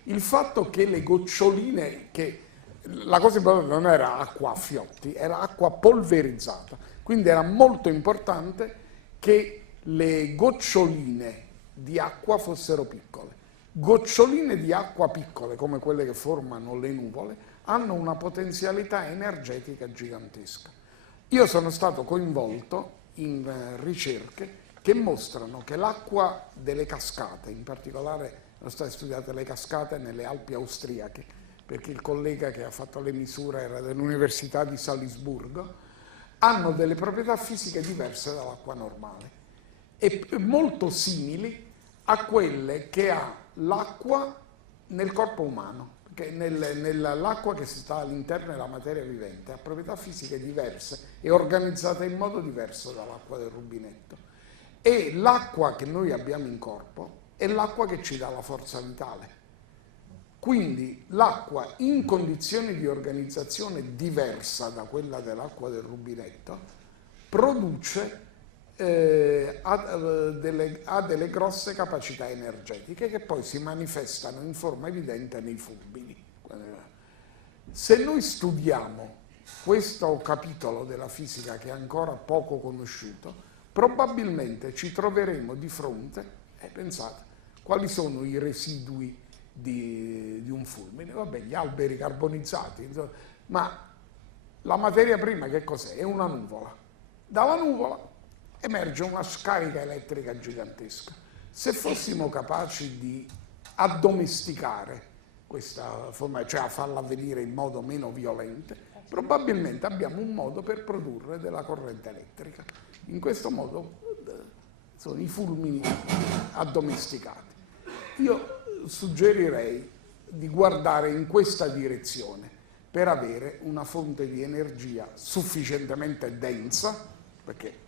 Il fatto che le goccioline, che la cosa importante non era acqua a fiotti, era acqua polverizzata, quindi era molto importante che le goccioline di acqua fossero piccole. Goccioline di acqua piccole, come quelle che formano le nuvole, hanno una potenzialità energetica gigantesca. Io sono stato coinvolto in ricerche che mostrano che l'acqua delle cascate, in particolare sono state studiate le cascate nelle Alpi austriache, perché il collega che ha fatto le misure era dell'Università di Salisburgo, hanno delle proprietà fisiche diverse dall'acqua normale e molto simili a quelle che ha l'acqua nel corpo umano, perché l'acqua che sta all'interno della materia vivente ha proprietà fisiche diverse e organizzata in modo diverso dall'acqua del rubinetto. E l'acqua che noi abbiamo in corpo è l'acqua che ci dà la forza vitale. Quindi l'acqua in condizioni di organizzazione diversa da quella dell'acqua del rubinetto produce ha delle grosse capacità energetiche che poi si manifestano in forma evidente nei fulmini. Se noi studiamo questo capitolo della fisica che è ancora poco conosciuto, probabilmente ci troveremo di fronte, pensate, quali sono i residui di un fulmine? Vabbè, gli alberi carbonizzati, insomma, ma la materia prima che cos'è? È una nuvola. Dalla nuvola emerge una scarica elettrica gigantesca. Se fossimo capaci di addomesticare questa forma, cioè a farla avvenire in modo meno violento, probabilmente abbiamo un modo per produrre della corrente elettrica. In questo modo sono i fulmini addomesticati. Io suggerirei di guardare in questa direzione per avere una fonte di energia sufficientemente densa, perché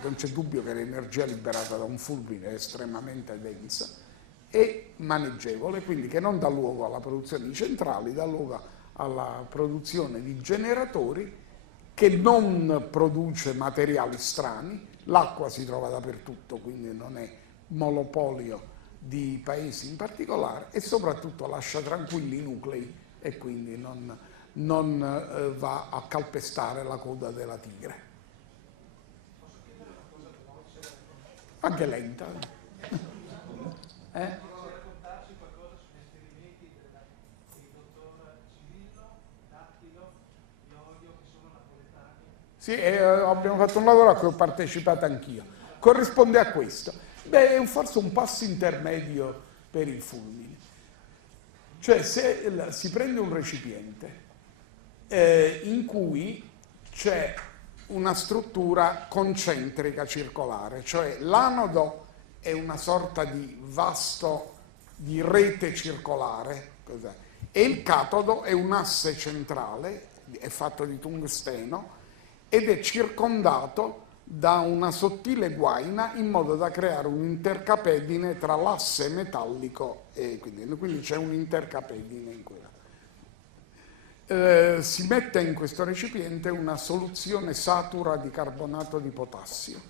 non c'è dubbio che l'energia liberata da un fulmine è estremamente densa e maneggevole, quindi che non dà luogo alla produzione di centrali, dà luogo alla produzione di generatori, che non produce materiali strani, l'acqua si trova dappertutto, quindi non è monopolio di paesi in particolare, e soprattutto lascia tranquilli i nuclei e quindi non va a calpestare la coda della tigre. Anche lenta. Sì, abbiamo fatto un lavoro a cui ho partecipato anch'io. Corrisponde a questo. Beh, è forse un passo intermedio per i fulmini. Cioè, se si prende un recipiente in cui c'è una struttura concentrica circolare, cioè l'anodo è una sorta di vasto, di rete circolare, e il catodo è un asse centrale, è fatto di tungsteno, ed è circondato da una sottile guaina in modo da creare un intercapedine tra l'asse metallico e quindi c'è un intercapedine in quella. Si mette in questo recipiente una soluzione satura di carbonato di potassio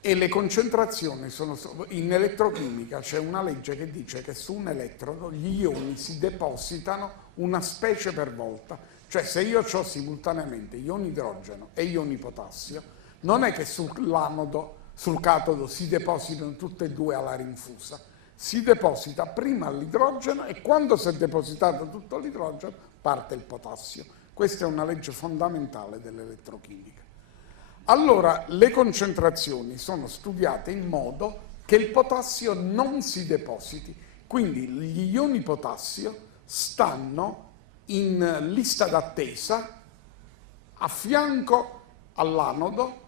e le concentrazioni sono... In elettrochimica c'è una legge che dice che su un elettrodo gli ioni si depositano una specie per volta. Cioè, se io ho simultaneamente ioni idrogeno e ioni potassio, non è che sull'anodo, sul catodo si depositano tutte e due alla rinfusa, si deposita prima l'idrogeno e quando si è depositato tutto l'idrogeno parte il potassio. Questa è una legge fondamentale dell'elettrochimica. Allora, le concentrazioni sono studiate in modo che il potassio non si depositi, quindi gli ioni potassio stanno in lista d'attesa a fianco all'anodo,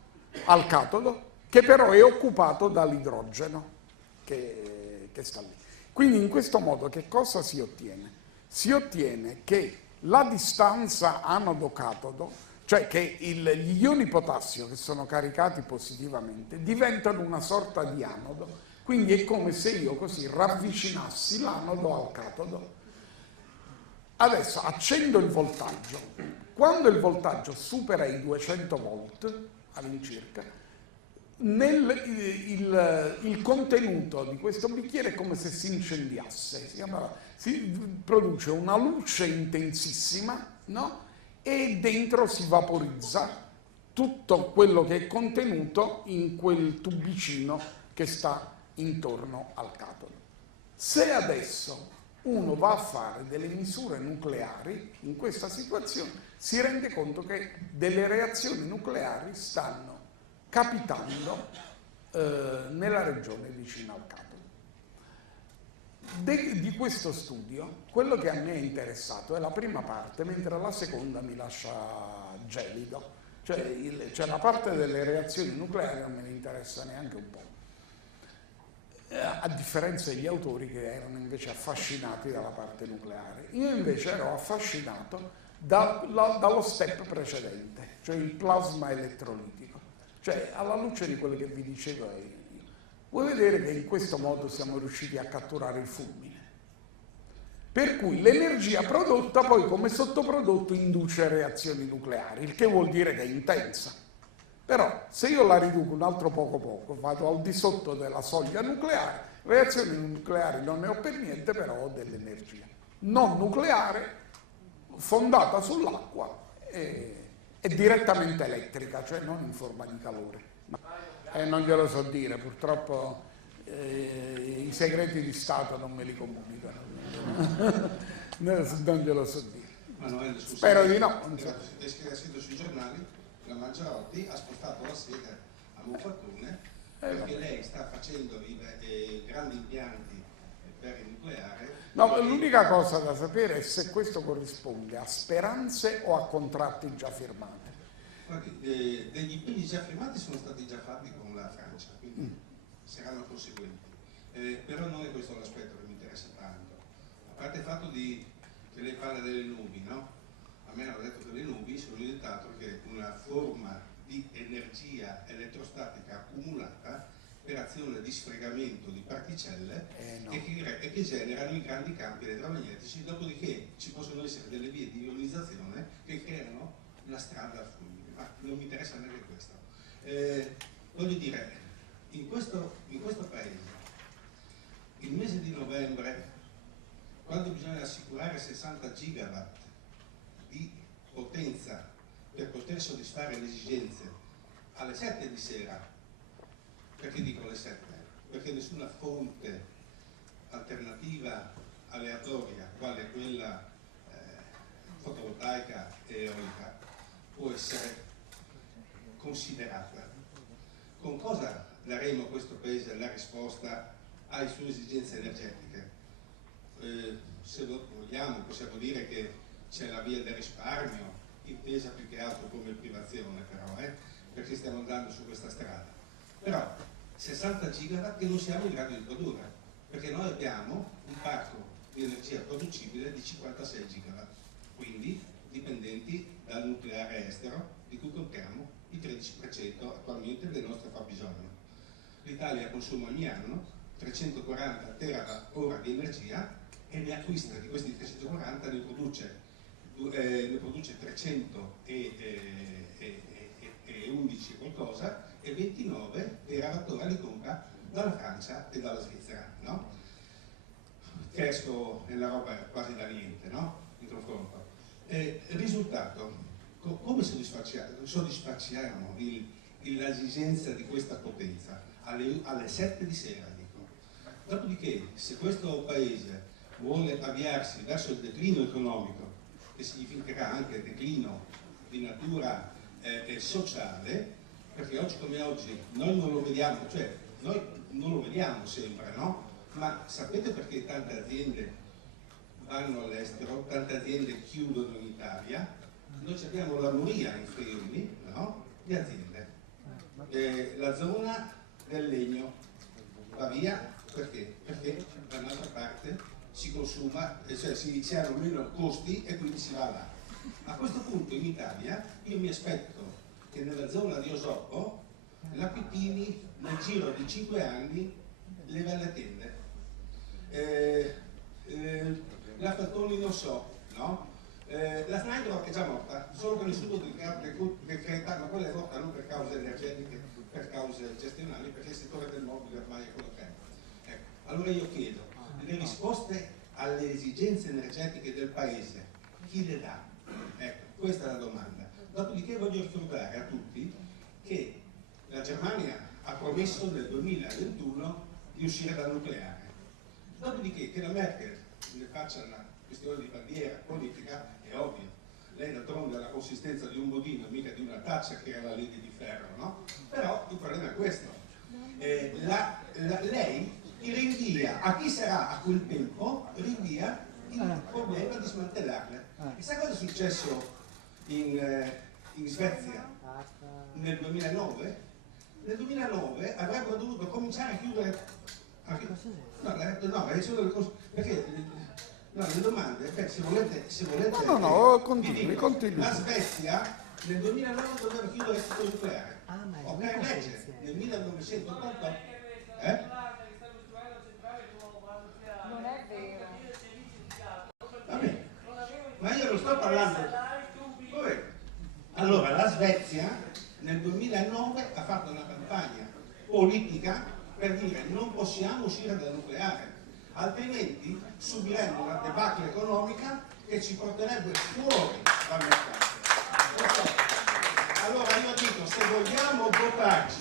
al catodo, che però è occupato dall'idrogeno che sta lì. Quindi in questo modo che cosa si ottiene? Si ottiene che la distanza anodo-catodo, cioè che gli ioni potassio che sono caricati positivamente diventano una sorta di anodo, quindi è come se io così ravvicinassi l'anodo al catodo. Adesso accendo il voltaggio. Quando il voltaggio supera i 200 volt all'incirca, il contenuto di questo bicchiere è come se si incendiasse, si produce una luce intensissima, no? E dentro si vaporizza tutto quello che è contenuto in quel tubicino che sta intorno al catodo. Se adesso uno va a fare delle misure nucleari, in questa situazione si rende conto che delle reazioni nucleari stanno capitando nella regione vicino al catodo. Di questo studio, quello che a me è interessato è la prima parte, mentre la seconda mi lascia gelido. Cioè la parte delle reazioni nucleari non me ne interessa neanche un po'. A differenza degli autori che erano invece affascinati dalla parte nucleare. Io invece ero affascinato dallo step precedente, cioè il plasma elettrolitico. Cioè, alla luce di quello che vi dicevo io, vuoi vedere che in questo modo siamo riusciti a catturare il fulmine? Per cui l'energia prodotta poi come sottoprodotto induce reazioni nucleari, il che vuol dire che è intensa. Però se io la riduco un altro poco, vado al di sotto della soglia nucleare, reazione nucleare non ne ho per niente, però ho dell'energia non nucleare, fondata sull'acqua e direttamente elettrica, cioè non in forma di calore. Non glielo so dire, purtroppo i segreti di Stato non me li comunicano, non glielo so dire. Manuele, Spero di no. È scritto sui giornali, la Mangiarotti ha spostato la sede a Monfalcone perché lei sta facendo i grandi impianti per il nucleare. No, l'unica cosa da sapere è se questo corrisponde a speranze o a contratti già firmati. Guardi, degli impegni già firmati sono stati già fatti con la Francia, quindi saranno conseguenti. Però non è questo l'aspetto che mi interessa tanto. A parte il fatto che lei parla delle nubi, no? A me hanno detto che le nubi sono diventato una forma di energia elettrostatica accumulata per azione di sfregamento di particelle e che generano i grandi campi elettromagnetici, dopodiché ci possono essere delle vie di ionizzazione che creano la strada al fulmine, ma non mi interessa neanche questo. Voglio dire, in questo paese, il mese di novembre, quando bisogna assicurare 60 gigawatt di potenza per poter soddisfare le esigenze alle 7 di sera, perché dico le 7? Perché nessuna fonte alternativa aleatoria, quale quella fotovoltaica e eolica, può essere considerata. Con cosa daremo a questo Paese la risposta alle sue esigenze energetiche? Se vogliamo possiamo dire che c'è la via del risparmio, intesa più che altro come privazione però, perché stiamo andando su questa strada. Però 60 gigawatt che non siamo in grado di produrre, perché noi abbiamo un parco di energia producibile di 56 gigawatt, quindi dipendenti dal nucleare estero, di cui contiamo il 13% attualmente del nostro fabbisogno. L'Italia consuma ogni anno 340 terawatt-ora di energia e ne acquista di questi 340, ne produce 311 qualcosa e 29 terawattora li compra dalla Francia e dalla Svizzera, no? Cresco è una roba quasi da niente, no? In confronto. Il risultato, come soddisfacciamo l'esigenza di questa potenza? Alle 7 di sera, dico. Dopodiché, se questo Paese vuole avviarsi verso il declino economico, che significherà anche declino di natura sociale, perché oggi come oggi noi non lo vediamo, cioè noi non lo vediamo sempre, no? Ma sapete perché tante aziende vanno all'estero, tante aziende chiudono in Italia? Noi abbiamo la moria in Friuli, no? Di aziende. La zona del legno va via perché? Perché da un'altra parte si consuma, cioè si hanno meno costi e quindi si va là. A questo punto in Italia io mi aspetto che nella zona di Osopo la Pittini nel giro di 5 anni leva le tende. La Falconi non so, no? La Schneider è già morta, solo che nessuno decreta, ma quella è morta non per cause energetiche, per cause gestionali, perché il settore del mobile ormai è quello che è. Ecco. Allora io chiedo, le risposte alle esigenze energetiche del Paese, chi le dà? Ecco, questa è la domanda. Dopodiché voglio ricordare a tutti che la Germania ha promesso nel 2021 di uscire dal nucleare. Dopodiché che la Merkel ne faccia una questione di bandiera politica è ovvio. Lei d'altronde ha la consistenza di un modino, mica di una tazza che era la legge di ferro, no? Però il problema è questo. Lei rinvia a chi sarà a quel tempo, rinvia il problema di smantellarle. E sa cosa è successo in Svezia nel 2009? Nel 2009 avrebbero dovuto cominciare a chiudere. Perché le domande, se volete continui. La Svezia nel 2009 doveva chiudere il sito nucleare. Ok, invece nel 1988 Non è vero. Vabbè, ma io non sto parlando. Allora la Svezia nel 2009 ha fatto una campagna politica per dire non possiamo uscire dal nucleare, altrimenti subiremmo una debacle economica che ci porterebbe fuori dal mercato. Allora io dico, se vogliamo votarci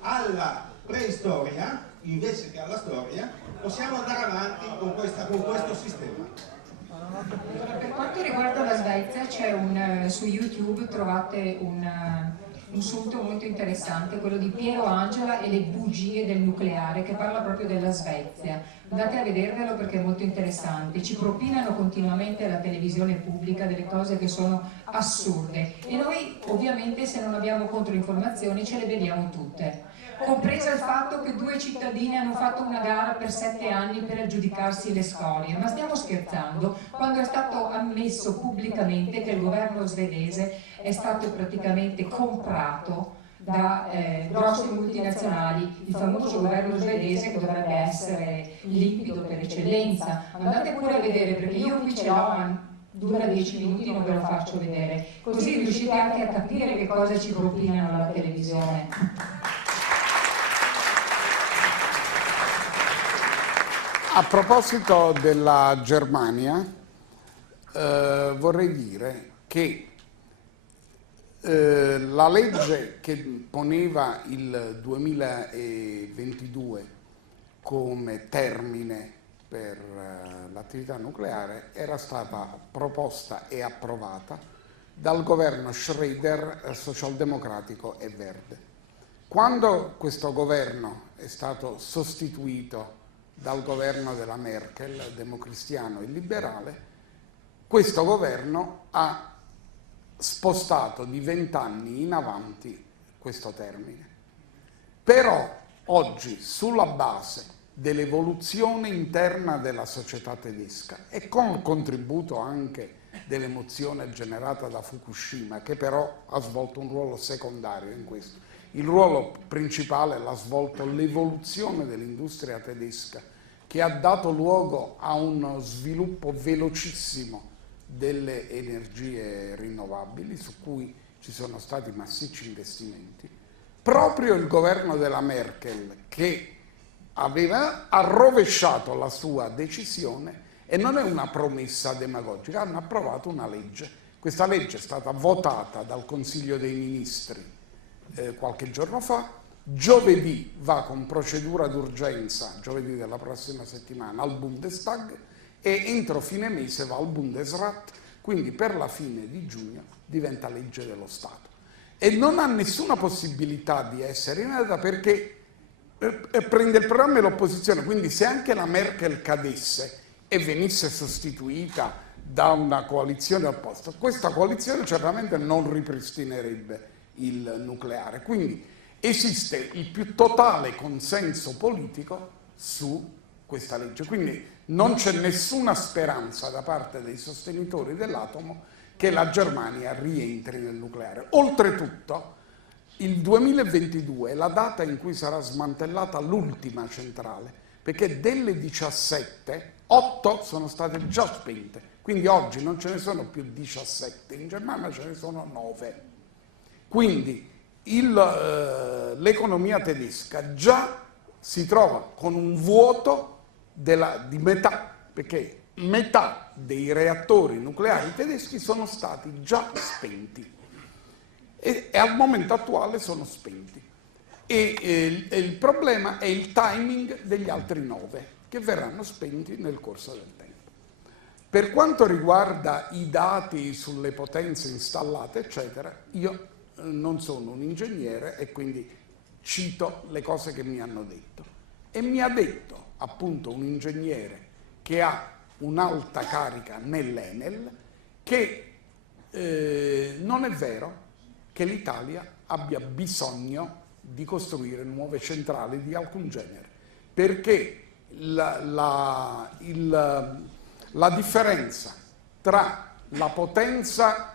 alla preistoria invece che alla storia, possiamo andare avanti con questo sistema. Allora, per quanto riguarda la Svezia, c'è su YouTube trovate un sunto molto interessante, quello di Piero Angela e le bugie del nucleare, che parla proprio della Svezia. Andate a vedervelo perché è molto interessante. Ci propinano continuamente alla televisione pubblica delle cose che sono assurde e noi ovviamente, se non abbiamo controinformazioni, ce le vediamo tutte. Compreso il fatto che 2 cittadini hanno fatto una gara per 7 anni per aggiudicarsi le scorie. Ma stiamo scherzando? Quando è stato ammesso pubblicamente che il governo svedese è stato praticamente comprato da grosse multinazionali, il famoso governo svedese che dovrebbe essere limpido per eccellenza. Andate pure a vedere, perché io qui ce l'ho, ma dura 10 minuti, non ve lo faccio vedere, così riuscite anche a capire che cosa ci propinano alla televisione. A proposito della Germania, vorrei dire che la legge che poneva il 2022 come termine per l'attività nucleare era stata proposta e approvata dal governo Schröder, socialdemocratico e verde. Quando questo governo è stato sostituito dal governo della Merkel, democristiano e liberale, questo governo ha spostato di 20 anni in avanti questo termine. Però oggi, sulla base dell'evoluzione interna della società tedesca e con il contributo anche dell'emozione generata da Fukushima, che però ha svolto un ruolo secondario in questo, il ruolo principale l'ha svolto l'evoluzione dell'industria tedesca, che ha dato luogo a uno sviluppo velocissimo delle energie rinnovabili, su cui ci sono stati massicci investimenti. Proprio il governo della Merkel, che aveva rovesciato la sua decisione, e non è una promessa demagogica, hanno approvato una legge. Questa legge è stata votata dal Consiglio dei Ministri qualche giorno fa, giovedì va con procedura d'urgenza, giovedì della prossima settimana, al Bundestag e entro fine mese va al Bundesrat, quindi per la fine di giugno diventa legge dello Stato. E non ha nessuna possibilità di essere inedita perché prende il programma dell'opposizione, quindi se anche la Merkel cadesse e venisse sostituita da una coalizione opposta, questa coalizione certamente non ripristinerebbe il nucleare. Quindi esiste il più totale consenso politico su questa legge. Quindi non c'è nessuna speranza da parte dei sostenitori dell'atomo che la Germania rientri nel nucleare. Oltretutto, il 2022 è la data in cui sarà smantellata l'ultima centrale, perché delle 17, 8 sono state già spente. Quindi oggi non ce ne sono più 17, in Germania ce ne sono 9. Quindi l'economia tedesca già si trova con un vuoto di metà, perché metà dei reattori nucleari tedeschi sono stati già spenti e al momento attuale sono spenti. E il problema è il timing degli altri 9 che verranno spenti nel corso del tempo. Per quanto riguarda i dati sulle potenze installate, eccetera, io non sono un ingegnere e quindi cito le cose che mi hanno detto. E mi ha detto appunto un ingegnere che ha un'alta carica nell'Enel che non è vero che l'Italia abbia bisogno di costruire nuove centrali di alcun genere, perché la differenza tra la potenza,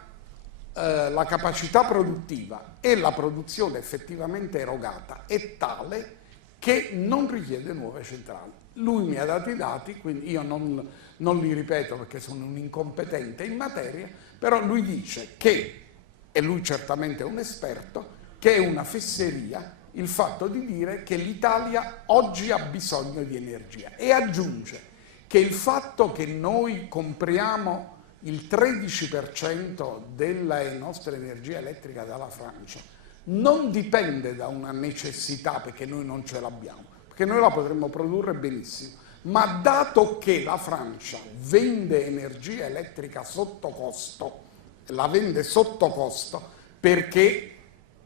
la capacità produttiva e la produzione effettivamente erogata è tale che non richiede nuove centrali. Lui mi ha dato i dati, quindi io non li ripeto perché sono un incompetente in materia, però lui dice che, e lui certamente è un esperto, che è una fesseria il fatto di dire che l'Italia oggi ha bisogno di energia, e aggiunge che il fatto che noi compriamo il 13% della nostra energia elettrica dalla Francia non dipende da una necessità, perché noi non ce l'abbiamo, perché noi la potremmo produrre benissimo, ma dato che la Francia vende energia elettrica sotto costo, la vende sotto costo perché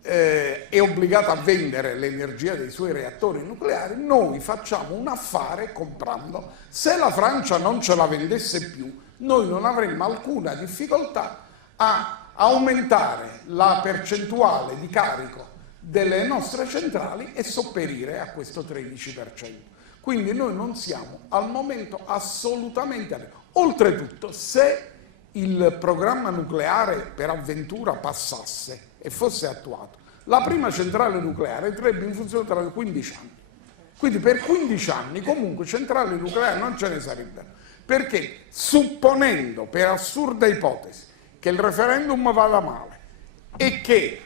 è obbligata a vendere l'energia dei suoi reattori nucleari, noi facciamo un affare comprando. Se la Francia non ce la vendesse più, noi non avremmo alcuna difficoltà a aumentare la percentuale di carico delle nostre centrali e sopperire a questo 13%. Quindi noi non siamo al momento assolutamente... Oltretutto, se il programma nucleare per avventura passasse e fosse attuato, la prima centrale nucleare entrerebbe in funzione tra 15 anni. Quindi per 15 anni comunque centrali nucleari non ce ne sarebbero, perché supponendo, per assurda ipotesi, che il referendum vada male e che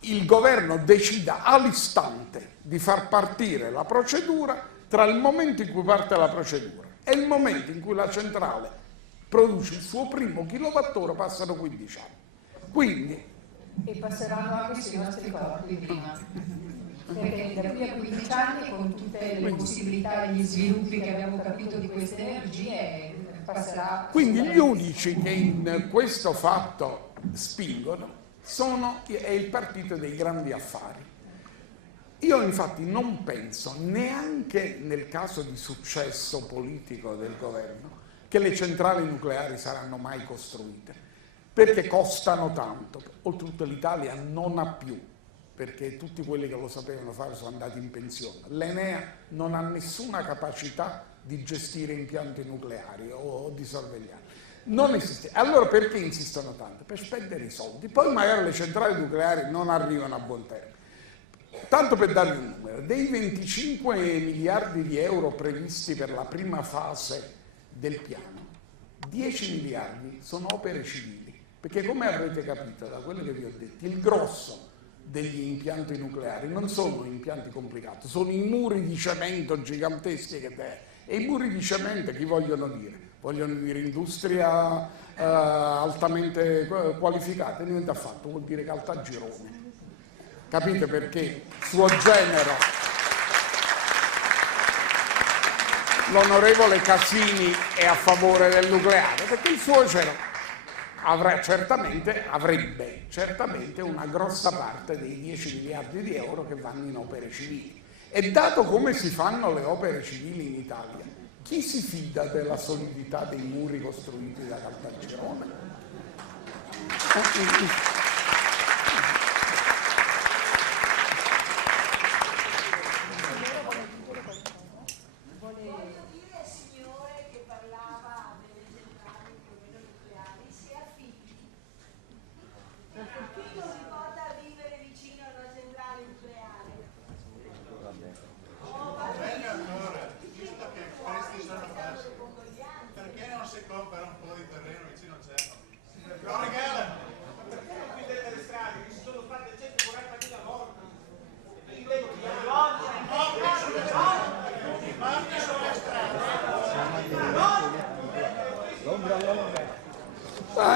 il governo decida all'istante di far partire la procedura, tra il momento in cui parte la procedura e il momento in cui la centrale produce il suo primo kilowattora passano 15 anni. Quindi e passeranno anche sui nostri corpi prima, perché da qui a 15 anni, con tutte le possibilità e gli sviluppi che abbiamo capito di queste energie, passerà. Quindi gli unici che in questo fatto spingono è il partito dei grandi affari. Io infatti non penso, neanche nel caso di successo politico del governo, che le centrali nucleari saranno mai costruite, perché costano tanto. Oltretutto l'Italia non ha più, perché tutti quelli che lo sapevano fare sono andati in pensione. L'Enea non ha nessuna capacità di gestire impianti nucleari o di sorvegliare. Non esiste. Allora perché insistono tanto? Per spendere i soldi. Poi magari le centrali nucleari non arrivano a buon termine. Tanto per darvi un numero, dei 25 miliardi di euro previsti per la prima fase del piano, 10 miliardi sono opere civili, perché come avrete capito da quello che vi ho detto, il grosso degli impianti nucleari non sono impianti complicati, sono i muri di cemento giganteschi e i muri di cemento chi vogliono dire? Vogliono dire industria altamente qualificata, niente affatto, vuol dire Caltagirone. Capite perché suo genero l'onorevole Casini è a favore del nucleare? Perché il suo genero avrebbe certamente una grossa parte dei 10 miliardi di euro che vanno in opere civili. E dato come si fanno le opere civili in Italia, chi si fida della solidità dei muri costruiti da Caltagirone?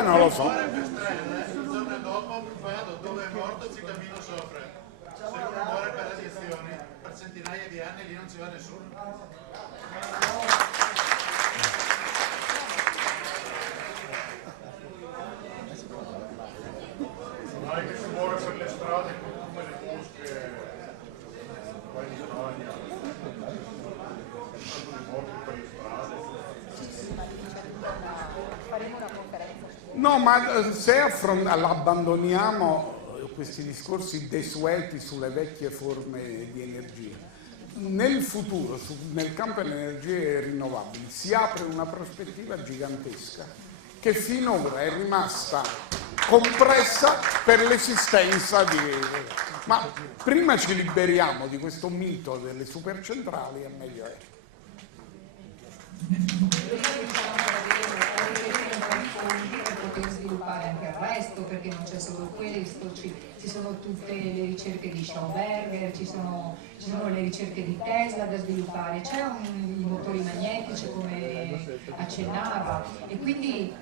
Non lo so. Il giorno dopo vado dove è morto ci cammino sopra. Se uno muore per radiazioni, per centinaia di anni lì non ci va nessuno. Non è che si muore per le strade come le mosche qua in Italia. Si muore per le strade. Faremo una conferenza. No, ma se abbandoniamo questi discorsi desueti sulle vecchie forme di energia, nel futuro, nel campo delle energie rinnovabili, si apre una prospettiva gigantesca che finora è rimasta compressa per l'esistenza di... Ma prima ci liberiamo di questo mito delle supercentrali e meglio è. Per poter sviluppare anche il resto, questo, perché non c'è solo questo, ci sono tutte le ricerche di Schauberger, ci sono le ricerche di Tesla da sviluppare, c'è i motori magnetici come accennava, e quindi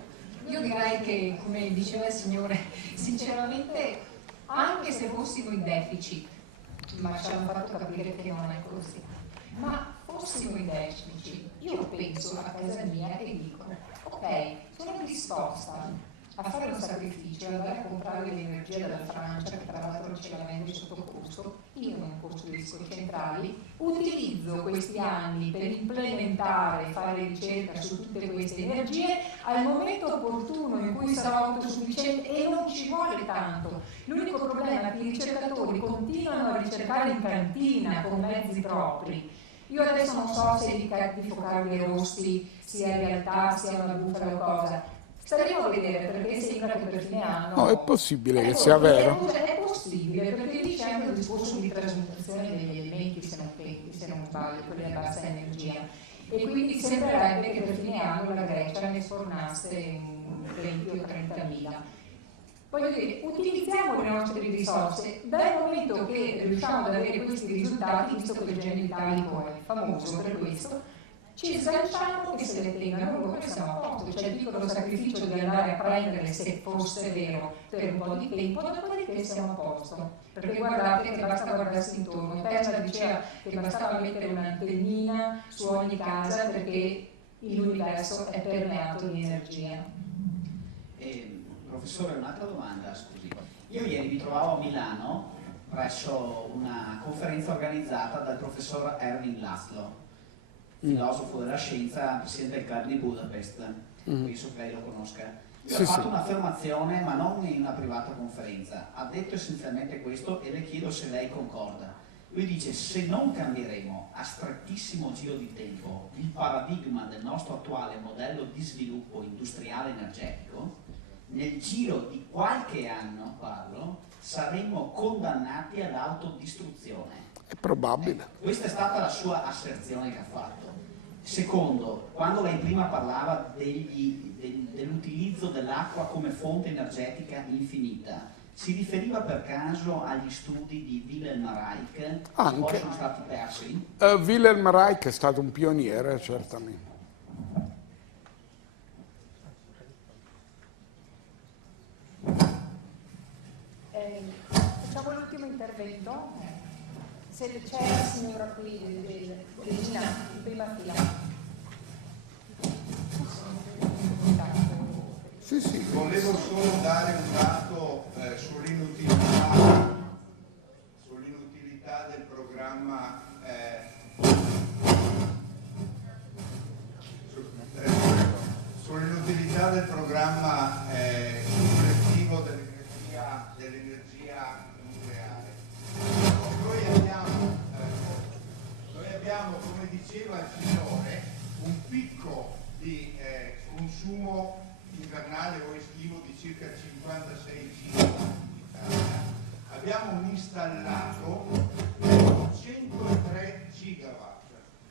io direi che, come diceva il Signore, sinceramente, anche se fossimo in deficit, ma ci hanno fatto capire che non è così, ma fossimo in deficit, io penso a casa mia e dico, ok, sono disposta a fare un sacrificio e andare a comprare l'energia dalla Francia, che tra l'altro ce la vende sotto costo, io non costruisco centrali, utilizzo questi anni per implementare, fare ricerca su tutte queste energie, al momento opportuno in cui sarò autosufficiente, e non ci vuole tanto. L'unico problema è che i ricercatori continuano a ricercare in cantina con mezzi propri. Io adesso non so se i focali rossi sia in realtà, sia una bufala o cosa. Staremo a vedere, perché sembra che per fine anno... No, è possibile che sia vero. È possibile, perché lì c'è anche il discorso di trasmutazione degli elementi, se non sbaglio, quelli a bassa energia. E quindi sembrerebbe che per fine anno la Grecia ne sfornasse 20 o 30.000. Voglio dire, utilizziamo le nostre risorse. Dal momento che riusciamo ad avere questi risultati, visto che il genio italico è famoso per questo, ci sganciamo e se le tengano loro e siamo a posto. C'è il piccolo sacrificio di andare a prendere, se fosse vero, per un po' di tempo, dopodiché siamo a posto. Perché guardate che basta guardarsi intorno. Tesla diceva che bastava mettere un'antennina su ogni casa perché l'universo è permeato di energia. Professore, un'altra domanda, scusi. Io ieri mi trovavo a Milano presso una conferenza organizzata dal professor Erwin Laszlo, filosofo della scienza, presidente del club di Budapest, penso che lei lo conosca. Lui ha fatto un'affermazione, ma non in una privata conferenza, ha detto essenzialmente questo e le chiedo se lei concorda. Lui dice: se non cambieremo a strettissimo giro di tempo il paradigma del nostro attuale modello di sviluppo industriale energetico, nel giro di qualche anno, saremo condannati all'autodistruzione. È probabile. Questa è stata la sua asserzione che ha fatto. Secondo, quando lei prima parlava dell'utilizzo dell'acqua come fonte energetica infinita, si riferiva per caso agli studi di Wilhelm Reich che poi sono stati persi? Wilhelm Reich è stato un pioniere, certamente. Facciamo l'ultimo intervento. Se c'è la signora qui, Regina, in prima fila. Sì, sì. Volevo solo dare un dato sull'inutilità del programma collettivo dell'energia nucleare. Noi abbiamo, come diceva il Signore, un picco di consumo invernale o estivo di circa 56 gigawatt in Italia. Abbiamo installato 103 gigawatt,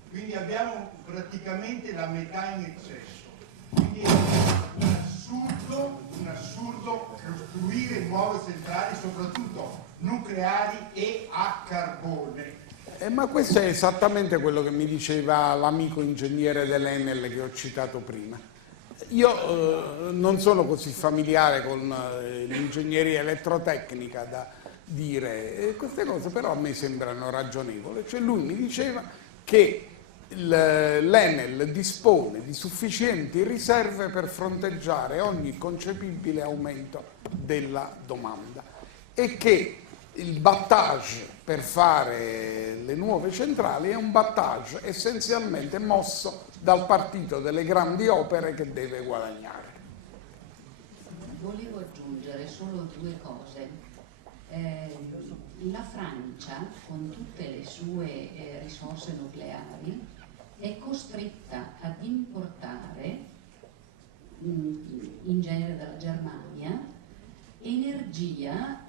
quindi abbiamo praticamente la metà in eccesso. Quindi è un assurdo costruire nuove centrali, soprattutto nucleari e a carbone. Ma questo è esattamente quello che mi diceva l'amico ingegnere dell'Enel che ho citato prima. Io non sono così familiare con l'ingegneria elettrotecnica da dire queste cose, però a me sembrano ragionevoli. Cioè lui mi diceva che l'Enel dispone di sufficienti riserve per fronteggiare ogni concepibile aumento della domanda e che il battage per fare le nuove centrali è un battage essenzialmente mosso dal partito delle grandi opere che deve guadagnare. Volevo aggiungere solo due cose. La Francia, con tutte le sue risorse nucleari, è costretta ad importare, in genere dalla Germania, energia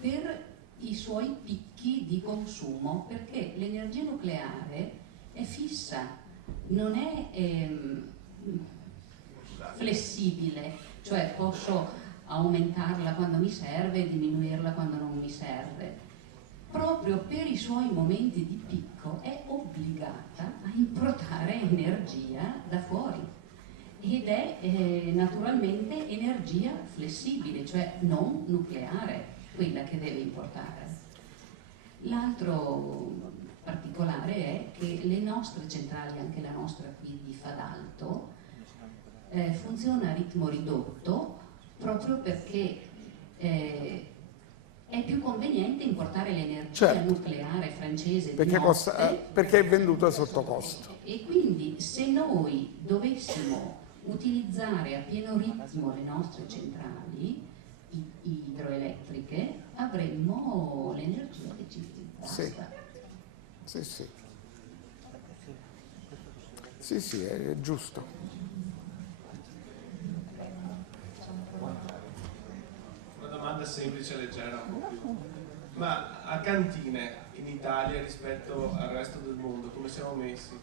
per i suoi picchi di consumo, perché l'energia nucleare è fissa, non è flessibile, cioè posso aumentarla quando mi serve e diminuirla quando non mi serve. Proprio per i suoi momenti di picco è obbligata a importare energia da fuori ed è naturalmente energia flessibile, cioè non nucleare, quella che deve importare. L'altro particolare è che le nostre centrali, anche la nostra qui di Fadalto, funziona a ritmo ridotto proprio perché è più conveniente importare l'energia nucleare francese perché è venduta sotto costo. E quindi se noi dovessimo utilizzare a pieno ritmo le nostre centrali idroelettriche avremmo l'energia che ci basta. Sì, è giusto. Una domanda semplice e leggera un po' più. Ma a cantine in Italia rispetto al resto del mondo come siamo messi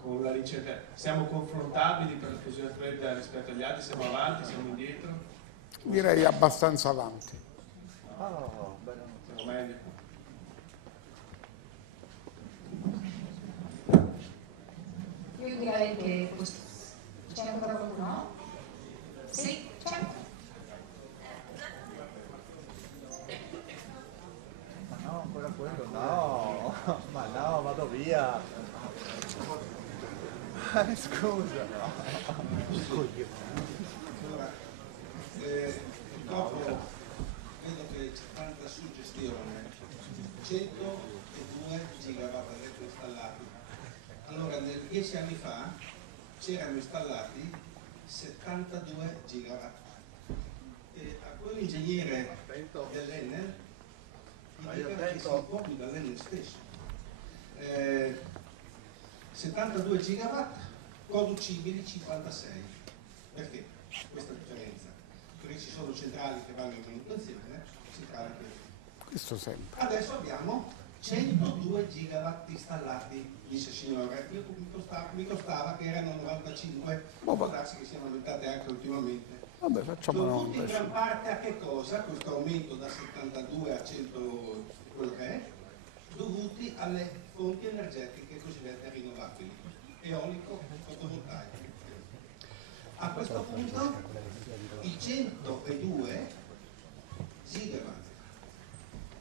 con la ricerca? Siamo confrontabili per la fusione fredda rispetto agli altri? Siamo avanti, siamo indietro? Direi abbastanza avanti. Siamo meglio. Io direi che c'è ancora qualcuno? Sì, c'è. Ma no, ancora quello, no, ma no, vado via. Scusa. Allora, purtroppo vedo che c'è tanta suggestione, 102 gigawatt adesso installati. Allora, 10 anni fa c'erano installati 72 gigawatt. E a quell'ingegnere dell'Enel gli dica che si informi dall'Enel stesso. 72 gigawatt, producibili 56. Perché questa differenza? Perché ci sono centrali che vanno in manutenzione, centrali che... Questo sempre. Adesso abbiamo 102 gigawatt installati, dice signore. Io mi costava che erano 95, può darsi che siano aumentate anche ultimamente. Vabbè, facciamo dovuti in gran parte a che cosa? Questo aumento da 72 a 100, quello che è, dovuti alle fonti energetiche cosiddette rinnovabili, eolico, fotovoltaico. A questo punto i 102 gigawatt,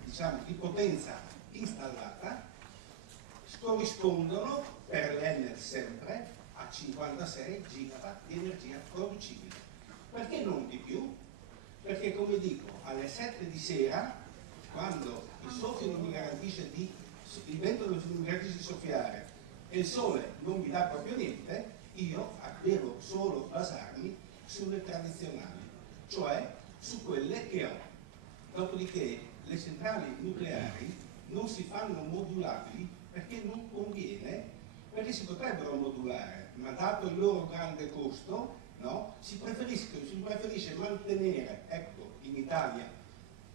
diciamo, di potenza installata corrispondono per l'Enel sempre a 56 gigawatt di energia producibile. Perché non di più? Perché, come dico, alle 7 di sera, quando il soffio non mi garantisce il vento non mi garantisce di soffiare e il sole non mi dà proprio niente, io devo solo basarmi sulle tradizionali, cioè su quelle che ho. Dopodiché le centrali nucleari non si fanno modulabili perché non conviene, perché si potrebbero modulare, ma dato il loro grande costo, no, si preferisce mantenere, ecco, in Italia,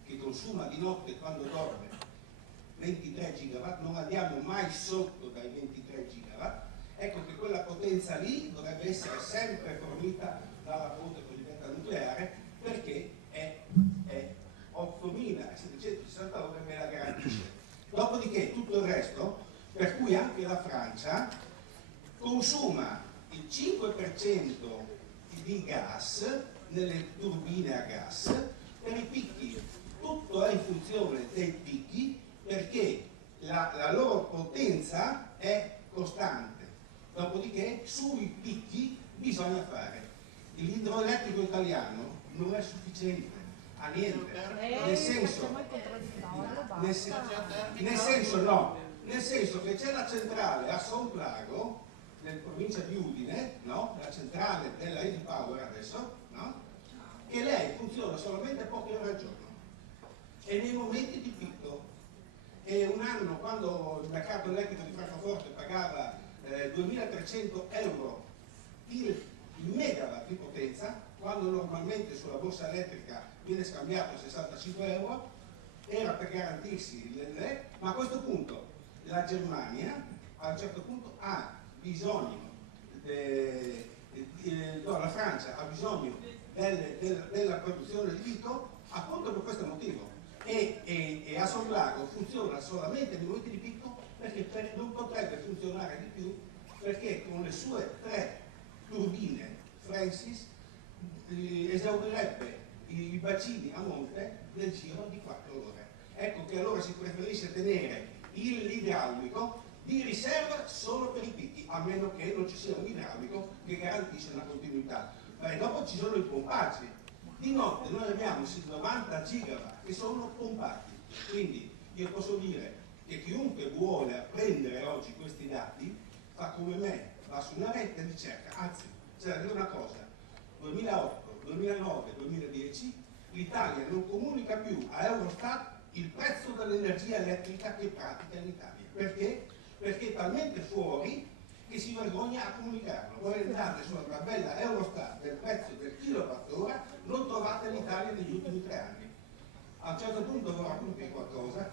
che consuma di notte quando dorme 23 gigawatt, non andiamo mai sotto dai 23 gigawatt, ecco che quella potenza lì dovrebbe essere sempre fornita dalla fonte cosiddetta nucleare, perché è 8.760 ore me la garantisce. Dopodiché tutto il resto, per cui anche la Francia consuma il 5% di gas nelle turbine a gas per i picchi. Tutto è in funzione dei picchi perché la loro potenza è costante. Dopodiché sui picchi bisogna fare. L'idroelettrico italiano non è sufficiente a niente, nel senso che c'è la centrale a Sonplago, nella provincia di Udine, no? La centrale della Easy Power adesso, no? E lei funziona solamente poche ore al giorno e nei momenti di picco. E un anno, quando il mercato elettrico di Francoforte pagava 2.300 euro il megawatt di potenza, quando normalmente sulla borsa elettrica viene scambiato a 65 euro, era per garantirsi ma a questo punto la Germania a un certo punto ha bisogno, la Francia ha bisogno della produzione di picco appunto per questo motivo. E a Sollago funziona solamente nei momenti di picco perché non potrebbe funzionare di più, perché con le sue 3 turbine Francis esaurirebbe i bacini a monte nel giro di 4 ore. Ecco che allora si preferisce tenere l'idraulico di riserva solo per i picchi, a meno che non ci sia un idraulico che garantisce una continuità. Ma dopo ci sono i pompaggi. Di notte noi abbiamo 90 gigawatt che sono pompati, quindi io posso dire che chiunque vuole apprendere oggi questi dati fa come me, va su una rete e ricerca. Anzi, c'è da dire una cosa: 2008, 2009, 2010 l'Italia non comunica più a Eurostat il prezzo dell'energia elettrica che pratica in Italia. Perché? Perché è talmente fuori che si vergogna a comunicarlo. Voi andate sulla tabella Eurostat del prezzo del kilowattora, non trovate l'Italia negli ultimi 3 anni. A un certo punto dovrà compiere qualcosa.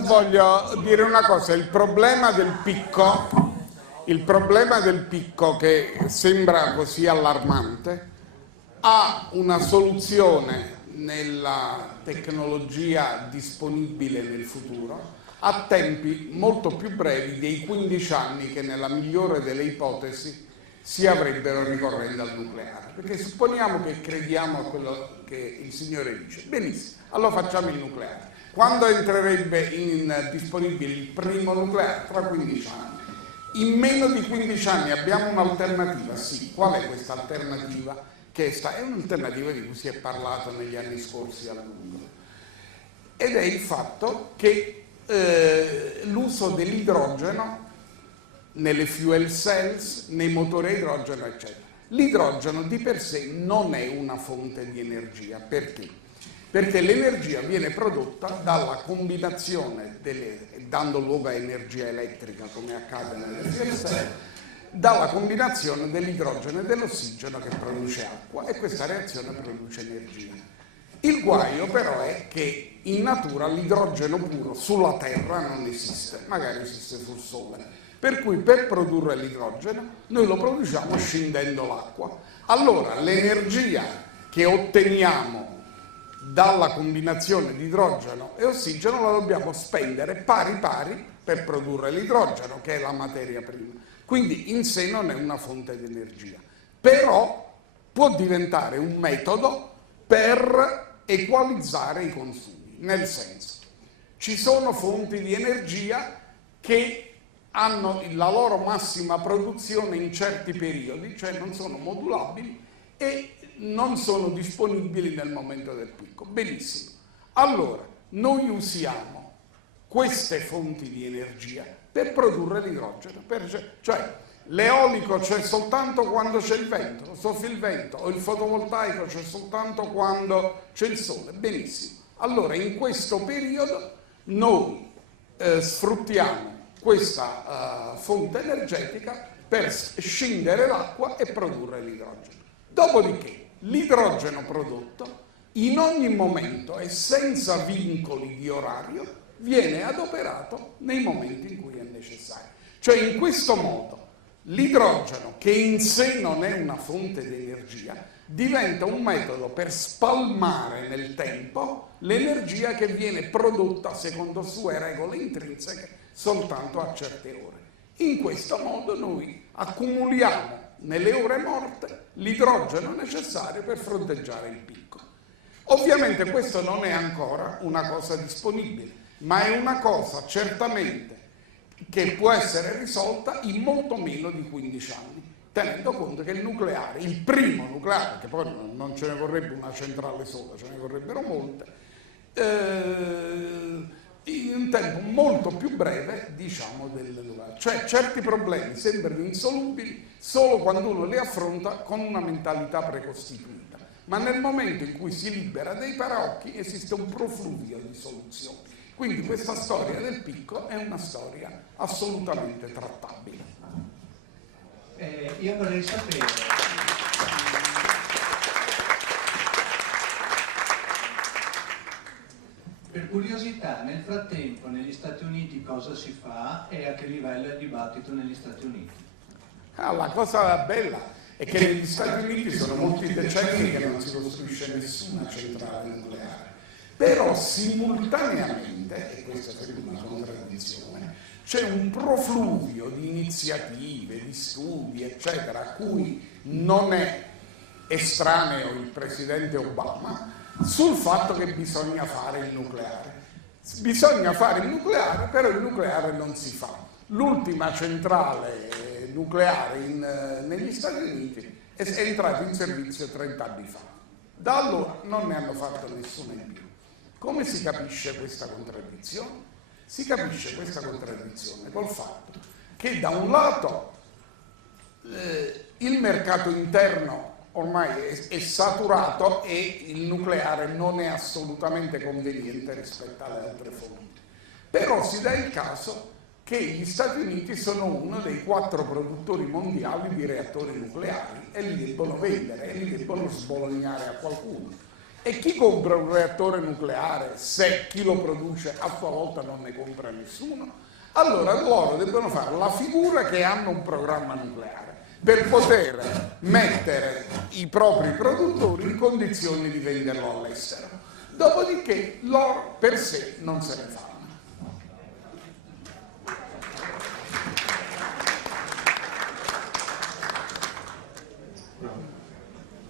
Voglio dire una cosa, il problema del picco che sembra così allarmante ha una soluzione nella tecnologia disponibile nel futuro a tempi molto più brevi dei 15 anni che nella migliore delle ipotesi si avrebbero ricorrendo al nucleare. Perché supponiamo che crediamo a quello che il Signore dice, benissimo, allora facciamo il nucleare. Quando entrerebbe disponibile il primo nucleare? Tra 15 anni. In meno di 15 anni abbiamo un'alternativa? Sì. Qual è questa alternativa? È un'alternativa di cui si è parlato negli anni scorsi a lungo. Ed è il fatto che l'uso dell'idrogeno nelle fuel cells, nei motori a idrogeno, eccetera. L'idrogeno di per sé non è una fonte di energia. Perché? Perché l'energia viene prodotta dalla combinazione, dando luogo a energia elettrica, come accade nelle fuel cell, dalla combinazione dell'idrogeno e dell'ossigeno che produce acqua, e questa reazione produce energia. Il guaio però è che in natura l'idrogeno puro sulla Terra non esiste, magari esiste sul Sole. Per cui per produrre l'idrogeno noi lo produciamo scindendo l'acqua. Allora l'energia che otteniamo dalla combinazione di idrogeno e ossigeno la dobbiamo spendere pari pari per produrre l'idrogeno, che è la materia prima. Quindi in sé non è una fonte di energia, però può diventare un metodo per equalizzare i consumi. Nel senso, ci sono fonti di energia che hanno la loro massima produzione in certi periodi, cioè non sono modulabili e non sono disponibili nel momento del picco. Benissimo. Allora, noi usiamo queste fonti di energia per produrre l'idrogeno. Cioè, l'eolico c'è soltanto quando c'è il vento, soffia il vento, o il fotovoltaico c'è soltanto quando c'è il sole. Benissimo. Allora, in questo periodo noi sfruttiamo questa fonte energetica per scindere l'acqua e produrre l'idrogeno. Dopodiché l'idrogeno prodotto in ogni momento e senza vincoli di orario viene adoperato nei momenti in cui è necessario. Cioè in questo modo l'idrogeno, che in sé non è una fonte di energia, diventa un metodo per spalmare nel tempo l'energia che viene prodotta secondo sue regole intrinseche soltanto a certe ore. In questo modo noi accumuliamo nelle ore morte l'idrogeno necessario per fronteggiare il picco. Ovviamente questo non è ancora una cosa disponibile, ma è una cosa certamente che può essere risolta in molto meno di 15 anni, tenendo conto che il nucleare, il primo nucleare, che poi non ce ne vorrebbe una centrale sola, ce ne vorrebbero molte, in un tempo molto più breve, diciamo, del nucleare. Cioè certi problemi sembrano insolubili solo quando uno li affronta con una mentalità precostituita, ma nel momento in cui si libera dei paraocchi esiste un profluvio di soluzioni. Quindi questa storia del picco è una storia assolutamente trattabile. Io vorrei sapere... Per curiosità, nel frattempo negli Stati Uniti cosa si fa e a che livello è il dibattito negli Stati Uniti? La cosa bella è che negli Stati Uniti sono molti decenni che non si costruisce nessuna centrale nucleare, però simultaneamente, e questa sarebbe una contraddizione, c'è un profluvio di iniziative, di studi, eccetera, a cui non è estraneo il presidente Obama, sul fatto che bisogna fare il nucleare. Bisogna fare il nucleare, però il nucleare non si fa. L'ultima centrale nucleare negli Stati Uniti è entrata in servizio 30 anni fa. Da allora non ne hanno fatto nessuna in più. Come si capisce questa contraddizione? Si capisce questa contraddizione col fatto che da un lato il mercato interno ormai è saturato e il nucleare non è assolutamente conveniente rispetto alle altre fonti. Però si dà il caso che gli Stati Uniti sono uno dei 4 produttori mondiali di reattori nucleari e li debbono vendere e li debbono sbolognare a qualcuno. E chi compra un reattore nucleare se chi lo produce a sua volta non ne compra nessuno? Allora loro debbono fare la figura che hanno un programma nucleare per poter mettere i propri produttori in condizioni di venderlo all'estero. Dopodiché loro per sé non se ne fanno.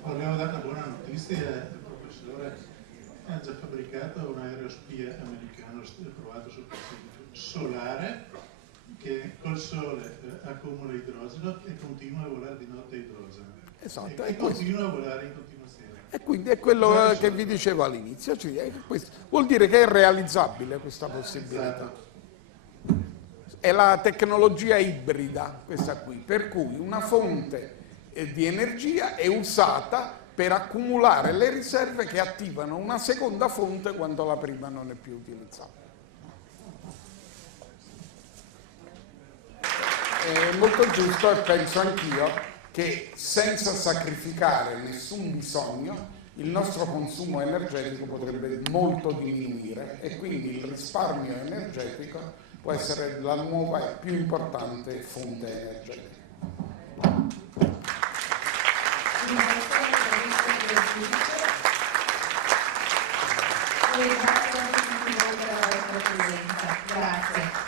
Volevo dare una buona notizia, il professore ha già fabbricato un aerospia americano provato sul Pacifico solare che col sole accumula idrogeno e continua a volare di notte a idrogeno. Esatto, e continua a volare in continuazione. E quindi è quello che vi dicevo all'inizio, cioè, vuol dire che è realizzabile questa possibilità. Esatto. È la tecnologia ibrida questa qui, per cui una fonte di energia è usata per accumulare le riserve che attivano una seconda fonte quando la prima non è più utilizzata. È molto giusto e penso anch'io che senza sacrificare nessun bisogno il nostro consumo energetico potrebbe molto diminuire e quindi il risparmio energetico può essere la nuova e più importante fonte energetica. Grazie.